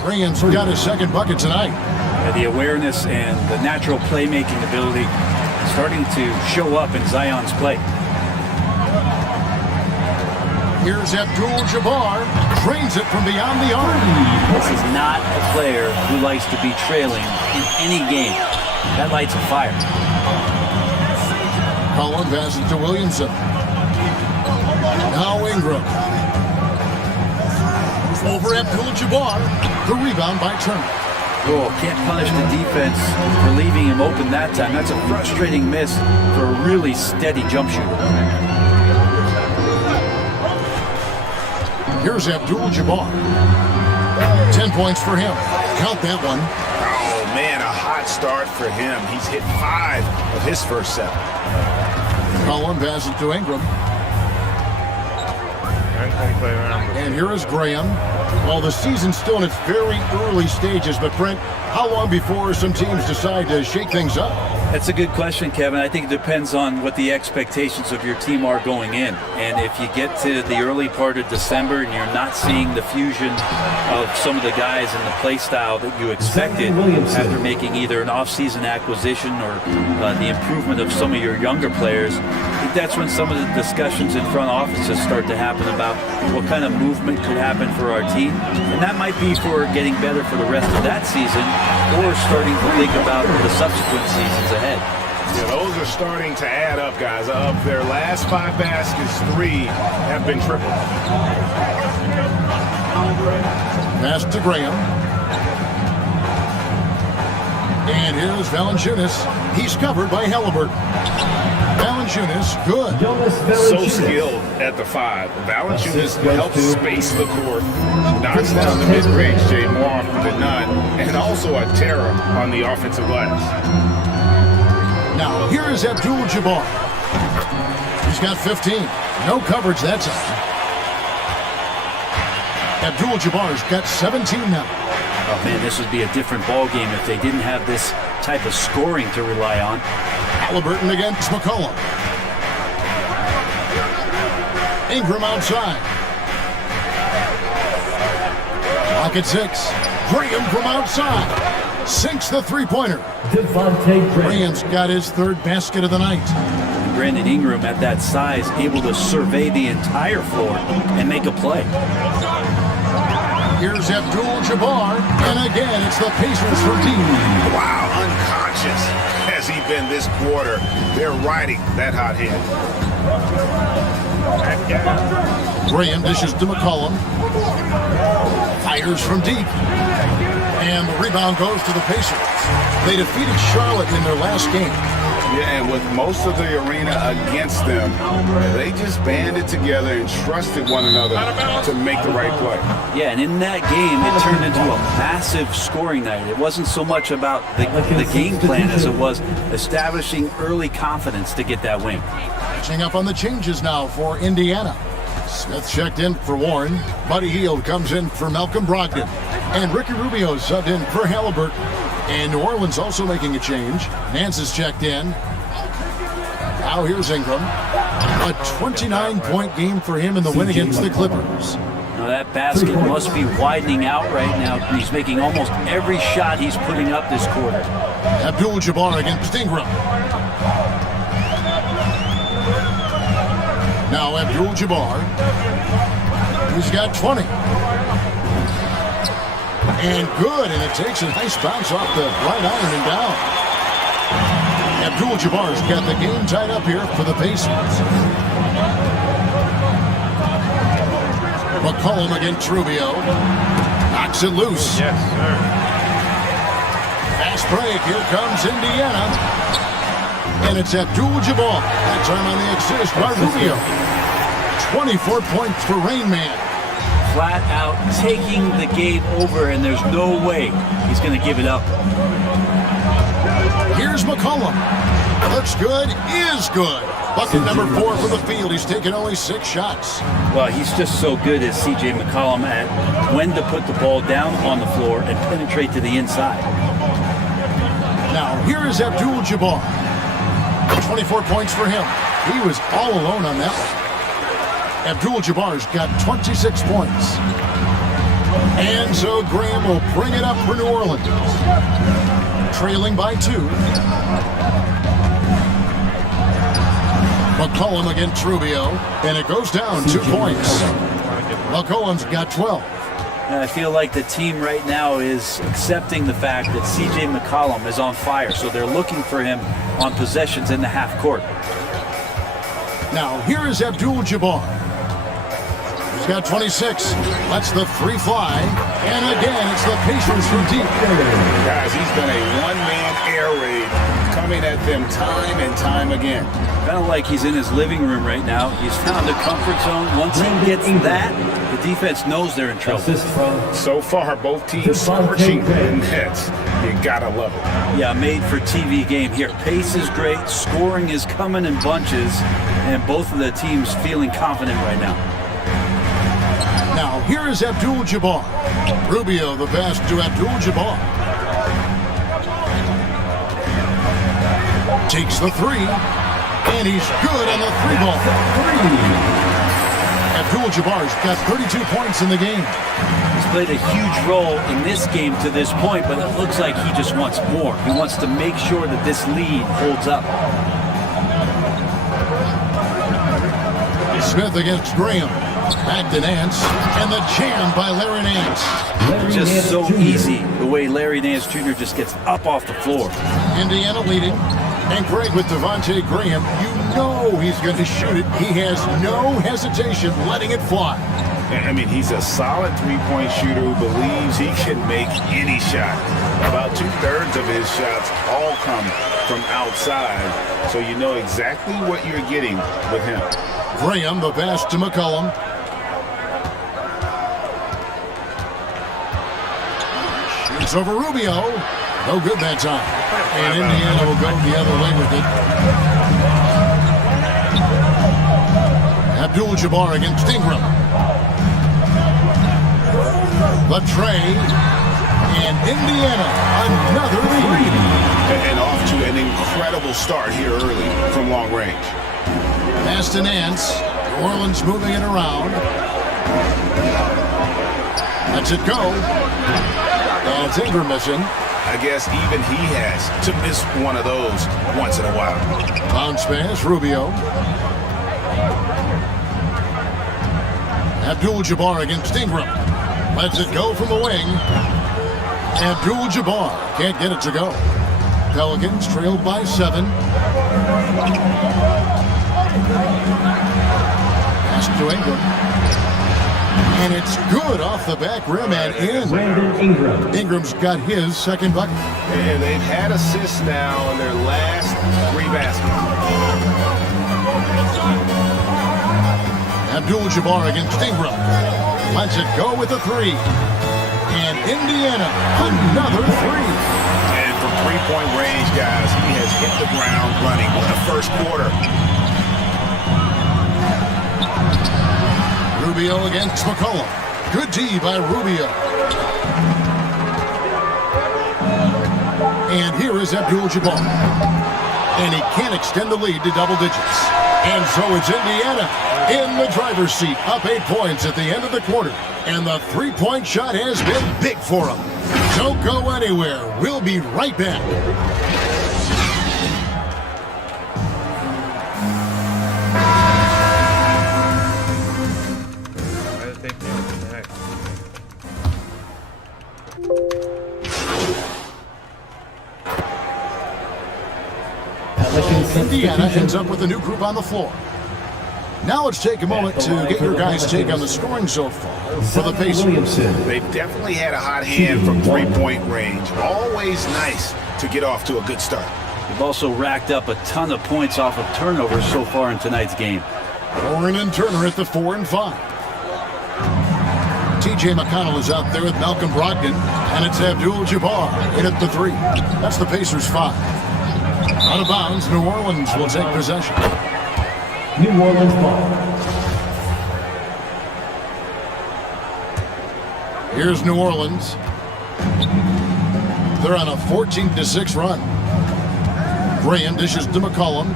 Graham's got his second bucket tonight. The awareness and the natural playmaking ability starting to show up in Zion's play. Here's Abdul-Jabbar. Drains it from beyond the arc. This is not a player who likes to be trailing in any game. That lights a fire. Collin passes to Williamson. Now Ingram. Over Abdul-Jabbar. The rebound by Turner. Oh, can't punish the defense for leaving him open that time. That's a frustrating miss for a really steady jump shooter. Here's Abdul-Jabbar. 10 points for him. Count that one. Oh, man, a hot start for him. He's hit 5 of his first 7. Collin passes to Ingram. And here is Graham. Well, the season's still in its very early stages, but Brent, how long before some teams decide to shake things up? That's a good question, Kevin. I think it depends on what the expectations of your team are going in. And if you get to the early part of December and you're not seeing the fusion of some of the guys in the play style that you expected after making either an off-season acquisition or the improvement of some of your younger players, I think that's when some of the discussions in front offices start to happen about what kind of movement could happen for our team. And that might be for getting better for the rest of that season or starting to think about the subsequent seasons ahead. Yeah, those are starting to add up, guys. Of their last 5 baskets, 3 have been triple. Pass to Graham. And here's Valanciunas. He's covered by Halliburton. Valanciunas, good. So skilled at the 5. Valanciunas helps space the court, knocks down the mid-range Jay more often than not, and also a terror on the offensive glass. Now, here is Abdul-Jabbar. He's got 15. No coverage that time. Abdul-Jabbar's got 17 now. Oh, man, this would be a different ball game if they didn't have this type of scoring to rely on. Halliburton against McCollum. Ingram outside. Clock at 6. Graham from outside. Sinks the three-pointer. Graham's got his 3rd basket of the night. Brandon Ingram at that size, able to survey the entire floor and make a play. Here's Abdul-Jabbar, and again, it's the Pacers for deep. Wow, unconscious has he been this quarter. They're riding that hot hand. Graham dishes to McCollum. Fires from deep. And the rebound goes to the Pacers. They defeated Charlotte in their last game. Yeah, and with most of the arena against them, they just banded together and trusted one another to make the right play. Yeah, and in that game, it turned into a massive scoring night. It wasn't so much about the game plan as it was establishing early confidence to get that win. Catching up on the changes now for Indiana. Smith checked in for Warren. Buddy Hield comes in for Malcolm Brogdon. And Ricky Rubio subbed in for Halliburton. And New Orleans also making a change. Nance is checked in. Now here's Ingram. A 29-point game for him in the win against the Clippers. Now that basket must be widening out right now. He's making almost every shot he's putting up this quarter. Abdul-Jabbar against Ingram. Now Abdul-Jabbar. He's got 20. And good, and it takes a nice bounce off the right iron and down. Abdul-Jabbar's got the game tied up here for the Pacers. McCollum against Rubio. Knocked Kicks it loose. Yes, sir. Fast break. Here comes Indiana. And it's Abdul-Jabbar. That time on the assist by Rubio. 24 points for Rain Man. Flat out taking the game over, and there's no way he's going to give it up. Here's McCollum. Looks good, is good. Bucket number 4 for the field. He's taken only 6 shots. Well, he's just so good as C.J. McCollum at when to put the ball down on the floor and penetrate to the inside. Now, here is Abdul-Jabbar. 24 points for him. He was all alone on that one. Abdul-Jabbar's got 26 points. And so Graham will bring it up for New Orleans. Trailing by 2. McCollum against Rubio, and it goes down 2 points. McCollum's got 12. And I feel like the team right now is accepting the fact that C.J. McCollum is on fire, so they're looking for him on possessions in the half court. Now, here is Abdul-Jabbar. He's got 26. Lets the 3 fly. And again, it's the Pacers from deep. Guys, he's been a one-man air raid coming at them time and time again. Kind of like he's in his living room right now. He's found a comfort zone. Once he gets that, the defense knows they're in trouble. So far, both teams scorching the nets. You gotta love it. Yeah, made for TV game here. Pace is great. Scoring is coming in bunches. And both of the teams feeling confident right now. Now, here is Abdul-Jabbar. Rubio, the pass to Abdul-Jabbar. Takes the 3, and he's good on the 3 ball. Abdul-Jabbar's got 32 points in the game. He's played a huge role in this game to this point, but it looks like he just wants more. He wants to make sure that this lead holds up. Smith against Graham. Back to Nance, and the jam by Larry Nance. Just so easy, the way Larry Nance Jr. just gets up off the floor. Indiana leading, and Greg with Devontae Graham. You know he's going to shoot it. He has no hesitation letting it fly. I mean, he's a solid three-point shooter who believes he can make any shot. About 2/3 of his shots all come from outside, so you know exactly what you're getting with him. Graham, the pass to McCollum. Shoots over Rubio. No good that time. And Indiana will go the other way with it. Abdul-Jabbar against Ingram. The tray. And Indiana, another lead. And off to an incredible start here early from long range. Pass to Nance. New Orleans moving it around. Lets it go. And it's Ingram missing. I guess even he has to miss one of those once in a while. Bounce pass, Rubio. Abdul-Jabbar against Ingram. Lets it go from the wing. Abdul-Jabbar can't get it to go. Pelicans trailed by 7. Pass to Ingram. And it's good off the back rim and in. Brandon Ingram. Ingram's got his second bucket. And they've had assists now in their last 3 baskets. Abdul-Jabbar against Ingram. Lets it go with a 3. And Indiana, another 3. And from three-point range, guys, he has hit the ground running in the first quarter. Rubio against McCollum. Good D by Rubio. And here is Abdul-Jabbar. And he can't extend the lead to double digits. And so it's Indiana in the driver's seat, up 8 points at the end of the quarter. And the three-point shot has been big for him. Don't go anywhere. We'll be right back. Indiana ends up with a new group on the floor. Now let's take a moment to get your guys' take on the scoring so far for the Pacers. They've definitely had a hot hand from three-point range. Always nice to get off to a good start. They've also racked up a ton of points off of turnovers so far in tonight's game. Warren and Turner at the 4 and 5. TJ McConnell is out there with Malcolm Brogdon, and it's Abdul-Jabbar in at the 3. That's the Pacers 5. Out of bounds, New Orleans will take possession. New Orleans ball. Here's New Orleans. They're on a 14-6 run. Graham dishes to McCollum.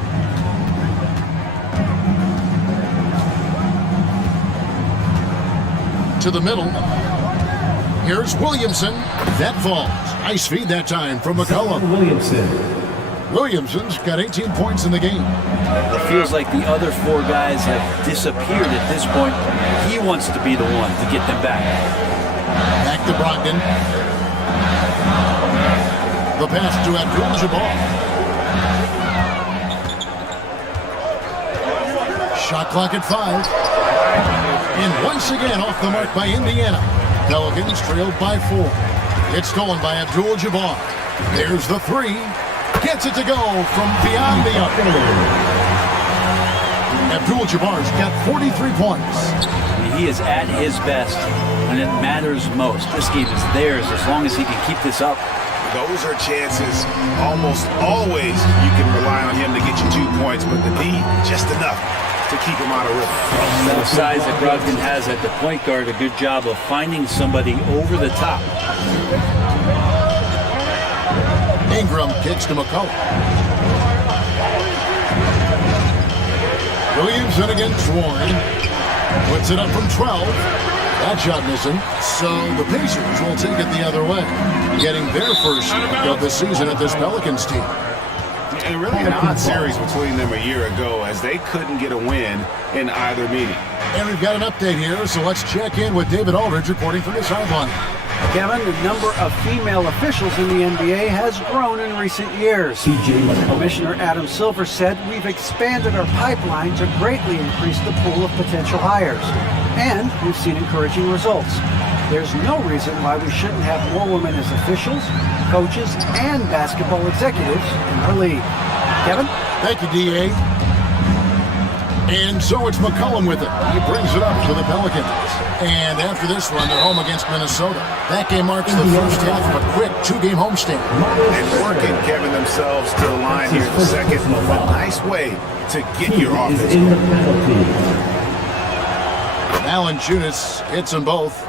To the middle. Here's Williamson. That falls. Nice feed that time from McCollum. Williamson's got 18 points in the game. It feels like the other 4 guys have disappeared at this point. He wants to be the one to get them back. Back to Brogdon. The pass to Abdul-Jabbar. Shot clock at 5. And once again off the mark by Indiana. Pelicans trailed by 4. It's stolen by Abdul-Jabbar. There's the 3. Gets it to go from beyond the arc. Abdul-Jabbar's got 43 points. He is at his best when it matters most. This game is theirs as long as he can keep this up. Those are chances. Almost always you can rely on him to get you 2 points, but the D, just enough to keep him out of rhythm. The size that Brogdon has at the point guard, a good job of finding somebody over the top. Ingram kicks to McCollum. Williamson against Warren. Puts it up from 12. That shot missing. So the Pacers will take it the other way, getting their first of the season at this Pelicans team. And really an odd series between them a year ago as they couldn't get a win in either meeting. And we've got an update here, so let's check in with David Aldridge reporting from the sideline. Kevin, the number of female officials in the NBA has grown in recent years. Commissioner Adam Silver said we've expanded our pipeline to greatly increase the pool of potential hires. And we've seen encouraging results. There's no reason why we shouldn't have more women as officials, coaches, and basketball executives in our league. Kevin? Thank you, D.A. And so it's McCollum with it. He brings it up for the Pelicans. And after this run, they're home against Minnesota. That game marks the first half of a quick 2-game homestand. And working, Kevin, themselves to the line here in the second. A nice way to get your offense going. Valanciunas hits them both.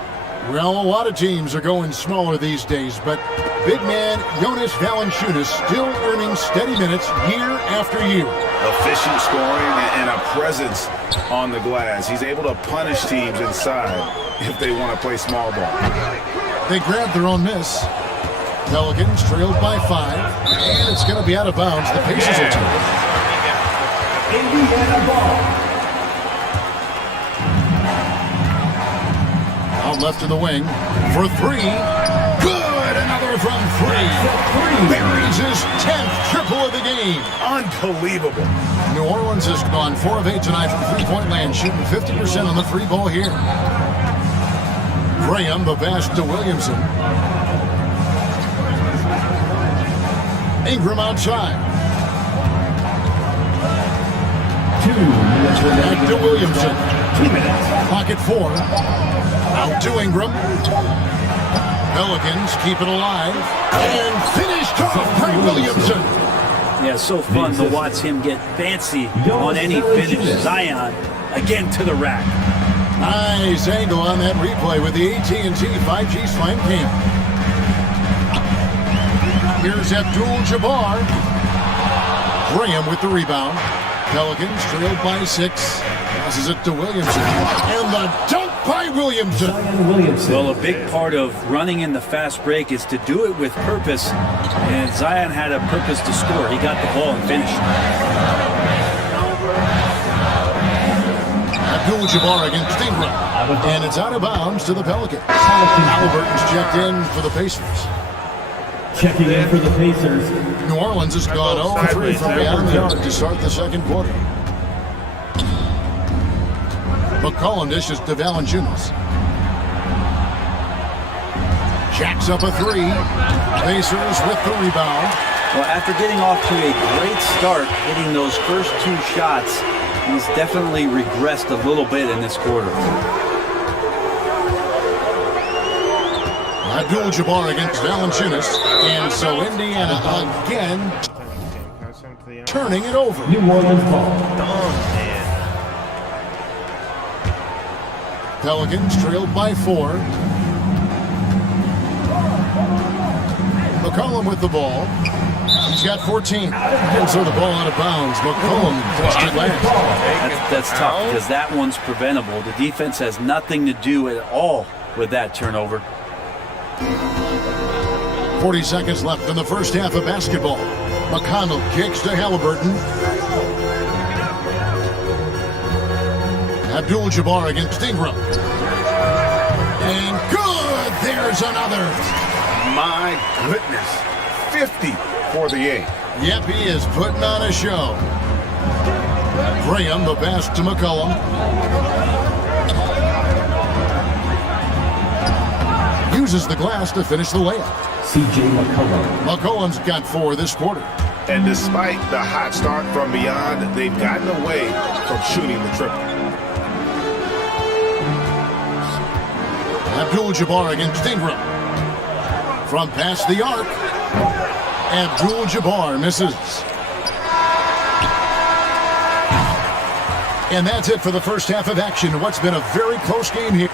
Well, a lot of teams are going smaller these days, but big man Jonas Valanciunas still earning steady minutes year after year. Efficient scoring and a presence on the glass. He's able to punish teams inside if they want to play small ball. They grabbed their own miss. Pelicans trailed by 5, and it's going to be out of bounds. The Pacers will take it. Indiana ball. Out left to the wing for 3. Good! Another from 3. Buries his 10th triple of the game. Unbelievable. New Orleans has gone 4 of 8 tonight from three-point land, shooting 50% on the 3-ball here. Graham, the pass to Williamson. Ingram outside. 2 minutes remaining. Back to Williamson. 2 minutes. Pocket 4. Out to Ingram. Pelicans keep it alive. And finished off by Williamson. Yeah, so fun to watch him get fancy on any finish. Zion, again to the rack. Nice angle on that replay with the AT&T 5G Slam Cam. Here's Abdul-Jabbar. Graham with the rebound. Pelicans trailed by 6. Passes it to Williamson. And the dunk by Williamson. Well, a big part of running in the fast break is to do it with purpose. And Zion had a purpose to score. He got the ball and finished. Abdul-Jabbar against Ingram. And it's out of bounds to the Pelicans. Halliburton's checked in for the Pacers. Checking in for the Pacers. New Orleans has gone 0-3 from beyond the arc to start the second quarter. McCollum dishes to Valanciunas. Jacks up a three. Pacers with the rebound. Well, after getting off to a great start, hitting those first 2 shots, he's definitely regressed a little bit in this quarter. Abdul-Jabbar against Valanciunas. And so Indiana again turning it over. New Orleans ball. Pelicans trailed by 4. McCollum with the ball. He's got 14. And so the ball out of bounds. McCollum touched it last. That's tough because that one's preventable. The defense has nothing to do at all with that turnover. 40 seconds left in the first half of basketball. McConnell kicks to Halliburton. Abdul-Jabbar against Ingram. And good! There's another. My goodness. 50 for the 8. Yep, he is putting on a show. Graham, the pass to McCollum. Uses the glass to finish the layup. C.J. McCollum. McCollum's got 4 this quarter. And despite the hot start from beyond, they've gotten away from shooting the triple. Abdul-Jabbar against Ingram. From past the arc. Abdul-Jabbar misses. And that's it for the first half of action. What's been a very close game here.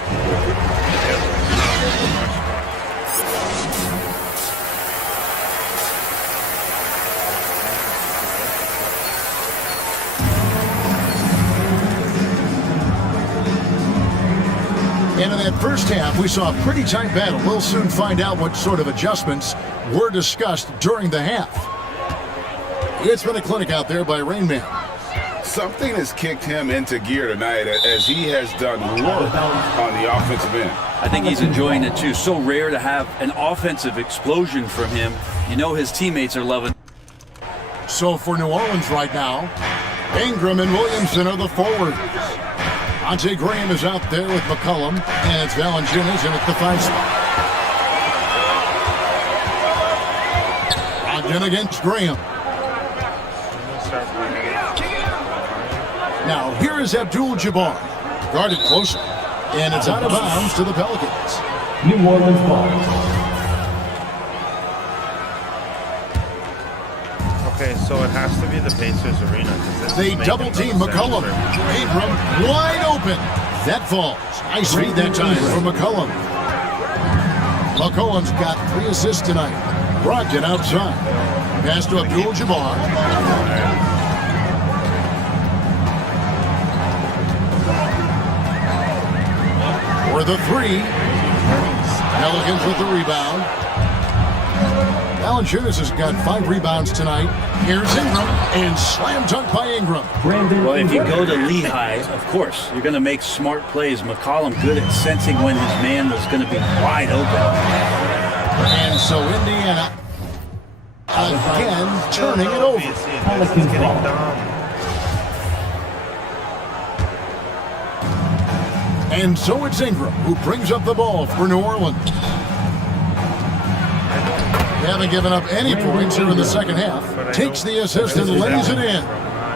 And in that first half, we saw a pretty tight battle. We'll soon find out what sort of adjustments were discussed during the half. It's been a clinic out there by Rain Man. Something has kicked him into gear tonight as he has done work on the offensive end. I think he's enjoying it too. So rare to have an offensive explosion from him. You know his teammates are loving. So for New Orleans right now, Ingram and Williamson are the forwards. Ante Graham is out there with McCollum, and it's Valanciunas in at the 5 spot. Ogden against Graham. Now here is Abdul-Jabbar, guarded closely, and it's out of bounds to the Pelicans. New Orleans ball. Okay, so it has to be the Pacers arena. They double team McCollum. Ingram wide open. That falls. Nice feed that time for McCollum. McCollum's got 3 assists tonight. Brogdon outside. Pass to Abdul-Jabbar. For the 3. Pelicans with the rebound. Valanciunas has got 5 rebounds tonight. Here's Ingram, and slam dunk by Ingram. Well, if you go to Lehigh, of course, you're going to make smart plays. McCollum good at sensing when his man was going to be wide open. And so Indiana again turning it over. Pelicans ball. And so it's Ingram who brings up the ball for New Orleans. They haven't given up any points here in the second half. Takes the assist and lays it in.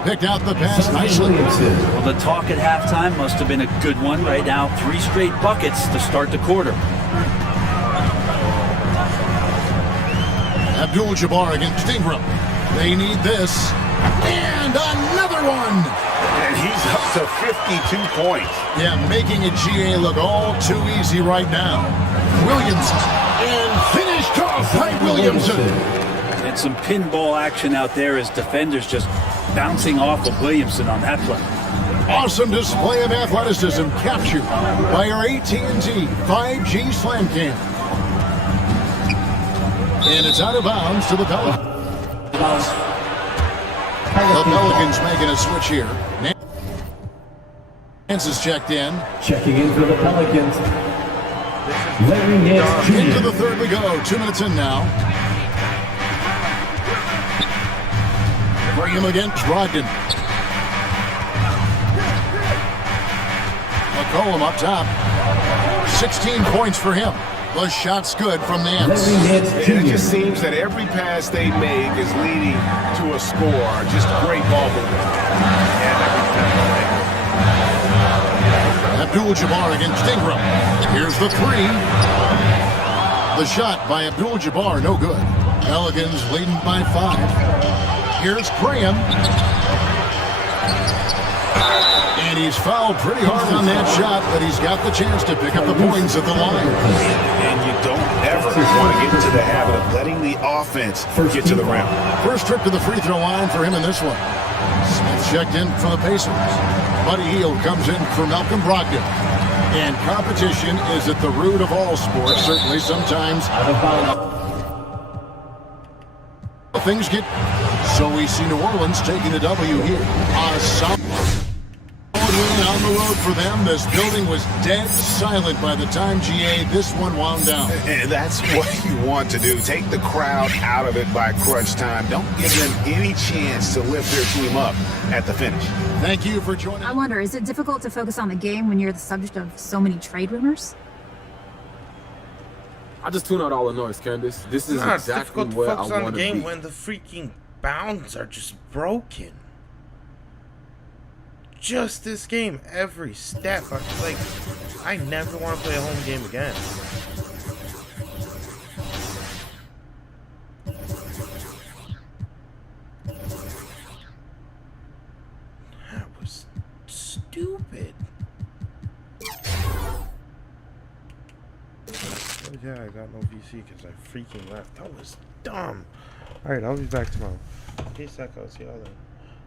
Picked out the pass nicely. Well, the talk at halftime must have been a good one. Right now, 3 straight buckets to start the quarter. Abdul-Jabbar against Ingram. They need this. And another one. And he's up to 52 points. Yeah, making a GA look all too easy right now. Williamson. And finished off by Williamson. And some pinball action out there as defenders just bouncing off of Williamson on that play. Awesome display of athleticism captured by our AT&T 5G Slam Cam. And it's out of bounds to the Pelicans. The Pelicans making a switch here. Nance is checked in. Checking in for the Pelicans. Larry Nance Jr. Into the third we go. 2 minutes in now. Graham against Brogdon. McCollum up top. 16 points for him. The shot's good from the end. It just seems that every pass they make is leading to a score. Just great ball movement. Abdul-Jabbar against Ingram. Here's the three. The shot by Abdul-Jabbar, no good. Pelicans leading by 5. Here's Graham. And he's fouled pretty hard on that shot, but he's got the chance to pick up the points at the line. And you don't ever want to get into the habit of letting the offense get to the rim. First trip to the free throw line for him in this one. Smith checked in for the Pacers. Buddy Hield comes in for Malcolm Brogdon. And competition is at the root of all sports. Certainly sometimes things get... So we see New Orleans taking the W here. A solid win on the road for them. This building was dead silent by the time GA this one wound down. And that's what you want to do. Take the crowd out of it by crunch time. Don't give them any chance to lift their team up at the finish. Thank you for joining. I wonder, is it difficult to focus on the game when you're the subject of so many trade rumors? I just tune out all the noise, Candace. This is exactly where I focus on want the to game be. when the freaking bounds are just broken. Just this game, every step. I never want to play a home game again. That was stupid. Oh yeah, I got no VC because I freaking left. That was dumb. Alright, I'll be back tomorrow. Peace out, guys. See y'all then.